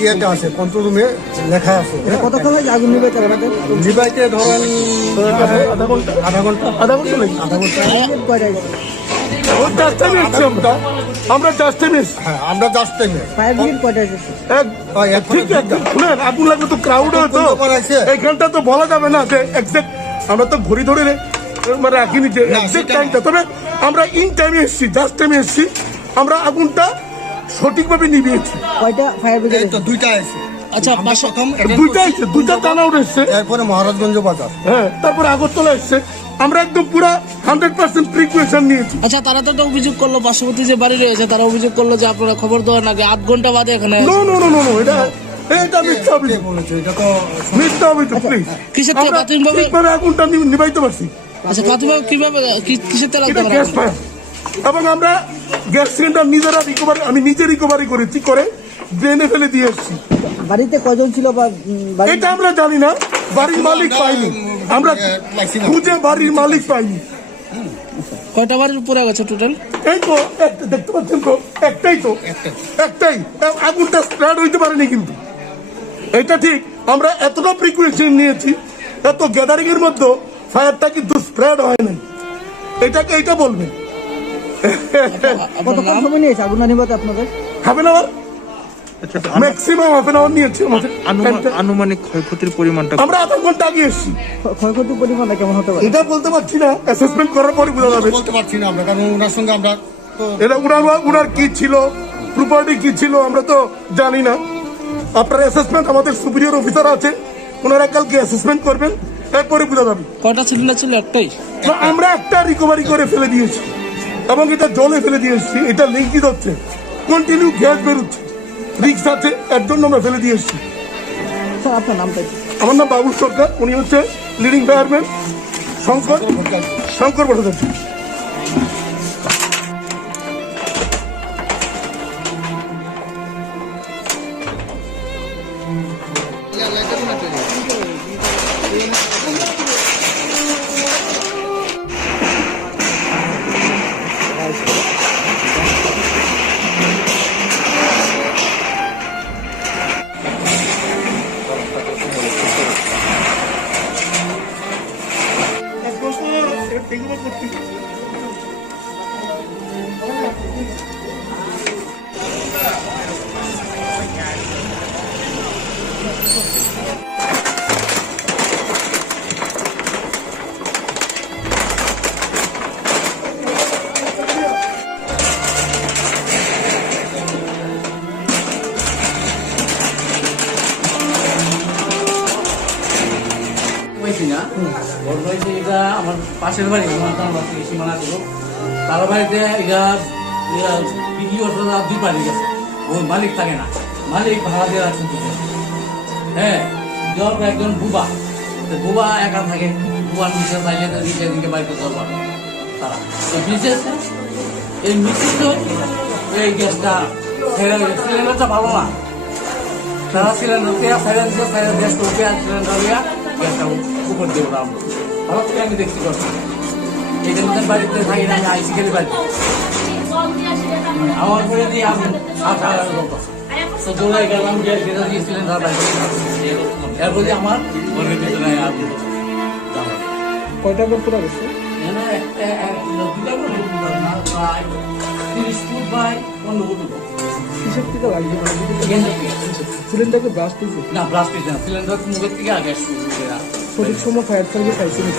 ইয়েতে আছে, কন্ট্রোল রুমে লেখা আছে। কতক্ষণ হয় আগুন নিবাইতে? নিবাইতে ধরেন আধা ঘন্টা আধা ঘন্টা লাগে। আধা ঘন্টা ও জাস্ট টাইমে এসছি আমরা জাস্ট টাইমে এসছি হ্যাঁ আমরা জাস্ট টাইমে ফায়ার ব্রিগেড কয়টা এসেছে? ঠিক আছে শুনেন আগুন লাগলে তো ক্রাউড হতো করাইছে। এইখানটা তো বলা যাবে না যে এক্সাক্ট আমরা তো ঘড়ি ধরে মানে রাখিনি যে এক্সাক্ট টাইমটা তবে আমরা ইন টাইমে এসছি জাস্ট টাইমে এসছি আমরা আগুনটা সঠিকভাবে নিভিয়েছি কয়টা ফায়ার ব্রিগেড এই তো দুইটা আছে আচ্ছা আমরা প্রথম দুইটা টানা উঠেছে এরপরে মহারাজগঞ্জ বাজার হ্যাঁ তারপরে আগরতলা এসছে আমরা একদম পুরা 100% প্রিকুয়েশন নিয়েছি আচ্ছা তারা তো একটা অভিযোগ করলো পার্শ্ববর্তী যে বাড়ি রয়েছে তারা অভিযোগ করলো যে আপনারা খবর দেওয়ার আগে 8 ঘন্টা বাদে এখানে no no no no no এটা মিথ্যা অভিযোগ বলেছে এটা তো মিথ্যা অভিযোগ প্লিজ কিসের থেকে আমরা প্রাথমিকভাবে ঠিকভাবে আগুনটা নিভাইতে পারছি আচ্ছা প্রাথমিকভাবে কিভাবে কিসের থেকে লাগতে এটা পারে গ্যাস ফায়ার এবং আমরা গ্যাস সিলিন্ডার নিজেরা আমি নিজে রিকভারি করেছি করে ড্রেনে ফেলে দিয়ে এসেছি বাড়িতে কয়জন ছিল বা এটা আমরা জানি না বাড়ির মালিক পাইনি আমরা খুঁজে বাড়ির মালিক পাইনি কয়টা বাড়ির উপরে গেছে টোটাল? এই তো দেখতে পাচ্ছেন তো একটাই আগুনটা স্প্রেড হইতে পারেনি কিন্তু এটা ঠিক আমরা এতটা প্রিকুয়েশন নিয়েছি এত গ্যাদারিং এর মধ্যে ফায়ারটা কিন্তু স্প্রেড হয় নাই এইটা বলবেন কতক্ষণ সময় নিয়েছে আগুন নিভাতে আপনাদের? Half an hour maximum half an hour নিয়েছি আমাদের আনুমানিক ক্ষয়ক্ষতির পরিমাণটা আমরা আধা ঘন্টা আগে এসেছি ক্ষয়ক্ষতির পরিমাণটা কেমন হতে পারে? এটা বলতে পারছি না অ্যাসেসমেন্ট করার পরে বোঝা যাবে বলতে পারছি না আমরা কারণ ওনার সঙ্গে আমরা তো এটা উনার কি ছিল প্রপার্টি কি ছিল আমরা তো জানি না আপনার অ্যাসেসমেন্ট আমাদের সুপিরিয়র অফিসার আছে ওনারা কালকে অ্যাসেসমেন্ট করবেন এরপরে বোঝা যাবে কয়টা সিলিন্ডার ছিল? একটাই? না, আমরা একটা রিকভারি করে ফেলে দিয়েছি এবং এটা জলে ফেলে দিয়েছি এটা লিঙ্কিত হচ্ছে কন্টিনিউ গ্যাস বেরোচ্ছে রিক্স আছে এর জন্য আমরা ফেলে দিয়েছি স্যার আপনার নামটা কি? আমার নাম বাবুল সরকার উনি হচ্ছে লিডিং ফায়ারম্যান শঙ্কর ভট্টাচার্য হয়েছি না ওর বাড়িতে এটা আমার পাশের বাড়ি সীমানা ছিল তার বাড়িতে এটা ভিডিও দুই পাড়ি গেছে ওর মালিক থাকে না মালিক ভাড়া দিয়ে রাখছেন দুজন হ্যাঁ জল একজন বুবা বুবা একা থাকে বুবার নিচে চাইলে নিচে দিকে বাড়িতে জল পাবে তারা এই মিছিল এই গ্যাসটা সিলিন্ডারটা ভালো না তারা সিলিন্ডার গ্যাসটা উঠে সিলিন্ডার গ্যাসটা উপর দিয়ে ওরা ভালো করে আমি দেখতে পাচ্ছি এই জন্য বাড়িতে থাকি না আমি আইসি খেলে বাড়িতে আমার করে দিয়ে আমি তো দৌড়াই গেলাম গ্যাস যেটা দিয়ে সিলিন্ডার বাড়িতে এরপরে আমার ঘরের ভিতরে কয়টা করে পুরো গেছে? 30 ফুট বাই 15 ফুট কিসের থেকে লাগছে? সিলিন্ডার সিলিন্ডারকে ব্লাস্ট হয়েছে? না ব্লাস্ট না সিলিন্ডার মুখের থেকে আগে সঠিক সময় ফায়ার সার্ভিস আইসিনি?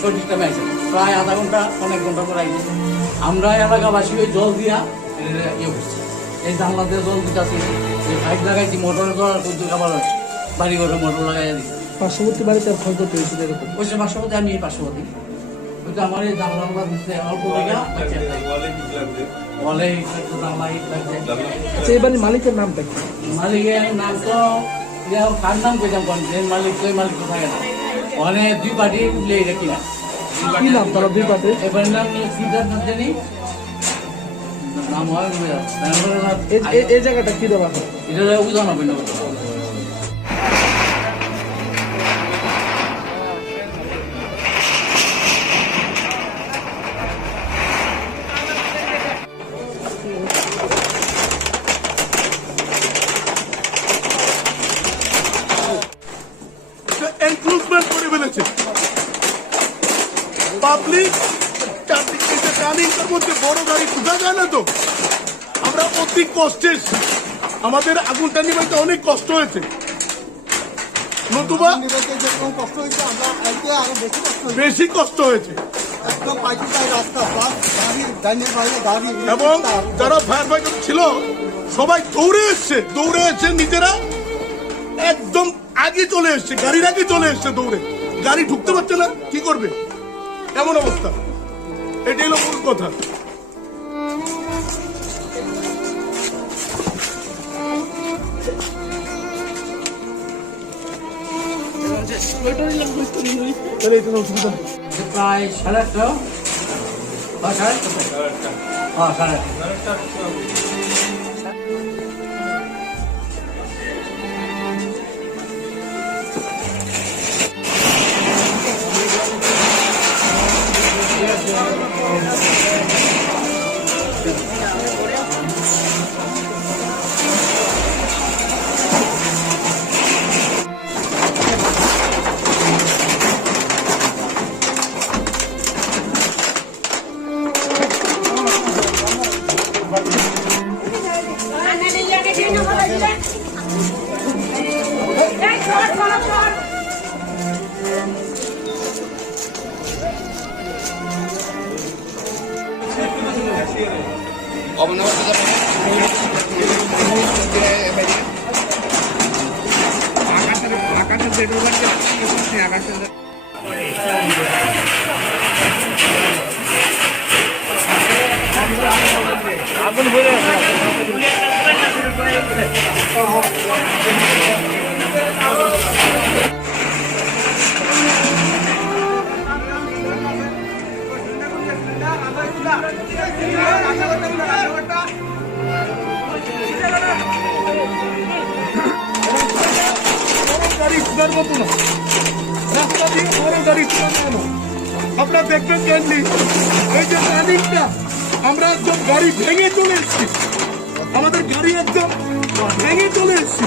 সঠিক টাইমে আছে প্রায় আধা ঘন্টা অনেক ঘন্টা পর আইছে আমরা এলাকাবাসী ওই জল দিয়া ইয়ে করছি এই জানলা দিয়ে জল দিতেছি এই পাইপ লাগাইছি মোটরের জল কুদ্দুর খাবার হয় বাড়ি ঘরে মোটর লাগাই দিই পার্শ্ববর্তী বাড়িতে আর ক্ষয়ক্ষতি হয়েছিল এরকম? ওই সে পার্শ্ববর্তী আমি এই পার্শ্ববর্তী ওইটা আমার এই জানলা দিচ্ছে অল্প লেগে বলে জানলা আচ্ছা এই বাড়ির মালিকের নামটা কি? মালিকের নাম তো কার নাম কইতাম কোন মালিক তো মালিক তো থাকে না ওখানে দুই পার্টি মিলে এটা কিনা কি নাম তারা দুই পাতে? এবার নাম সিদ্ধার্থ জানি নাম হয় এই জায়গাটা কি দেওয়া হয়? এটা উদাহরণ হবে না এনক্রোচমেন্ট করে ফেলেছে পাবলিক চারদিকে টার্নিং রাস্তার মধ্যে বড় গাড়ি ঢুকা যায় না তো। আমরা অতি কষ্টে এসেছি। আমাদের আগুনটা নিভাইতে অনেক কষ্ট হয়েছে, নতুবা নিবেতে যেরকম কষ্ট হয়েছে আমরা আজকে আরো বেশি কষ্ট হয়েছে। বেশি কষ্ট হয়েছে। একদম পাইটিটাই রাস্তা প্লাস গাড়ি ডাইনের বাইরে গাড়ি এবং যারা ফায়ার ফাইটার ছিল সবাই দৌড়ে এসছে নিজেরা একদম আগে চলে এসছে, গাড়ির আগে চলে এসছে দৌড়ে। গাড়ি ঢুকতে পারছে না, কি করবে এমন অবস্থা। এটাই হলো মূল কথা। প্রায় 8:30 সাড়ে 8:30। গাড়ি ঢোকার মতো না, রাস্তা দিয়ে বড় গাড়ি ঢোকানো না। আপনারা দেখবেন ক্যান্ডলি এই যে রানিংটা, আমরা একদম গাড়ি ভেঙে চলে এসেছি, আমাদের গাড়ি একদম ভেঙে চলে এসেছি।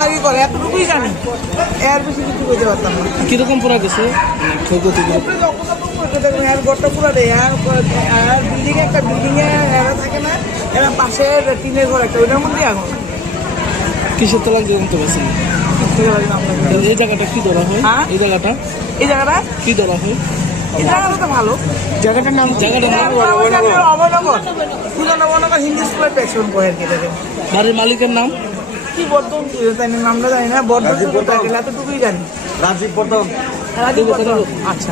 গাড়ি করে এতটুকুই জানি, এর বেশি কিছু করতে পারতাম না। কিরকম পুরা গেছে ক্ষয়ক্ষতিগুলো? এর ঘরটা পুরো দেয়, আর বিল্ডিং একটা বিল্ডিং এ এরা থাকে না, এরা পাশের টিনের ঘর একটা, ওইটার মধ্যে আগুন। কিসের তলায় জানতে পারছেন? এই জায়গাটা কি ধরা হয়? হ্যাঁ? এই জায়গাটা এই জায়গাটা কি ধরা হয়? এই জায়গাটা তো ভালো। জায়গাটার নাম অভয়নগর হিন্দি স্কুলের পেছন করে কেটে বাড়ির মালিকের নাম কি বর্ধন, নামটা জানি না, বর্ধন এতটুকুই জানি। রাজীব বর্ধন। রাজীব বর্ধন, আচ্ছা।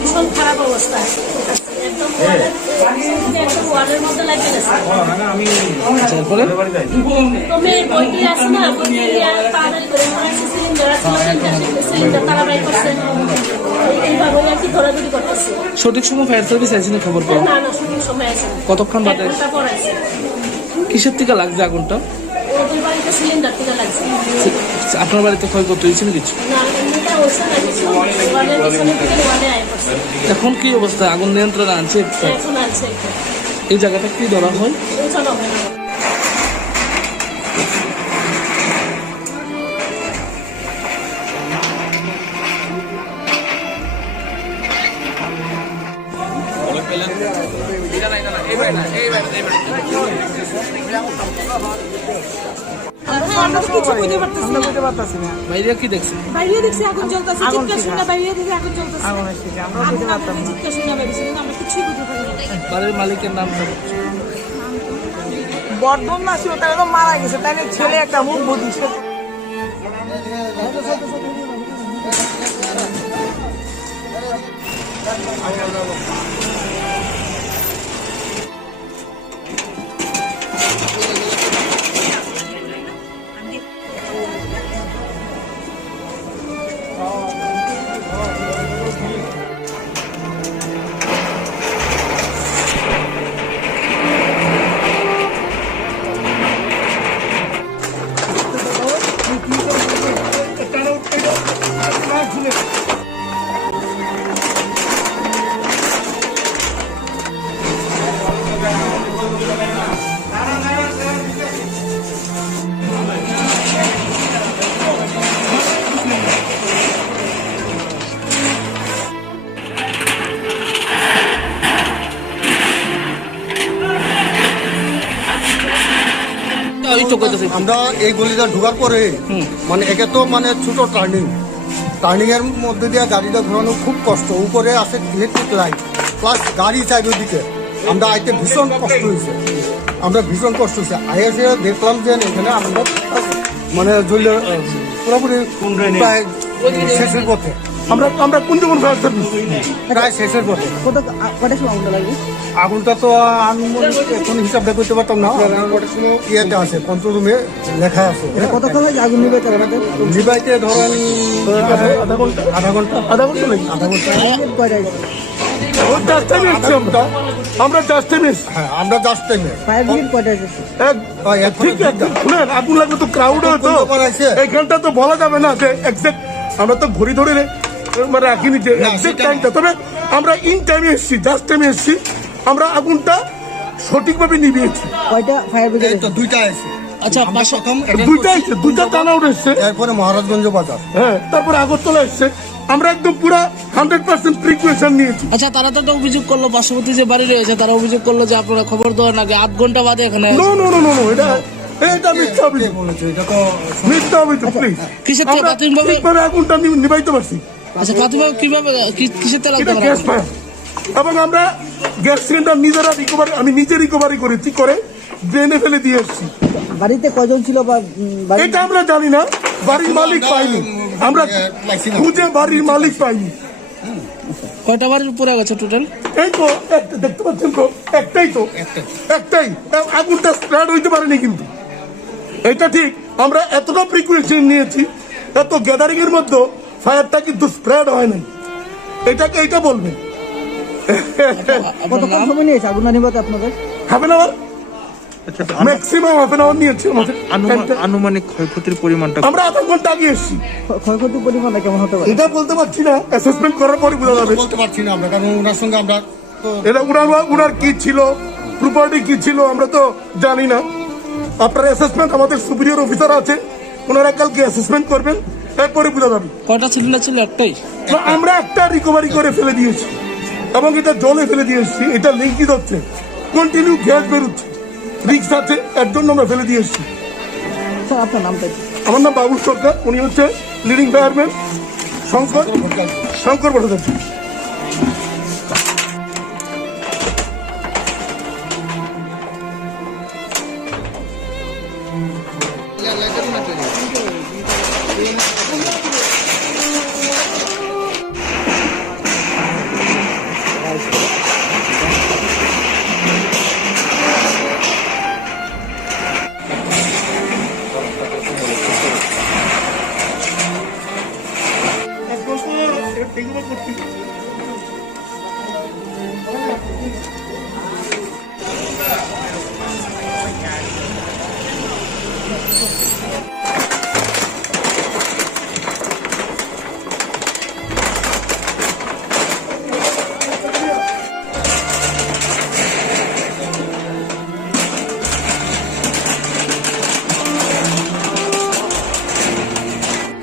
ভীষণ খারাপ অবস্থা। একদম ওয়ালের মধ্যে লাগিয়ে গেছে। তারপরে তো মেয়ের বইটি আছে না, বইটি তাড়াতাড়ি করে মনে হচ্ছে সিলিন্ডার আছে, সিলিন্ডার তাড়াতাড়ি করছে, এইভাবে আর কি ধরাধরি করতেছে। সঠিক সময় ফায়ার সার্ভিস আইসিনি খবর পাও? না না, সঠিক সময় আছে না। কতক্ষণ বাদে? 1 ঘন্টা পর আছে। কিসের থেকে লাগছে আগুনটা? ওদের বাড়িতে সিলিন্ডার থেকে লাগছে। আপনার বাড়িতে ক্ষয়ক্ষতি হয়েছিল কিছু? না, এমনিটা হয়েছে না কিছু, ওয়ালের পিছনে থেকে ওয়ালে আয় করছে। এখন কি অবস্থা? আগুন নিয়ন্ত্রণে আনছে? এখন আছে এই জায়গাটা কি ধরা হয়? চলো হবে না। আমরা তো কিছু বুঝতে পারতেছি না। বুঝতে পারতেছি না বাইরে কি দেখছেন? বাইরে দেখছি আগুন জ্বলতেছে, আগুন চিৎকার কিসে? শুনে বাইরে দেখি আগুন জ্বলতেছে। আগুনের থেকে আমরা আগুন বুঝতে পারতাম না। চিৎকার শুনে বাইরেছি, কিন্তু আমরা কিছুই বুঝতে পারি না। বাড়ির মালিকের নাম কি? বর্ধন না ছিল, তাহলে তো মারা গেছে, তাই না? ছেলে একটা মুখ বুদ্ধি ছিল। ওই তো কইতেছে। আমরা এই গলিটা ঢোকার পরে মানে একে তো মানে ছোট টার্নিং এর মধ্যে দিয়ে গাড়িটা ঘোরানো খুব কষ্ট, উপরে আছে ইলেকট্রিক লাইট প্লাস গাড়ি চারিদিকে। আমরা আইতে ভীষণ কষ্ট হয়েছে, আইএসে দেখলাম যে এখানে আমরা মানে জ্বলে পুরোপুরি প্রায় শেষের পথে। আমরা কোন যখন ফায়ার সার্ভিস প্রায় শেষের পথে। কটার সময় আগুনটা লাগবে? আগুনটা তো আমি এখন হিসাবটা করতে পারতাম না, ওটার সময় ইয়েতে আছে, কন্ট্রোল রুমে লেখা আছে। কতক্ষণ লাগে আগুন নিবে? নিবাইতে ধরেন আধা ঘন্টা লাগে। কয়টায়? ওই জাস্ট টাইম এসছি আমরা জাস্ট টাইম এসছি। হ্যাঁ, আমরা জাস্ট টাইমে ফায়ার ব্রিগেড কয়টায় এসেছে? ঠিক আছে, শুনেন আগুন লাগবে তো ক্রাউড হতো এইখানটা, তো বলা যাবে না যে এক্সাক্ট। আমরা তো ঘড়ি ধরে মানে রাখিনি যে এক্সাক্ট টাইমটা, তবে আমরা ইন টাইমে এসছি, জাস্ট টাইমে এসছি। আমরা আগুনটা সঠিকভাবে নিভিয়েছি। কয়টা ফায়ার ব্রিগেড? এই তো দুইটা আছে। আচ্ছা, আমরা প্রথম দুইটা টার্ন আউট এসছে, এরপরে মহারাজগঞ্জ বাজার। হ্যাঁ, তারপরে আগরতলা এসছে। আমরা একদম পুরা 100% প্রিকুয়েশন নিয়েছি। আচ্ছা, তারা তো একটা অভিযোগ করলো, পার্শ্ববর্তী যে বাড়ি রয়েছে তারা অভিযোগ করলো যে আপনারা খবর দেওয়ার আগে 8 ঘন্টা বাদে এখানে। নো, এটা মিথ্যা অভিযোগ, বলেছে এটা তো মিথ্যা অভিযোগ। প্লিজ, কিসের থেকে আমরা প্রাথমিকভাবে? ঠিকভাবে আগুনটা নিভাইতে পারছি। আচ্ছা, প্রাথমিকভাবে কিভাবে কিসের থেকে এটা লাগতে গ্যাস পারে? ফায়ার, এবং আমরা গ্যাস সিলিন্ডার নিজেরা আমি নিজে রিকভারি করেছি, করে ড্রেনে ফেলে দিয়ে এসেছি। বাড়িতে কয়জন ছিল বা এটা আমরা জানি না, বাড়ির মালিক পাইনি, আমরা খুঁজে বাড়ির মালিক পাইনি। কয়টা বাড়ির উপরে গেছে টোটাল? এই তো দেখতে পাচ্ছেন তো, একটাই আগুনটা স্প্রেড হইতে পারেনি, কিন্তু এটা ঠিক আমরা এতটা প্রিকুয়েশন নিয়েছি, এত গ্যাদারিং এর মধ্যে ফায়ারটা কিন্তু স্প্রেড হয় নাই। এইটা বলবেন কতক্ষণ সময় নিয়েছে আগুনটা নিভাতে আপনাদের? Half an hour, maximum half an hour নিয়েছে আমাদের। আনুমানিক ক্ষয়ক্ষতির পরিমাণটা আমরা আধা ঘন্টা আগে এসেছি। ক্ষয়ক্ষতির পরিমাণটা কেমন হতে পারে? এটা বলতে পারছি না, অ্যাসেসমেন্ট করার পরে বোঝা যাবে। বলতে পারছি না আমরা, কারণ ওনার সঙ্গে আমরা তো এটা উনার কি ছিল, প্রপার্টি কি ছিল আমরা তো জানি না। আপনার অ্যাসেসমেন্ট, আমাদের সুপিরিয়র অফিসার আছে, ওনারা কালকে অ্যাসেসমেন্ট করবেন, এরপরে বোঝা যাবে। কয়টা সিলিন্ডার ছিল? একটাই। না, আমরা একটা রিকভারি করে ফেলে দিয়েছি, এবং এটা জলে ফেলে দিয়েছি। এটা লিঙ্কিত হচ্ছে, কন্টিনিউ গ্যাস বেরোচ্ছে, রিক্স আছে, এর জন্য আমরা ফেলে দিয়েছি। স্যার, আপনার নামটা কি? আমার নাম বাবুল সরকার, উনি হচ্ছে লিডিং ফায়ারম্যান শঙ্কর ভট্টাচার্য।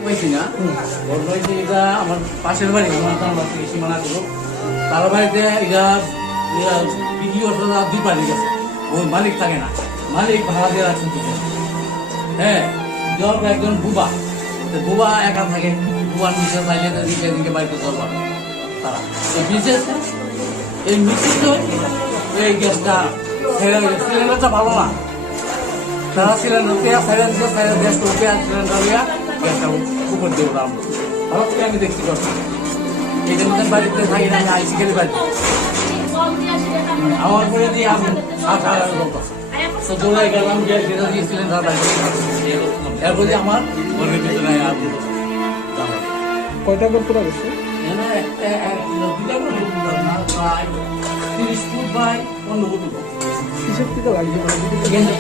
হয়েছি না ওর বাড়িতে এটা আমার পাশের বাড়ি সীমানা করো তার বাড়িতে এটা ভিডিও দুই পাড়ি গেছে ওই মালিক থাকে না মালিক ভাড়া দিয়ে রাখছেন দুজন হ্যাঁ জব একজন বুবা বুবা একা থাকে বুবার নিচে চাইলে দিকে দিকে বাড়িতে জল পাবে তারা এই মিছিল এই গ্যাসটা সিলিন্ডারটা ভালো না তারা সিলিন্ডার পেঁয়াজ সাইলেন্স গ্যাসটা পেঁয়াজ সিলিন্ডার দিয়া গ্যাসটা উপর দিয়ে ওরা ভালো করে আমি দেখতে পাচ্ছি এই জন্য বাড়িতে থাকি না আমি আইসি খেলে বাড়িতে আমার করে দিয়ে আমি 7,000 লোক আছে তো দৌড়াই গেলাম যে যেটা দিয়ে সিলিন্ডার বাড়িতে এরপরে আমার ঘরের ভিতরে কয়টা করে তোলা গেছে? 30 ফুট বাই 15 ফুট কিসের থেকে লাগছে? গেঞ্জি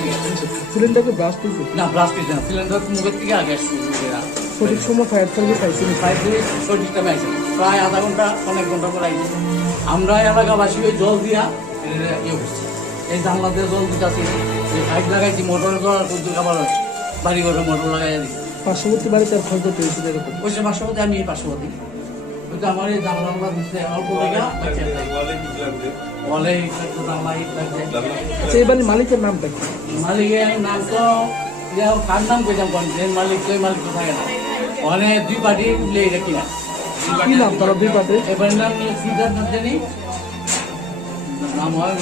সিলিন্ডারকে ব্লাস্ট হয়েছে? না ব্লাস্টের না সিলিন্ডার মুখের থেকে আগে শুরু করে সঠিক সময় ফায়ার সার্ভিস আইসিনি? সঠিক টাইমে আইসে প্রায় আধা ঘন্টা অনেক ঘন্টা পর আইসে আমরা এলাকাবাসী ওই জল দিয়া ইয়ে করছি এই জানলা দিয়ে জল দিতেছি এই পাইপ লাগাইছি মোটরের জল কুদ্দুর খাবার বাড়ি ঘরে মোটর লাগাই দিই পার্শ্ববর্তী বাড়িতে আর ক্ষয়ক্ষতি হয়েছিল এরকম? ওই সে পার্শ্ববর্তী আমি এই পার্শ্ববর্তী কিন্তু আমার এই জানলা দিচ্ছে অল্প লেগা বলে জানলা ইট লাগছে আচ্ছা, এই বাড়ির মালিকের নামটা কি? মালিকের নাম তো কার নাম কইতাম কোন মালিক তো মালিক তো থাকে না ওখানে দুই পার্টি মিলে এটা কিনা কি নাম তারা দুই পাটে? এবার নাম সিদ্ধার্থ জানি নাম হয়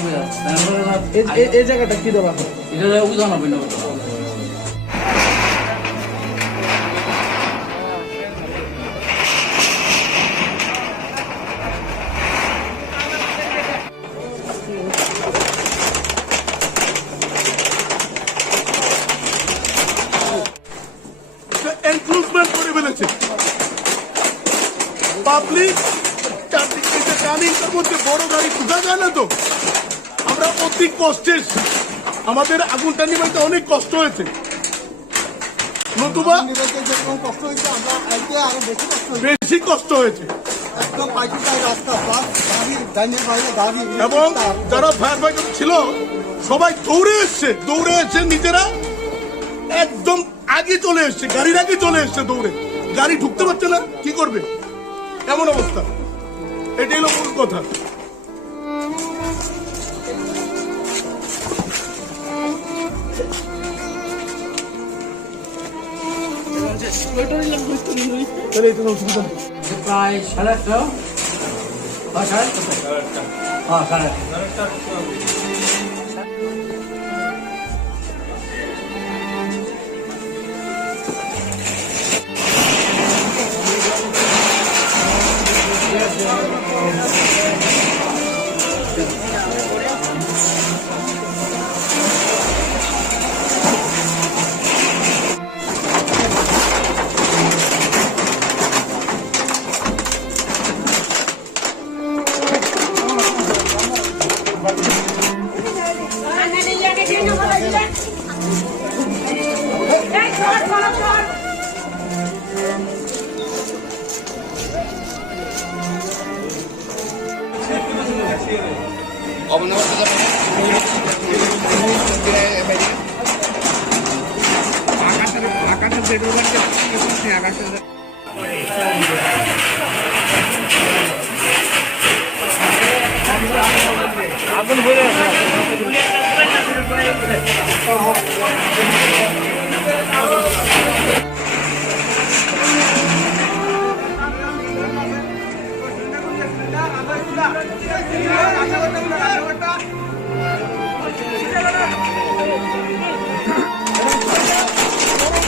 এই জায়গাটা কি দেওয়া হয়? এটা উদাহরণ হবে না এনক্রোচমেন্ট করে ফেলেছে পাবলিক টার্নিংটার মধ্যে বড় গাড়ি ঢুকা যায় না তো আমরা অতি কষ্টে আমাদের আগুনটা নিবাইতে অনেক কষ্ট হয়েছে নতুবা যেরকম কষ্ট হয়েছে আমরা আইতে আরো বেশি কষ্ট হয়েছে, বেশি কষ্ট হয়েছে একদম পাইকিটাই রাস্তা প্লাস গাড়ি ডাইনের বাইরে গাড়ি এবং যারা ফায়ার ফাইটার ছিল সবাই দৌড়ে এসছে নিজেরা একদম আগে চলে এসছে গাড়ির আগে চলে এসছে দৌড়ে গাড়ি ঢুকতে পারছে না কি করবে এমন অবস্থা এটাই হলো মূল কথা তাহলে এটা অসুবিধা নেই। প্রায় 8:30 সাড়ে 8:30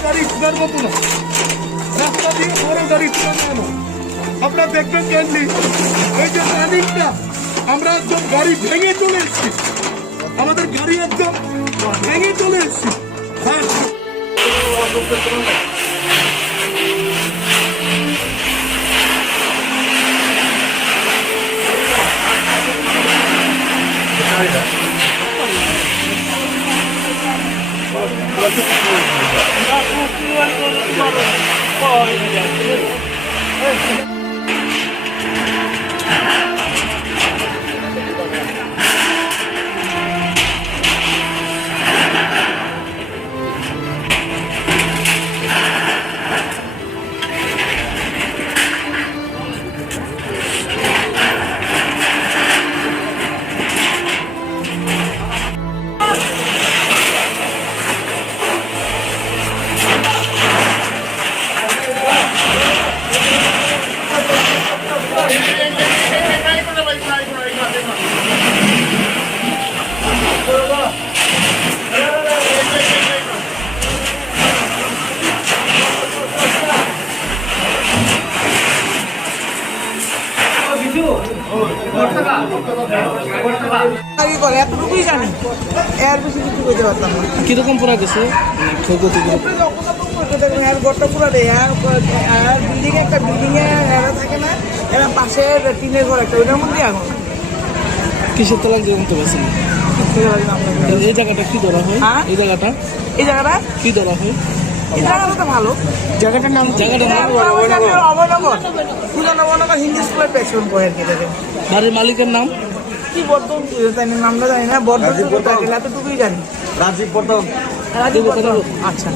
গাড়ি ঢোকার মতো না রাস্তা দিয়ে বড় গাড়ি ঢোকানো না আপনারা দেখবেন কেনলি এই যে রানিংটা আমরা একদম গাড়ি ভেঙে চলে এসেছি আমাদের গাড়ি একদম ভেঙে চলে এসেছি হ্যাঁ কি করে এতটুকুই জানি, এর বেশি কিছু করতে পারতাম না। কিরকম পড়া গেছে ক্ষয়ক্ষতিগুলো? এর ঘরটা পুরো দেয়, আর বিল্ডিং একটা বিল্ডিং এ এরা থাকে না, এরা পাশে টিনের ঘর একটা, ওইটার মধ্যে আগুন। কিসের তলায় জানতে পারছেন? এই জায়গাটা কি ধরা হয়? হ্যাঁ? এই জায়গাটা কি ধরা হয়? এই জায়গাটা তো ভালো। জায়গাটার নাম অভয়নগর, পুরানো অভয়নগর হিন্দি স্কুলের পেছন বয়ে কেটে। বাড়ির মালিকের নাম কি বর্ধন, নামটা জানি না, বর্ধন এতটুকুই জানি। রাজীব বর্ধন। আচ্ছা,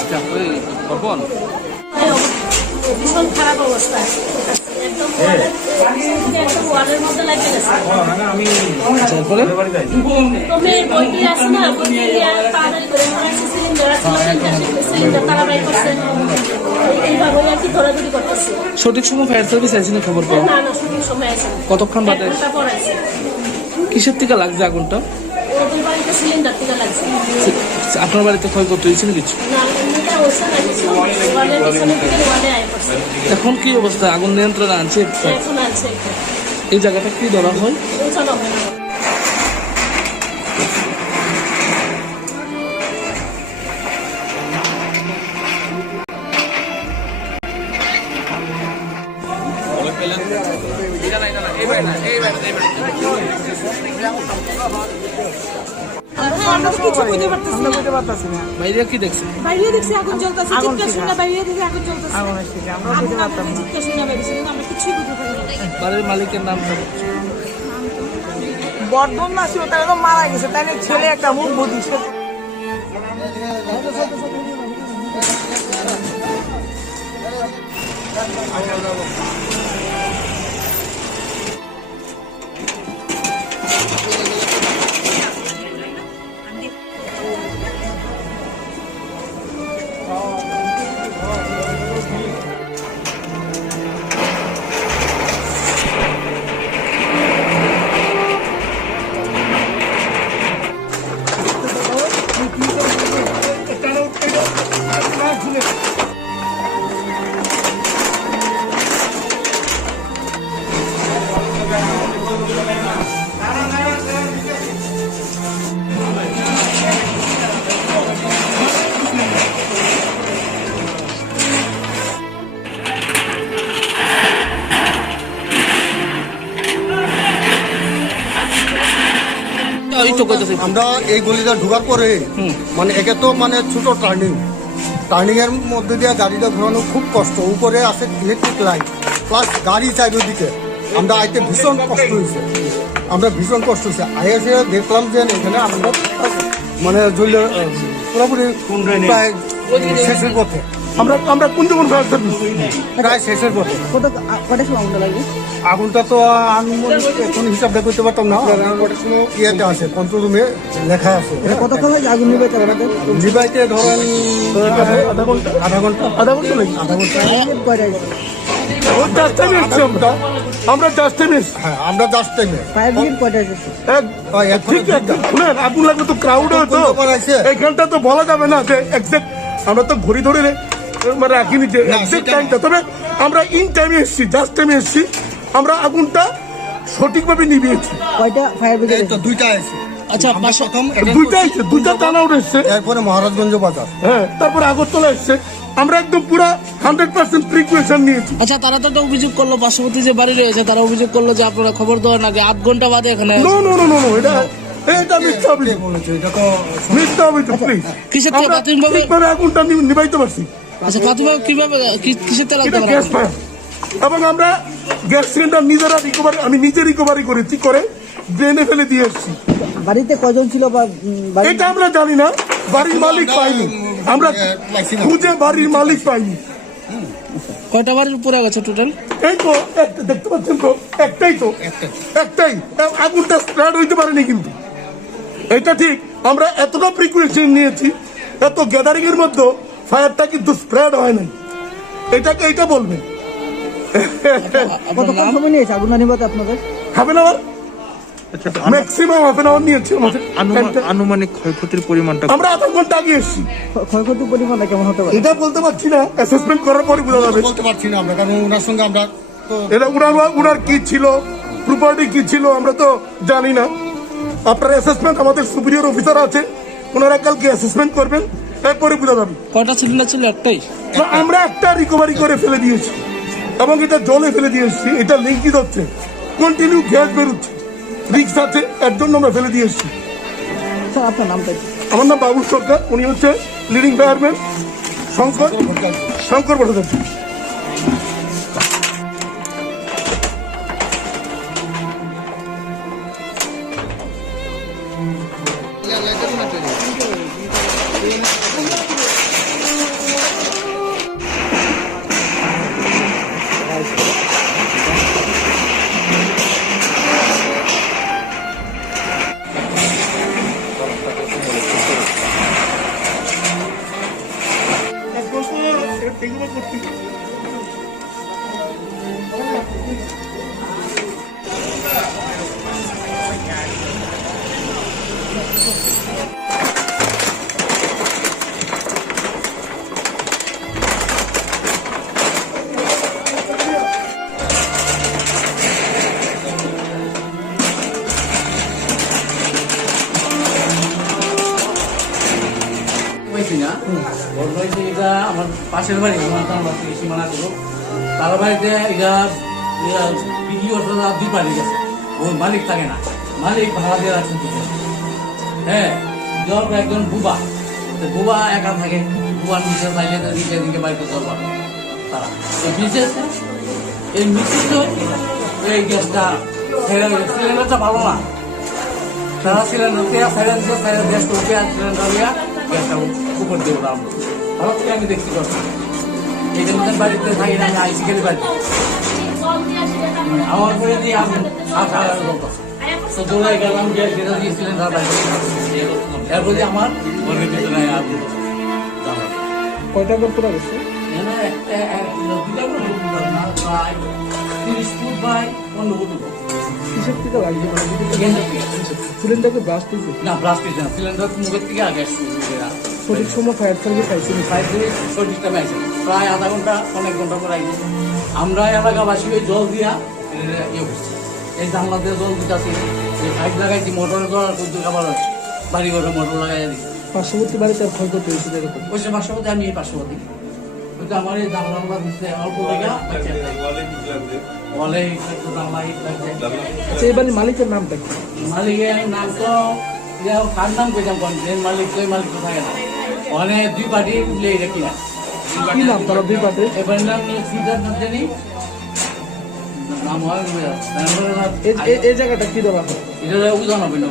আচ্ছা ওই অর্পণ ভীষণ খারাপ অবস্থা, একদম ওয়ালের মধ্যে লাগিয়ে গেছে। তারপরে তো মেয়ের বইটি আছে না, বইটি তাড়াতাড়ি করে সিলিন্ডার সিলিন্ডার তারা বাই করছে, এইভাবে আর কি ধরাধরি করতেছে। সঠিক সময় ফায়ার সার্ভিস আছে না খবর পাওয়া? না না, সঠিক সময় আছে না, কতক্ষণ বাদে? 1 ঘন্টা পর আছে। কিসের থেকে লাগছে আগুনটা? ওদের বাড়িতে সিলিন্ডার থেকে লাগছে। আপনার বাড়িতে ক্ষয়ক্ষতি হয়েছিল কিছু? না, এমনিটা হচ্ছে না কিছু, ওয়ালের পিছনে থেকে ওয়ালে আয় করছে। এখন কি অবস্থা? আগুন নিয়ন্ত্রণে আনছে? এখন আছে এই জায়গাটা কি ধরা হয়? চলো। আমরা তো কিছু করতে পারতেছি না। বাইরে কি দেখছেন? বাইরে দেখছি আগুন জ্বলতেছে, আগুন চিৎকার ছিল। শুনে বাইরে দেখি আগুন জ্বলতেছে। আগুন এসেছে, আমরা আগুন বুঝতে পারতাম না। চিৎকার শুনে বাইরে ছিল, আমরা কিছুই করতে পারি না। বাড়ির মালিকের নাম বর্ধন না ছিল, তাহলে তো মারা গেছে, তাই ছেলে একটা মুখ বুঝি। আমরা এই গলিটা ঢোকার পরে মানে একে তো মানে ছোট টার্নিং এর মধ্যে দিয়ে গাড়িটা ঘোরানো খুব কষ্ট, উপরে আছে ইলেকট্রিক লাইট প্লাস গাড়ি চারিদিকে। আমরা আইতে ভীষণ কষ্ট হয়েছে, আইসে দেখলাম যে এখানে আমরা মানে পুরোপুরি প্রায় শেষের পথে। আমরা কোন যেমন ফায়ার সার্ভিস প্রায় শেষের পথে। কটার সময় আগুনটা লাগবে? আগুনটা তো আনুমানিক এখন হিসাবটা করতে পারতাম না। ওটার সময় ইয়েতে আছে, কন্ট্রোল রুমে লেখা আছে। কতক্ষণ লাগে আগুন নিবাইতে আপনাদের? নিবাইতে ধরেন আধা ঘন্টা লাগে। আধা ঘন্টা। কয়টায়? ও জাস্ট টাইম এসছি আমরা জাস্ট টাইম এসছি। হ্যাঁ, আমরা জাস্ট টাইমে ফায়ার ব্রিগেড কয়টায় এসেছে? ঠিক আছে, শুনেন আগুন লাগলে তো ক্রাউড হতো, এইখানটা তো বলা যাবে না যে এক্সাক্ট, আমরা তো ঘড়ি ধরে মানে রাখিনি যে এক্সাক্ট টাইমটা, তবে আমরা ইন টাইমে এসছি, জাস্ট টাইমে এসছি, আমরা আগুনটা সঠিকভাবে নিভিয়েছি। কয়টা ফায়ার ব্রিগেড? এই তো দুইটা আছে। আচ্ছা, আমরা প্রথম দুইটা এসছে, দুইটা টানা উঠে এসছে, এরপরে মহারাজগঞ্জ বাজার। হ্যাঁ, তারপরে আগরতলা এসছে। আমরা একদম পুরা 100% প্রিকুয়েশন নিয়েছি। আচ্ছা, তারা তো একটা অভিযোগ করলো, পার্শ্ববর্তী যে বাড়ি রয়েছে তারা অভিযোগ করলো যে আপনারা খবর দেওয়ার আগে 8 ঘন্টা বাদে এখানে। No no no no no, এটা মিথ্যা অভিযোগ, বলেছে এটা তো মিথ্যা অভিযোগ প্লিজ। কিসের থেকে আমরা প্রাথমিকভাবে? ঠিকভাবে আগুনটা নিভাইতে পারছি। আচ্ছা, প্রাথমিকভাবে কিভাবে কিসের তেল এটা গ্যাস ফায়ার, এবং আমরা গ্যাস সিলিন্ডার নিজেরা রিকভারি, আমি নিজে রিকভারি করেছি, করে ড্রেনে ফেলে দিয়ে এসেছি। বাড়িতে কয়জন ছিল বা বাড়ি? এটা আমরা জানি না, বাড়ির মালিক পাইনি, আমরা খুঁজে বাড়ির মালিক পাইনি। কয়টা বাড়ির উপরে গেছে টোটাল? এই তো দেখতে পাচ্ছেন তো, একটাই আগুনটা স্প্রেড হইতে পারেনি, কিন্তু এটা ঠিক আমরা এতটা প্রিকুয়েশন নিয়েছি, এত গ্যাদারিং এর মধ্যে ফায়ারটা কিন্তু স্প্রেড হয় নাই, এটা বলবেন। কতক্ষণ সময় নিয়েছে আগুনটা নিবাতে আপনাদের? Half an hour, maximum half an hour নিয়েছে আমাদের। আনুমানিক ক্ষয়ক্ষতির পরিমাণটা আমরা আধা ঘন্টা আগে এসেছি, ক্ষয়ক্ষতির পরিমাণটা কেমন হতে পারে? এটা বলতে পারছি না, অ্যাসেসমেন্ট করার পরে বোঝা যাবে। বলতে পারছি না আমরা, কারণ ওনার সঙ্গে আমরা তো এটা উনার কি ছিল, প্রপার্টি কি ছিল আমরা তো জানি না। আপনার অ্যাসেসমেন্ট, আমাদের সুপিরিয়র অফিসার আছে, ওনারা কালকে অ্যাসেসমেন্ট করবেন, এরপরে বোঝা যাবে। কয়টা সিলিন্ডার ছিল? একটাই। তো আমরা একটা রিকভারি করে ফেলে দিয়েছি, এবং এটা জলে ফেলে দিয়েছি, এটা লিঙ্কিজ হচ্ছে, কন্টিনিউ গ্যাস বেরোচ্ছে, রিক্স আছে, এর জন্য আমরা ফেলে দিয়েছি। স্যার আপনার নামটা কি? আমার নাম বাবুল সরকার, উনি হচ্ছে লিডিং ফায়ারম্যান শঙ্কর ভট্টাচার্য। এটা আমার পাশের বাড়ি, সীমানা ছিল, তার বাড়িতে এটা বিক্রি করতে 2 পাড়ি গেছে, ওই মালিক থাকে না, মালিক ভাড়া দিয়ে রাখছেন দুজন। হ্যাঁ, একজন বুবা একা থাকে, বুবার নিচে চাইলে নিচে দিকে বাড়িতে চলবা তারা এই মিছিল এই গ্যাসটা সিলিন্ডারটা ভালো না, তারা সিলিন্ডার গ্যাসটা উঠে আর সিলিন্ডার দিয়া গ্যাসটা উপর দিয়ে ওটা ভালো করে আমি দেখতে পাচ্ছি। এই জন্য বাড়িতে থাকি না, আমি আইসি গেলে বাড়িতে আমার করে দিয়ে আমি 7,000 লোক আছে, তো দৌড়াই গেলাম, গ্যাস যেটা দিয়ে সিলিন্ডার বাড়িতে, এরপর আমার ঘরের ভিতরে কয়টা করে পুরো গেছে? 30 ফুট বাই 15 ফুট। কিসের থেকে লাগছে? সিলিন্ডারকে ব্লাস্ট হয়েছে? না, ব্লাস্ট হয়েছে না, সিলিন্ডার মুখের থেকে আগে শুরু করে সঠিক সময় ফায়ার সার্ভিস আইসিনি? 5 মিনিট সঠিক টাইমে আইসে, প্রায় আধা ঘন্টা অনেক ঘন্টা পরে আইসে। আমরা এলাকাবাসী ওই জল দিয়া ইয়ে করছি, এই জানলা দিয়ে জল দিতেছি, এই পাইপ লাগাইছি, মোটরের জল করতে খাবার বাড়ি ঘরে মোটর লাগাই দিচ্ছি। পার্শ্ববর্তী বাড়িতে আর ক্ষয়ক্ষতি হয়েছে এরকম? ওই সে পার্শ্ববর্তী, আমি এই পার্শ্ববর্তী, ওই তো আমার এই জানলা দিচ্ছে অল্প লাগা ওয়ালে জানলা লাগছে। আচ্ছা, এই বাড়ির মালিকের নামটা কি? মালিকের নাম তো কার নাম কইতাম, কোন মালিক তো মালিক তো থাকে না, ওখানে 2 পার্টি মিলে এটা কিনা। কি নাম তারা 2 পার্টি? এবার নাম সিদ্ধার্থ জানি নাম হয়, এই জায়গাটা কি দেওয়া হয়? এটা উদাহরণ হবে না।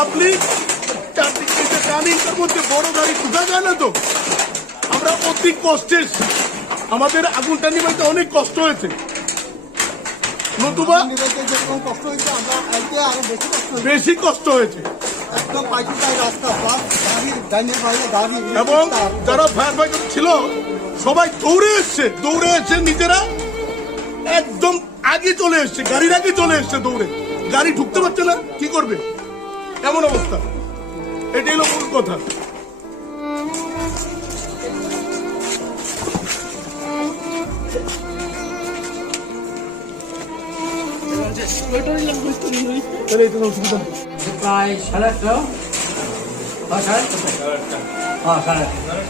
পাবলিক চারদিকে টার্নিংটার মধ্যে বড় গাড়ি ঢুকা যায় না তো। আমরা অতি কষ্টে এসেছি, আমাদের আগুনটা নিভাইতে অনেক কষ্ট হয়েছে, নতুবা নিবাইতে যেরকম কষ্ট হয়েছে আমরা আইতে আরো বেশি কষ্ট হয়েছে। একদম পাইকারি রাস্তা প্লাস গাড়ি ডাইনের বাইরে গাড়ি এবং যারা ফায়ার ফাইটার ছিল সবাই দৌড়ে এসছে নিজেরা একদম আগে চলে এসছে, গাড়ির আগে চলে এসছে দৌড়ে, গাড়ি ঢুকতে পারছে না, কি করবে এমন অবস্থা। এটাই হলো মূল কথা। প্রায় 8:30 সাড়ে 8:30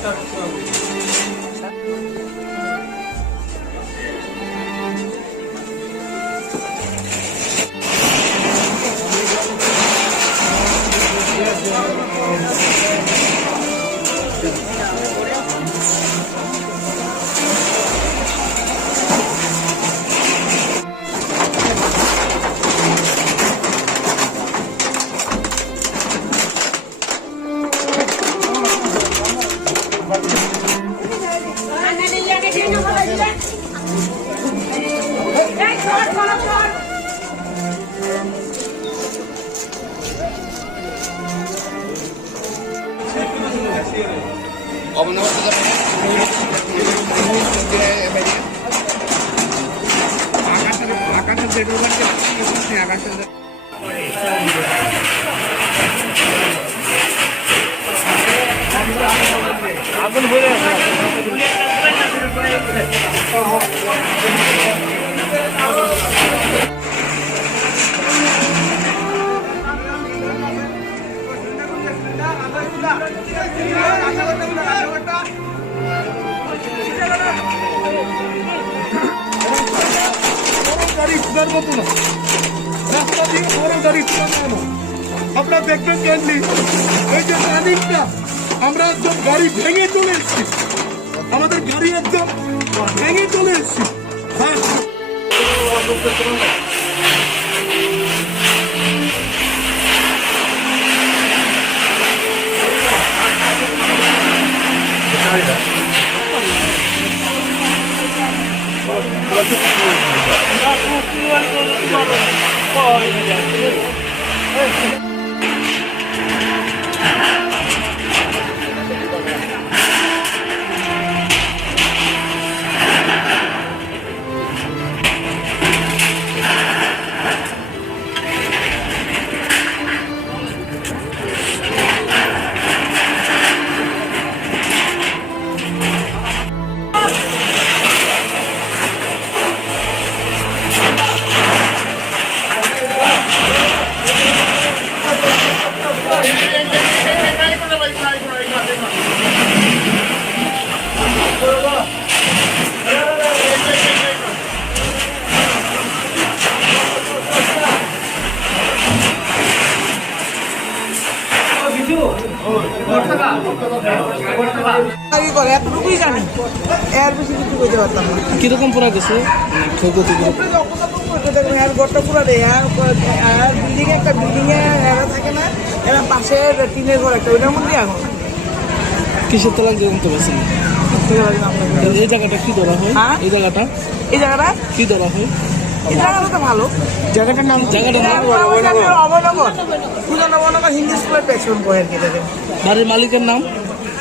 গাড়ি ঢুকার মতো না, রাস্তা দিয়ে বড় গাড়ি ঢুকার না। আপনারা দেখবেন কেনলি এই যে টার্নিংটা, আমরা একদম গাড়ি ভেঙে চলে এসেছি, আমাদের গাড়ি একদম ভেঙে চলে এসেছি। হ্যাঁ, কি করে এতটুকুই জানি, এর বেশি কিছু করতে পারতাম না। কিরকম পড়া গেছে ক্ষয়ক্ষতিগুলো? দেখুন এর ঘরটা পুরো দেয়, বিল্ডিং একটা বিল্ডিং এ এরা থাকে না, এরা পাশে টিনের ঘর একটা, ওইটার মধ্যে এখন কিসের তলায় জানতে পারছেন? এই জায়গাটা কি ধরা হয়? হ্যাঁ? এই জায়গাটা কি ধরা হয়? এই জায়গাটা তো ভালো, জায়গাটার নাম অভয়নগর, নবনগর হিন্দি স্কুলের পেছন করে আর কি। বাড়ির মালিকের নাম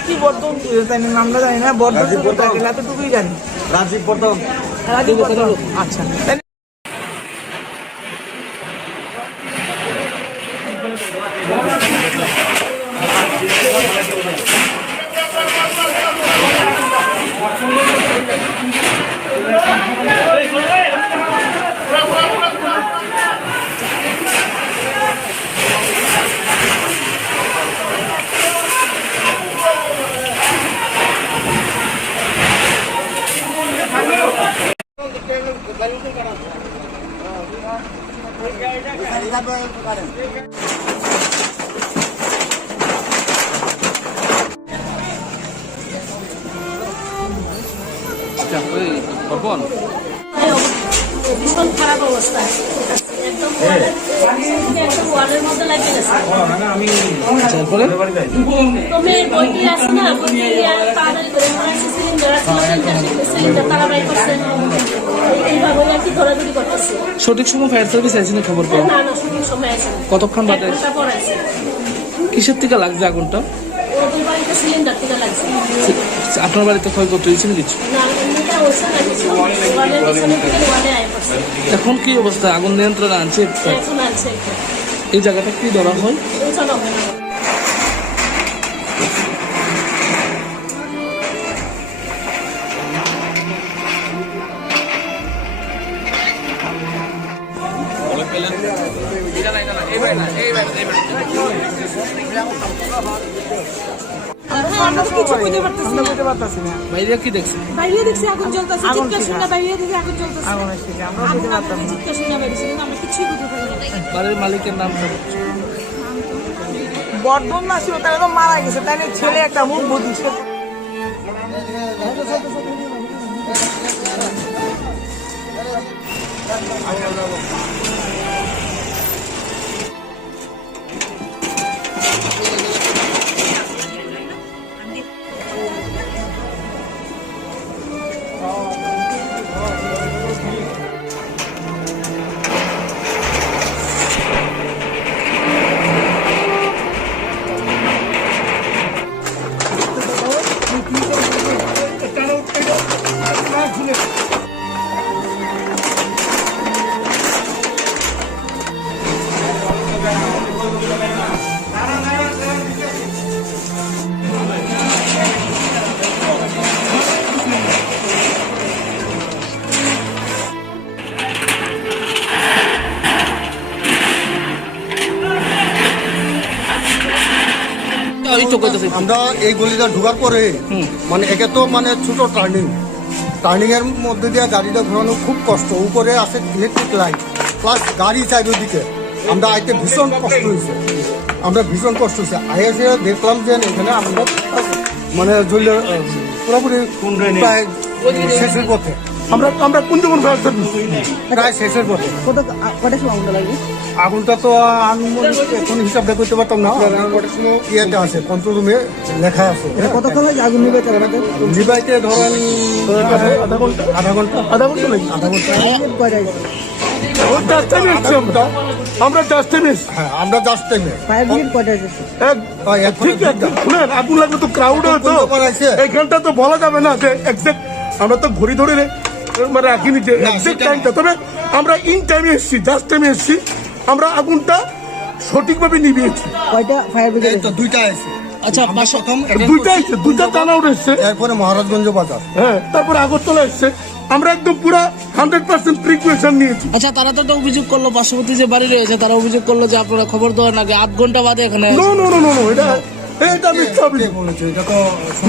কি বর্ধন, নামটা জানি না, বর্ধন এতটুকুই জানি। রাজীব বর্ধন। আচ্ছা, ভীষণ খারাপ অবস্থা। একদম ওয়ালের একদম ওয়ালের মধ্যে লাগিয়ে গেছে। তারপরে তো মেয়ের বইটি আছে না, বইটি তাড়াতাড়ি করে ফেলাইছে, সিলিন্ডার আছে সিলিন্ডার তাড়াতাড়ি করছে, এইভাবে আর কি ধরাধরি করতেছে। সঠিক সময় ফায়ার সার্ভিস আইসিনে খবর পেয়ে না না সঠিক সময় আছে না। কতক্ষণ বাদে? 1 ঘন্টা পর আছে। কিসের থেকে লাগছে আগুনটা? ওদের বাড়িতে সিলিন্ডার থেকে লাগছে। আপনার বাড়িতে ক্ষয়ক্ষতি হয়েছে না কিছু? না এমনিটা ওইসব লাগিয়েছে, ওয়ালের পিছনে থেকে ওয়ালে আয় করছে। এখন কি অবস্থা? আগুন নিয়ন্ত্রণে আনছে? এখন আছে এই জায়গাটা কি ধরা হয়? ওই চলো আমরা তো কিছু বুঝতে পারতেছি না। বুঝতে পারতাছি না বাইরে কি দেখছেন? বাইরে দেখছি আগুন জ্বলতেছে, আগুন চিৎকার ছিল। শুনে বাইরে দেখি আগুন জ্বলতেছে। আগুন এসেছে, আমরা আগুন বুঝতে পারতাম না। চিৎকার শুনে বাইরেছি, কিন্তু আমরা কিছুই বুঝতে পারি না। বাড়ির মালিকের নামটা বলছো? বর্ধন না ছিল, তাহলে তো মারা গেছে, তাই না? ছেলে একটা মুখ বুদ্ধি ছিল। এই তো কইতেছে। আমরা এই গলিটা ঢোকার পরে মানে একে তো মানে ছোট টার্নিং এর মধ্যে দিয়ে গাড়িটা ঘোরানো খুব কষ্ট, উপরে আছে ইলেকট্রিক লাইন প্লাস গাড়ি চারিদিকে। আমরা আইতে ভীষণ কষ্ট হয়েছে, আইএসে দেখলাম যে এখানে আমরা মানে জ্বলে পুরোপুরি প্রায় শেষের পথে, আমরা কোন যেমন ফায়ার সার্ভিস প্রায় শেষের পথে। কটার সময় আগুনটা লাগবে? আগুনটা তো আমি এখন হিসাবটা করতে পারতাম না, ইয়েতে আছে কন্ট্রোল রুমে লেখা আছে। কতক্ষণ লাগে আগুন নিবে? নিবাইতে ধরেন আধা ঘন্টা লাগে। ওই জাস্ট টাইমে এসছি আমরা জাস্ট টাইমে এসছি। হ্যাঁ, আমরা জাস্ট টাইমে ফায়ার ব্রিগেড কয়টা এসেছে? ঠিক আছে শুনেন, আগুন লাগলে তো ক্রাউড হতো, এইখানটা তো বলা যাবে না যে এক্সাক্ট, আমরা তো ঘড়ি ধরে মানে রাখিনি যে এক্সাক্ট টাইমটা, তবে আমরা ইন টাইমে এসছি, জাস্ট টাইমে এসছি, আমরা আগুনটা সঠিকভাবে নিভিয়েছি। কয়টা ফায়ার ব্রিগেড? এই তো দুইটা আছে। আচ্ছা, আমরা প্রথম দুইটা টার্ন এসছে, এরপরে মহারাজগঞ্জ বাজার, হ্যাঁ, তারপরে আগরতলা এসছে। আমরা একদম পুরা 100% প্রিকুয়েশন নিয়েছি। আচ্ছা, তারা তো একটা অভিযোগ করলো, পার্শ্ববর্তী যে বাড়ি রয়েছে তারা অভিযোগ করলো যে আপনারা খবর দেওয়ার আগে 8 ঘন্টা বাদে এখানে। নো এটা মিথ্যা অভিযোগ, বলেছে এটা তো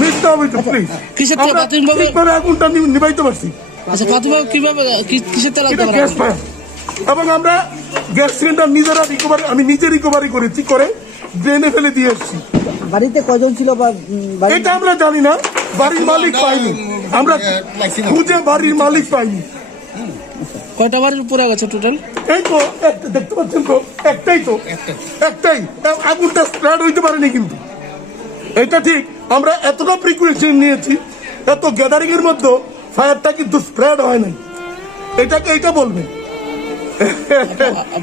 মিথ্যা অভিযোগ প্লিজ। কিসের থেকে আমরা প্রাথমিকভাবে? ঠিকভাবে আগুনটা নিভাইতে পারছি। আচ্ছা, প্রাথমিকভাবে কিভাবে কিসের থেকে এটা লাগতে গ্যাস ফায়ার, এবং আমরা গ্যাস সিলিন্ডার নিজেরা আমি নিজে রিকভারি করেছি, করে ড্রেনে ফেলে দিয়ে এসেছি। বাড়িতে কয়জন ছিল বা এটা আমরা জানি না, বাড়ির মালিক পাইনি, আমরা খুঁজে বাড়ির মালিক পাইনি। কয়টা বাড়ির উপরে গেছে টোটাল? এই তো দেখতে পাচ্ছেন তো, একটাই আগুনটা স্প্রেড হইতে পারেনি, কিন্তু এটা ঠিক আমরা এতটা প্রিকুয়েশন নিয়েছি, এত গ্যাদারিং এর মধ্যে ফায়ারটা কিন্তু স্প্রেড হয় নাই, এইটা বলবেন।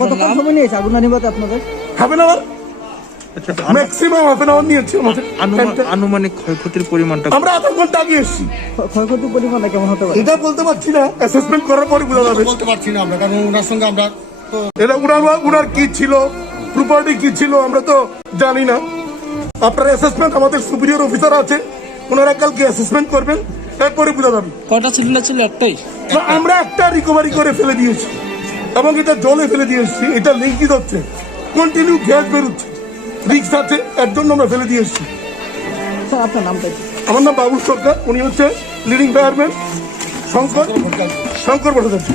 কতক্ষণ সময় নিয়েছে আগুনটা নিভাতে আপনাদের? Half an hour, maximum half an hour নিয়েছি আমাদের। আনুমানিক ক্ষয়ক্ষতির পরিমাণটা আমরা আধা ঘন্টা আগে এসেছি, ক্ষয়ক্ষতির পরিমাণটা কেমন হতে পারে? এটা বলতে পারছি না, অ্যাসেসমেন্ট করার পরে বোঝা যাবে। বলতে পারছি না আমরা, কারণ ওনার সঙ্গে আমরা তো এটা উনার কি ছিল, প্রপার্টি কি ছিল আমরা তো জানি না। আপনার অ্যাসেসমেন্ট, আমাদের সুপিরিয়র অফিসার আছে, ওনারা কালকে অ্যাসেসমেন্ট করবেন, এরপরে বোঝা যাবে। কয়টা সিলিন্ডার ছিল? একটাই। তো আমরা একটা রিকভারি করে ফেলে দিয়েছি, এবং এটা জলে ফেলে দিয়েছি, এটা লিঙ্কিং হচ্ছে, কন্টিনিউ গ্যাস বেরোচ্ছে, রিক্স আছে, এর জন্য আমরা ফেলে দিয়েছি। স্যার আপনার নামটা কি? আমার নাম বাবুল সরকার, উনি হচ্ছে লিডিং ফায়ারম্যান শঙ্কর ভট্টাচার্য।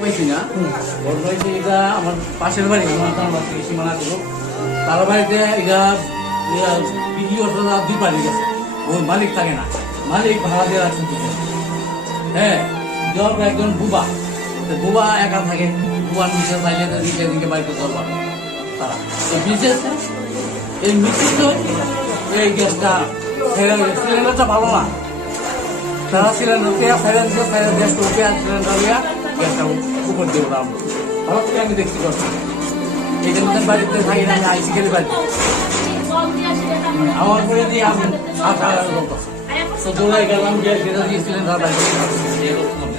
হয়েছি না ঘটনা হয়েছে এটা আমার পাশের বাড়ি সীমানা করবো তার বাড়িতে এটা ভিডিও দুই পাড়ি গেছে ওর মালিক থাকে না মালিক ভাড়া দিয়ে রাখছেন দুজন। হ্যাঁ জব একজন বুবা বুবা একা থাকে বুবার নিচে চাইলে দিকে দিকে বাড়িতে জল পাবে তারা বিশেষ এই মিষ্টি এই গ্যাসটা সিলিন্ডারটা ভালো না তারা সিলিন্ডার গ্যাস উঠে সিলিন্ডার গ্যাসটা উপর দিয়ে ওরা ভালো করে আমি দেখতে পাচ্ছি এই জন্য বাড়িতে থাকি না আমি আইসি গেলে বাড়িতে জল দিয়ে আসে আমার করে দিয়ে আমি 7,000 লোক আছে তো দৌড়াই গেলাম যে যেটা দিয়ে সিলিন্ডার বাড়িতে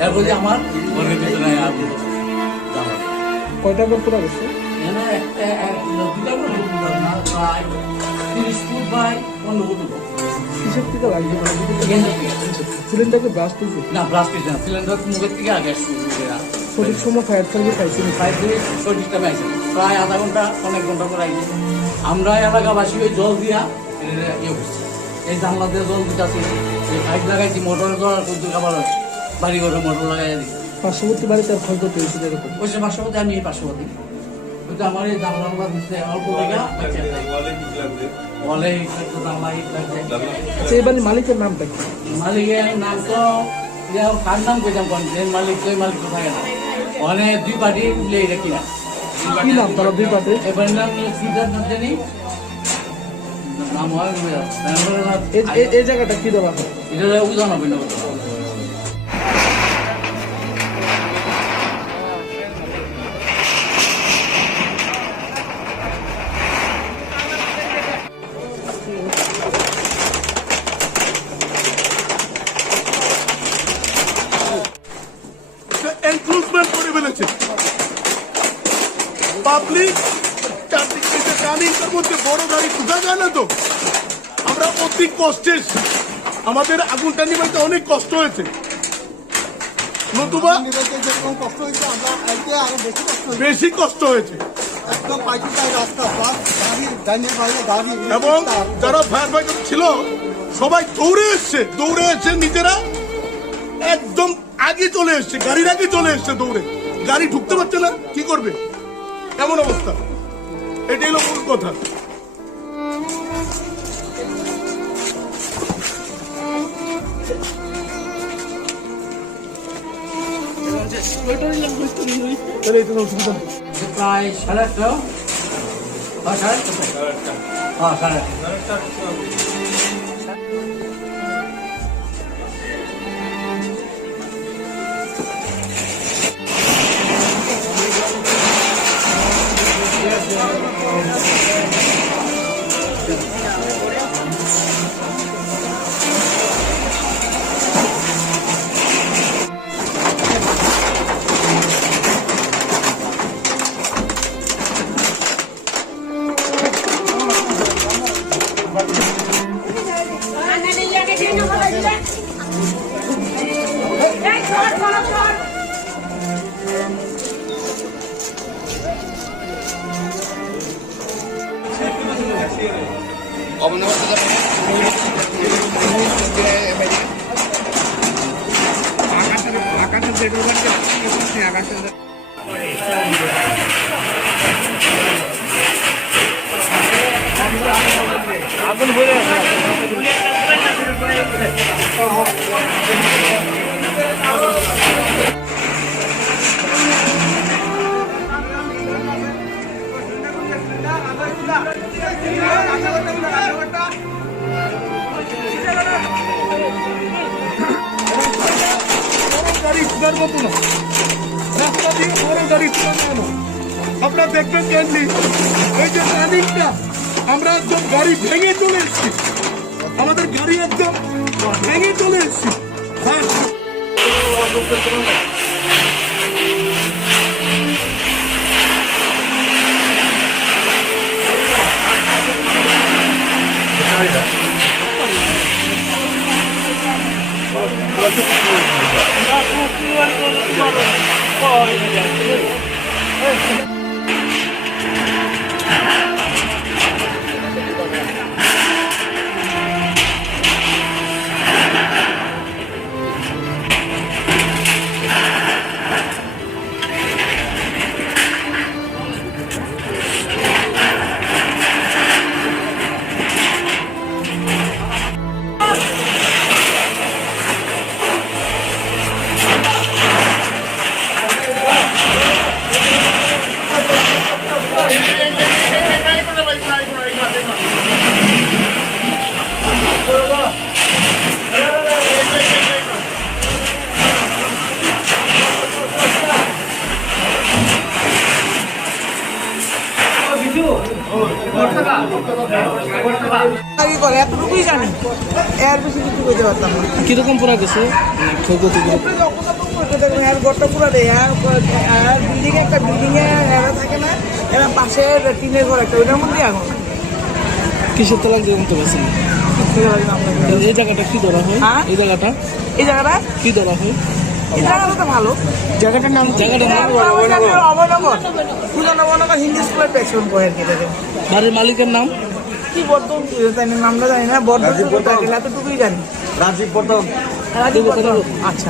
এরপর যে আমার ঘরের ভিতরে কয়টা ঘর পুরা গেছে? প্রায় 30 ফুট বাই 15 ফুট কিসের থেকে লাগছে? সিলিন্ডারকে ব্লাস্ট হয়েছে? না ব্লাস্ট হয়েছে না সিলিন্ডার মুখের থেকে আগে শুরু সঠিক সময় ফায়ার সার্ভিস পাইছেন? সঠিক টাইমে আইসে প্রায় আধা ঘন্টা অনেক ঘন্টা পর আইসে আমরা এলাকাবাসী ওই জল দিয়া ইয়ে করছি এই জানলা দিয়ে জল দিতেছি এই পাইপ লাগাইছি মোটর জল করতে আবার বাড়ি ঘরে মোটর লাগাই দিই পার্শ্ববর্তী বাড়িতে আর ক্ষয়ক্ষতি হয়েছে এরকম? ওই সে পার্শ্ববর্তী আমি এই পার্শ্ববর্তী ওইটা আমার এই জানলা দিচ্ছে অল্প জায়গা বলে জানলা আচ্ছা এই বাড়ির মালিকের নামটা কি? মালিকের নাম তো কার নাম কইতাম কোন মালিক তো মালিক তো থাকে না অনেক দুই পার্টি মিলে এটা কিনা কি নাম তারা দুই পাতে? এবার নাম সিদ্ধার্থ নাম জানি নাম হয় এই জায়গাটা কি দেওয়া হয়? এটা উদাহরণ হবে না এনক্রোচমেন্ট করে ফেলেছে পাবলিক চারদিকে টার্নিংটার মধ্যে বড় গাড়ি ঢুকা যায় না তো আমরা অতি কষ্টে আমাদের আগুনটা নিবাইতে অনেক কষ্ট হয়েছে নতুবা যেরকম কষ্ট হয়েছে আমরা আইতে আরো বেশি কষ্ট হয়েছে একদম পাইতে রাস্তা বাস গাড়ি ডাইনের বাইরে গাড়ি এবং যারা ফায়ার ফাইটার ছিল সবাই দৌড়ে এসছে নিজেরা একদম আগে চলে এসছে গাড়ির আগে চলে এসছে দৌড়ে গাড়ি ঢুকতে পারছে না কি করবে এমন অবস্থা এটাই হলো মূল কথা তাহলে এটা তো অসুবিধা নেই। প্রায় 8:30 সাড়ে 8:30 গাড়ি ঢুকার মতো না রাস্তা দিয়ে বড় গাড়ি ঢুকানো না আপনারা দেখবেন কেনলি এই যে টার্নিংটা আমরা একদম গাড়ি ভেঙে চলে এসেছি আমাদের গাড়ি একদম ভেঙে চলে এসেছি কি করে এতটুকুই জানি, এর বেশি কিছু করতে পারতাম না। কিরকম পড়া গেছে ক্ষয়ক্ষতিগুলো? এর ঘরটা পুরো দেয়, আর বিল্ডিং একটা বিল্ডিং এ এরা থাকে না, এরা পাশে টিনের ঘর একটা, ওইটার মধ্যে আগুন। কিসের তলা জানতে পারছেন? এই জায়গাটা কি ধরা হয়? হ্যাঁ? এই জায়গাটা এই জায়গাটা কি ধরা হয়? এই জায়গাটা তো ভালো। জায়গাটার নাম অবনগর পুনর্নগর হিন্দি স্কুলের পেছন পড়ে আর কি দেখেন। বাড়ির মালিকের নাম? কি বর্ধন নামটা জানি না, বর্ধন এতটুকুই জানি। রাজীব বর্ধন। রাজীব বর্ধন। আচ্ছা,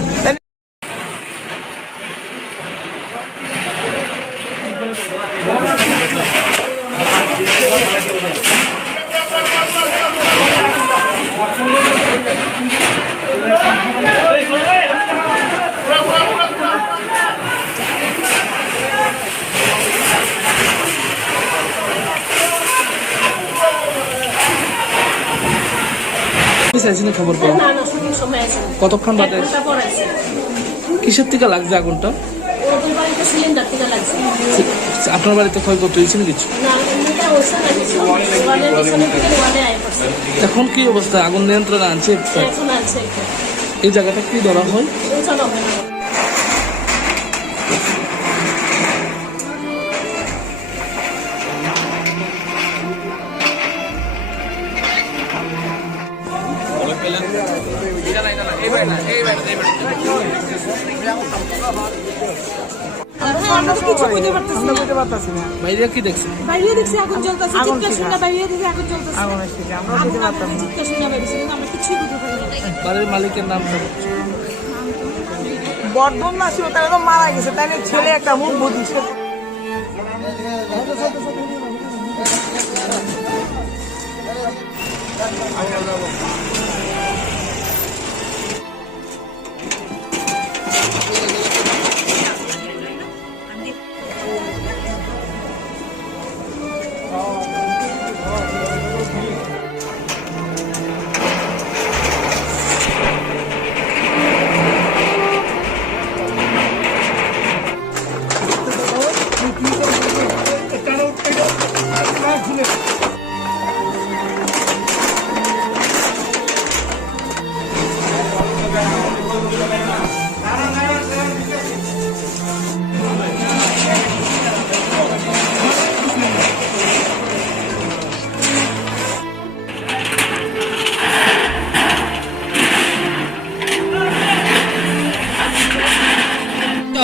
চাইছেন খবর পেয়ে? না না শুটিং সময় আছে, কতক্ষণ বাদে? এক ঘন্টা পর আছে। কিসের থেকে লাগছে আগুনটা? ওদের বাড়িতে সিলিন্ডার থেকে লাগছে। আপনার বাড়িতে ক্ষয়ক্ষতি হয়েছিল কিছু? না এমনিতে হয়েছে না কিছু, ওয়ালের পিছনে থেকে ওয়ালে আয় পড়ছে। এখন কি অবস্থা? আগুন নিয়ন্ত্রণে আনছে? এখন আছে এটা। এই জায়গাটা কি ধরা হয়? ওইটা হবে না। আমরা তো কিছু করতে পারতেছি না। বুঝতে পারতেছি না বাইরে কি দেখছেন? বাইরে দেখছি আগুন জ্বলতেছে, আগুন চিৎকার ছিল। শুনে বাইরে দেখি আগুন জ্বলতেছে। আগুনের থেকে আমরা আগুন বুঝতে পারতাম না। চিৎকার শুনে বাইরেছি, কিন্তু আমরা কিছুই বুঝতে পারি না। বাড়ির মালিকের নাম? বর্ধন না ছিল, তাহলে তো মারা গেছে, তাই না? ছেলে একটা মুখ বুঝছে।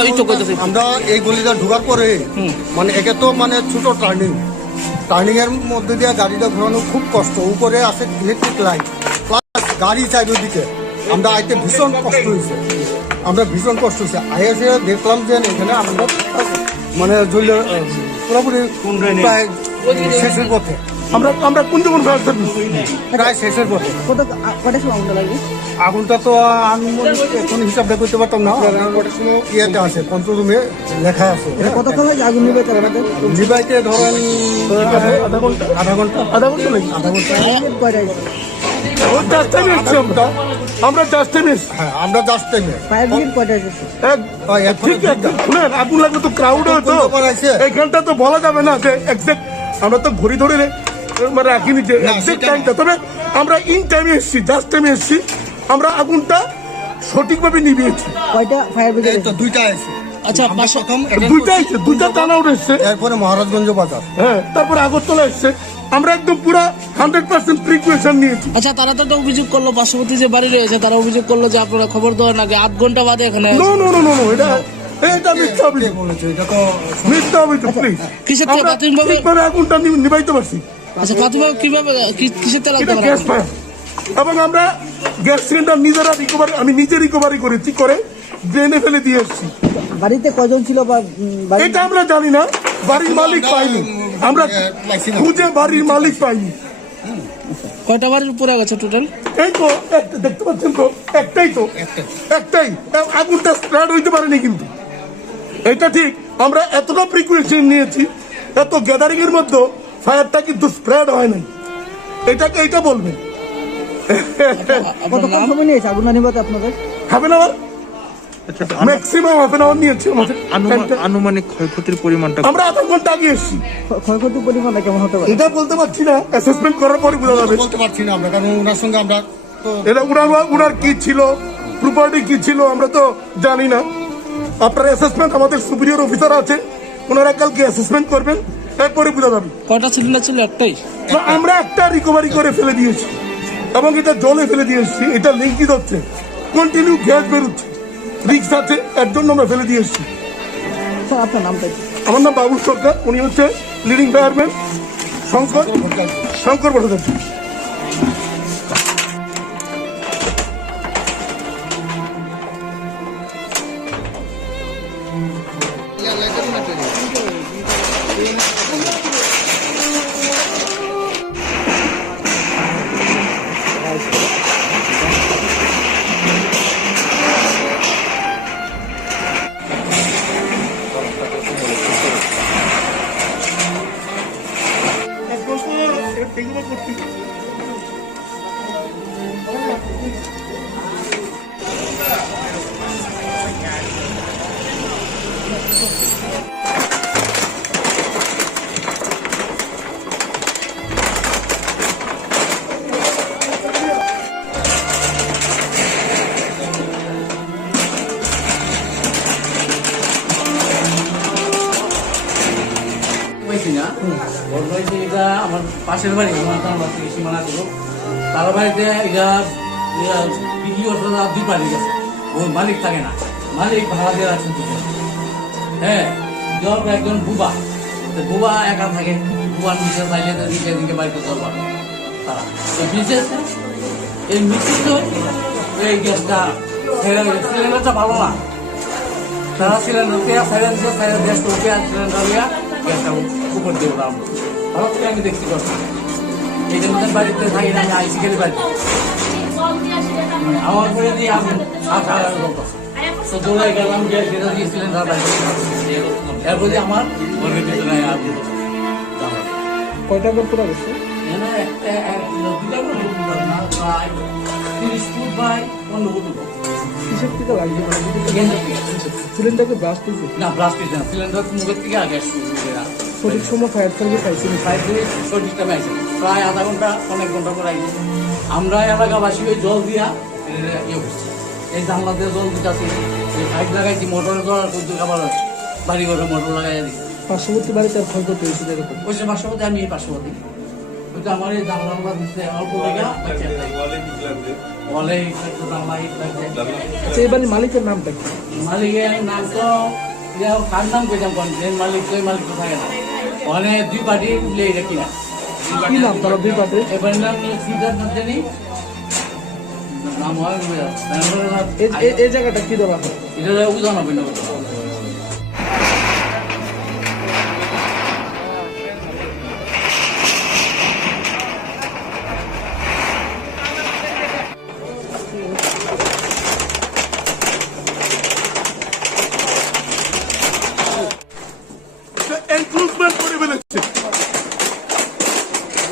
ওই তো কইতাছি। আমরা এই গলিটা ঢোকার পরে মানে একে তো মানে ছোট টার্নিং এর মধ্যে দিয়ে গাড়িটা ঘোরানো খুব কষ্ট, উপরে আছে ইলেকট্রিক লাইট প্লাস গাড়ি চারিদিকে। আমরা আইতে ভীষণ কষ্ট হয়েছে, আইসে দেখলাম যে এখানে আমরা মানে জ্বলে পুরোপুরি প্রায় শেষের পথে। আমরা কোন যেমন প্রায় শেষের পথে। কটার সময় আগুনটা লাগে? আগুনটা তো আমি এখন হিসাবটা করতে পারতাম না, ইয়েটা আছে কন্ট্রোল রুমে লেখা আছে। কতক্ষণ লাগে আগুন নিবে তারা? নিবাইতে ধরেন আধা ঘন্টা নাকি? কয়টা আছে? ওই জাস্ট টাইম এসছি আমরা জাস্ট টাইম এসছি। হ্যাঁ আমরা জাস্ট টাইমে ফায়ার ব্রিগেড কয়টা আছে? ঠিক আছে, শুনেন আগুন লাগলে তো ক্রাউড হতো, এইখানটা তো বলা যাবে না যে এক্সাক্ট, আমরা তো ঘড়ি ধরে মানে রাখিনি যে এক্সাক্ট টাইমটা, তবে আমরা ইন টাইমে এসছি, জাস্ট টাইমে এসছি। আমরা আগুনটা সঠিকভাবে নিভিয়েছি। কয়টা ফায়ার ব্রিগেড? তো দুইটা আছে। আচ্ছা আমরা পাশে প্রথম দুইটা টানা উঠেছে, এরপরে মহারাজগঞ্জ বাজার। হ্যাঁ, তারপরে আগরতলা এসছে। আমরা একদম পুরা 100% প্রিকুয়েশন নিয়েছি। আচ্ছা তারা তো একটা অভিযোগ করলো, পার্শ্ববর্তী যে বাড়ি রয়েছে তারা অভিযোগ করলো যে আপনারা খবর দেওয়ার আগে 8 ঘন্টা বাদে এখানে no no no no no, এটা মিথ্যা অভিযোগ, বলেছে এটা তো মিথ্যা অভিযোগ। প্লিজ, কিসের থেকে আমরা প্রাথমিকভাবে ঠিকভাবে আগুনটা নিভাইতে পারছি। আচ্ছা প্রাথমিকভাবে কিভাবে কিসের থেকে এটা লাগতে গ্যাস পারে? ফায়ার, এবং আমরা গ্যাস সিলিন্ডার নিজেরা রিকভারি, আমি নিজে রিকভারি করেছি, করে ড্রেনে ফেলে দিয়ে এসেছি। বাড়িতে কয়জন ছিল বা এটা আমরা জানি না, বাড়ির মালিক পাইনি, আমরা খুঁজে বাড়ির মালিক পাইনি। কয়টা বাড়ির উপরে গেছে টোটাল? এই তো দেখতে পাচ্ছেন তো, একটাই আগুনটা স্প্রেড হইতে পারেনি। কিন্তু এটা ঠিক, আমরা এতটা প্রিকুয়েশন নিয়েছি, এত গ্যাদারিং এর মধ্যে ফায়ারটা কিন্তু স্প্রেড হয় নাই। এইটা বলবেন কতক্ষণ সময় নিয়েছে আগুন নিভাতে আপনাদের? Half an hour, maximum half an hour নিয়েছে আমাদের। আনুমানিক ক্ষয়ক্ষতির পরিমাণটা আমরা আধা ঘন্টা আগে এসেছি। ক্ষয়ক্ষতির পরিমাণটা কেমন হতে পারে? এটা বলতে পারছি না, অ্যাসেসমেন্ট করার পরে বোঝা যাবে। বলতে পারছি না আমরা, কারণ ওনার সঙ্গে আমরা তো এটা উনার কি ছিল, প্রপার্টি কি ছিল আমরা তো জানি না। আপনার অ্যাসেসমেন্ট, আমাদের সুপিরিয়র অফিসার আছে, ওনারা কালকে অ্যাসেসমেন্ট করবেন, এরপরে বোঝা যাবে। কয়টা সিলিন্ডার ছিল? একটাই। না, আমরা একটা রিকভারি করে ফেলে দিয়েছি এবং এটা জলে ফেলে দিয়েছি। এটা লিঙ্কিত হচ্ছে, কন্টিনিউ গ্যাস বেরোচ্ছে, রিক্স আছে, এর জন্য আমরা ফেলে দিয়েছি। স্যার আপনার নামটা কি? আমার নাম বাবুল সরকার, উনি হচ্ছে লিডিং ফায়ারম্যান শঙ্কর ভট্টাচার্য। এটা আমার পাশের বাড়ি, সীমানা গুলো তার বাড়িতে এটা ভিডিও 2 পাড়ি গেছে, ওই মালিক থাকে না, মালিক ভাড়া দেওয়া আছে দুজন। হ্যাঁ, একজন বুবা একা থাকে, বুবার নিচে চাইলে দিকে বাড়িতে চলবার তারা এই মিছিল এই গ্যাসটা সিলিন্ডারটা ভালো না, তারা সিলিন্ডার গ্যাসটা উঠে সিলিন্ডার গ্যাসটা উপর দিয়ে ওরা ভালো করে আমি দেখতে পাচ্ছি। এই যে নতুন বাড়িতে থাকি না, আমি আইসি গেলে বাড়ি আমার করে দিয়ে আমি 7,000 লোক তো দৌড়াই গেলাম, গ্যাস যেটা দিয়ে সিলিন্ডার বাড়ি এরপর আমার ঘরের ভিতরে কয়টা ঘর পুরো গেছে? 30 ফুট বাই 15 ফুট। কিসের থেকে লাগছে? সিলিন্ডারকে ব্লাস্ট হয়েছে? না, ব্লাস্ট হয়েছে না, সিলিন্ডার মুখের থেকে আগে শুরু করে সঠিক সময় ফায়ার সার্ভিস পাইছেন? সঠিক টাইমে আইছে, প্রায় আধা ঘন্টা অনেক ঘন্টা পর আইছে। আমরা এলাকাবাসী ওই জল দিয়া ইয়ে করছি, এই জানলা দিয়ে জল দিতেছি, পাইপ লাগাইছি, মোটর করতে আবার বাড়ি ঘরে মোটর লাগাই দিচ্ছি। পার্শ্ববর্তী বাড়িতে আর ক্ষয়ক্ষতি হয়েছে এরকম? ওই সে পার্শ্ববর্তী, আমি এই পার্শ্ববর্তী, ওইটা আমার এই জানলা দিচ্ছে অল্প লেগা বলে জানলা আচ্ছা এই বাড়ির মালিকের নামটা কি? মালিকের নাম তো কার নাম কইতাম, কোন মালিক তো মালিক তো থাকে না, মানে 2 পার্টি উঠলে এটা কিনা কি নাম তারা 2 পার্টি? এবার নাম সিদ্ধার্থ জানি নাম হয় এই জায়গাটা কি ধরা হয়? এটা উদাহরণ হবে না। এনক্রোচমেন্ট করে ফেলেছে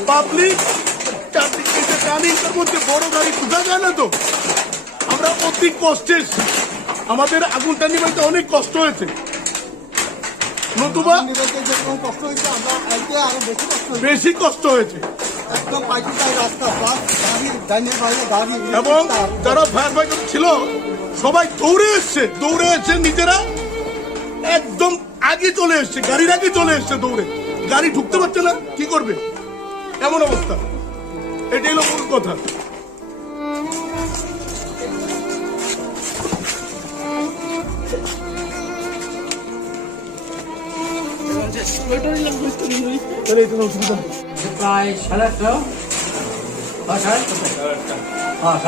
পাবলিক, টার্নিংটার মধ্যে বড় গাড়ি ঢুকা যায় না তো। আমরা অতি কষ্টে, আমাদের আগুনটা নিভাইতে অনেক কষ্ট হয়েছে, নতুবা যেরকম কষ্ট হয়েছে আমরা আইতে আরো বেশি কষ্ট হয়েছে। একদম পাইটিটাই রাস্তা, বাস গাড়ি ডাইনের বাইরে গাড়ি, এবং যারা ফায়ার ফাইটার ছিল সবাই দৌড়ে এসছে নিজেরা একদম আগে চলে এসছে, গাড়ির আগে চলে এসছে দৌড়ে, গাড়ি ঢুকতে পারছে না, কি করবে এমন অবস্থা। এটাই হলো মূল কথা। তাহলে এটা অসুবিধা নেই। প্রায় 8:30 সাড়ে 8:30 হ্যাঁ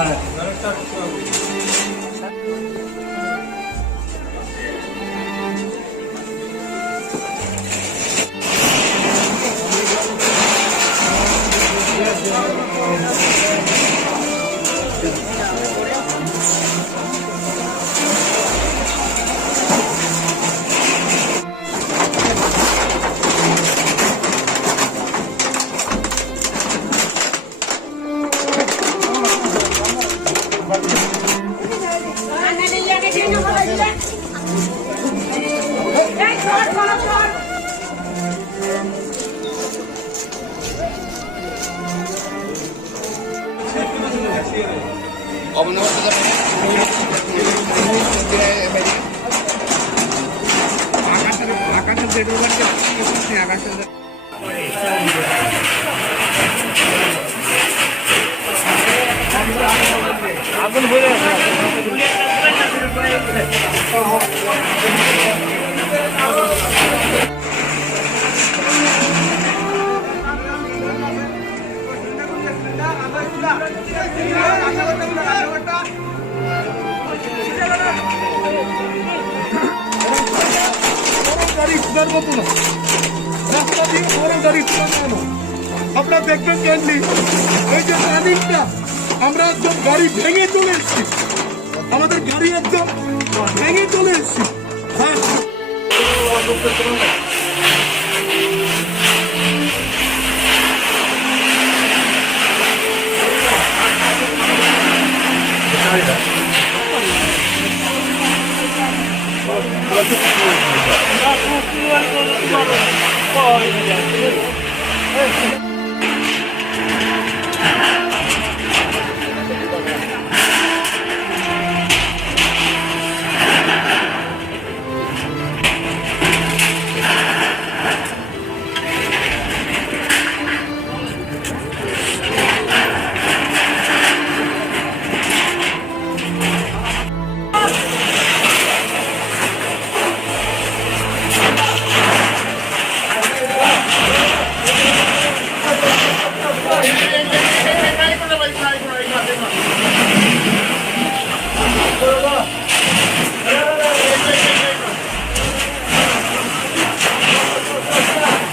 8:30 গাড়ি ছোটার মতো না, রাস্তা দিয়ে ওরা গাড়ি ছোটানো। আপনারা দেখবেন কেনলি এই যে রানিংটা, আমরা একদম গাড়ি ভেঙে চলে এসেছি, আমাদের গাড়ি একদম ভেঙে চলে এসেছি। হ্যাঁ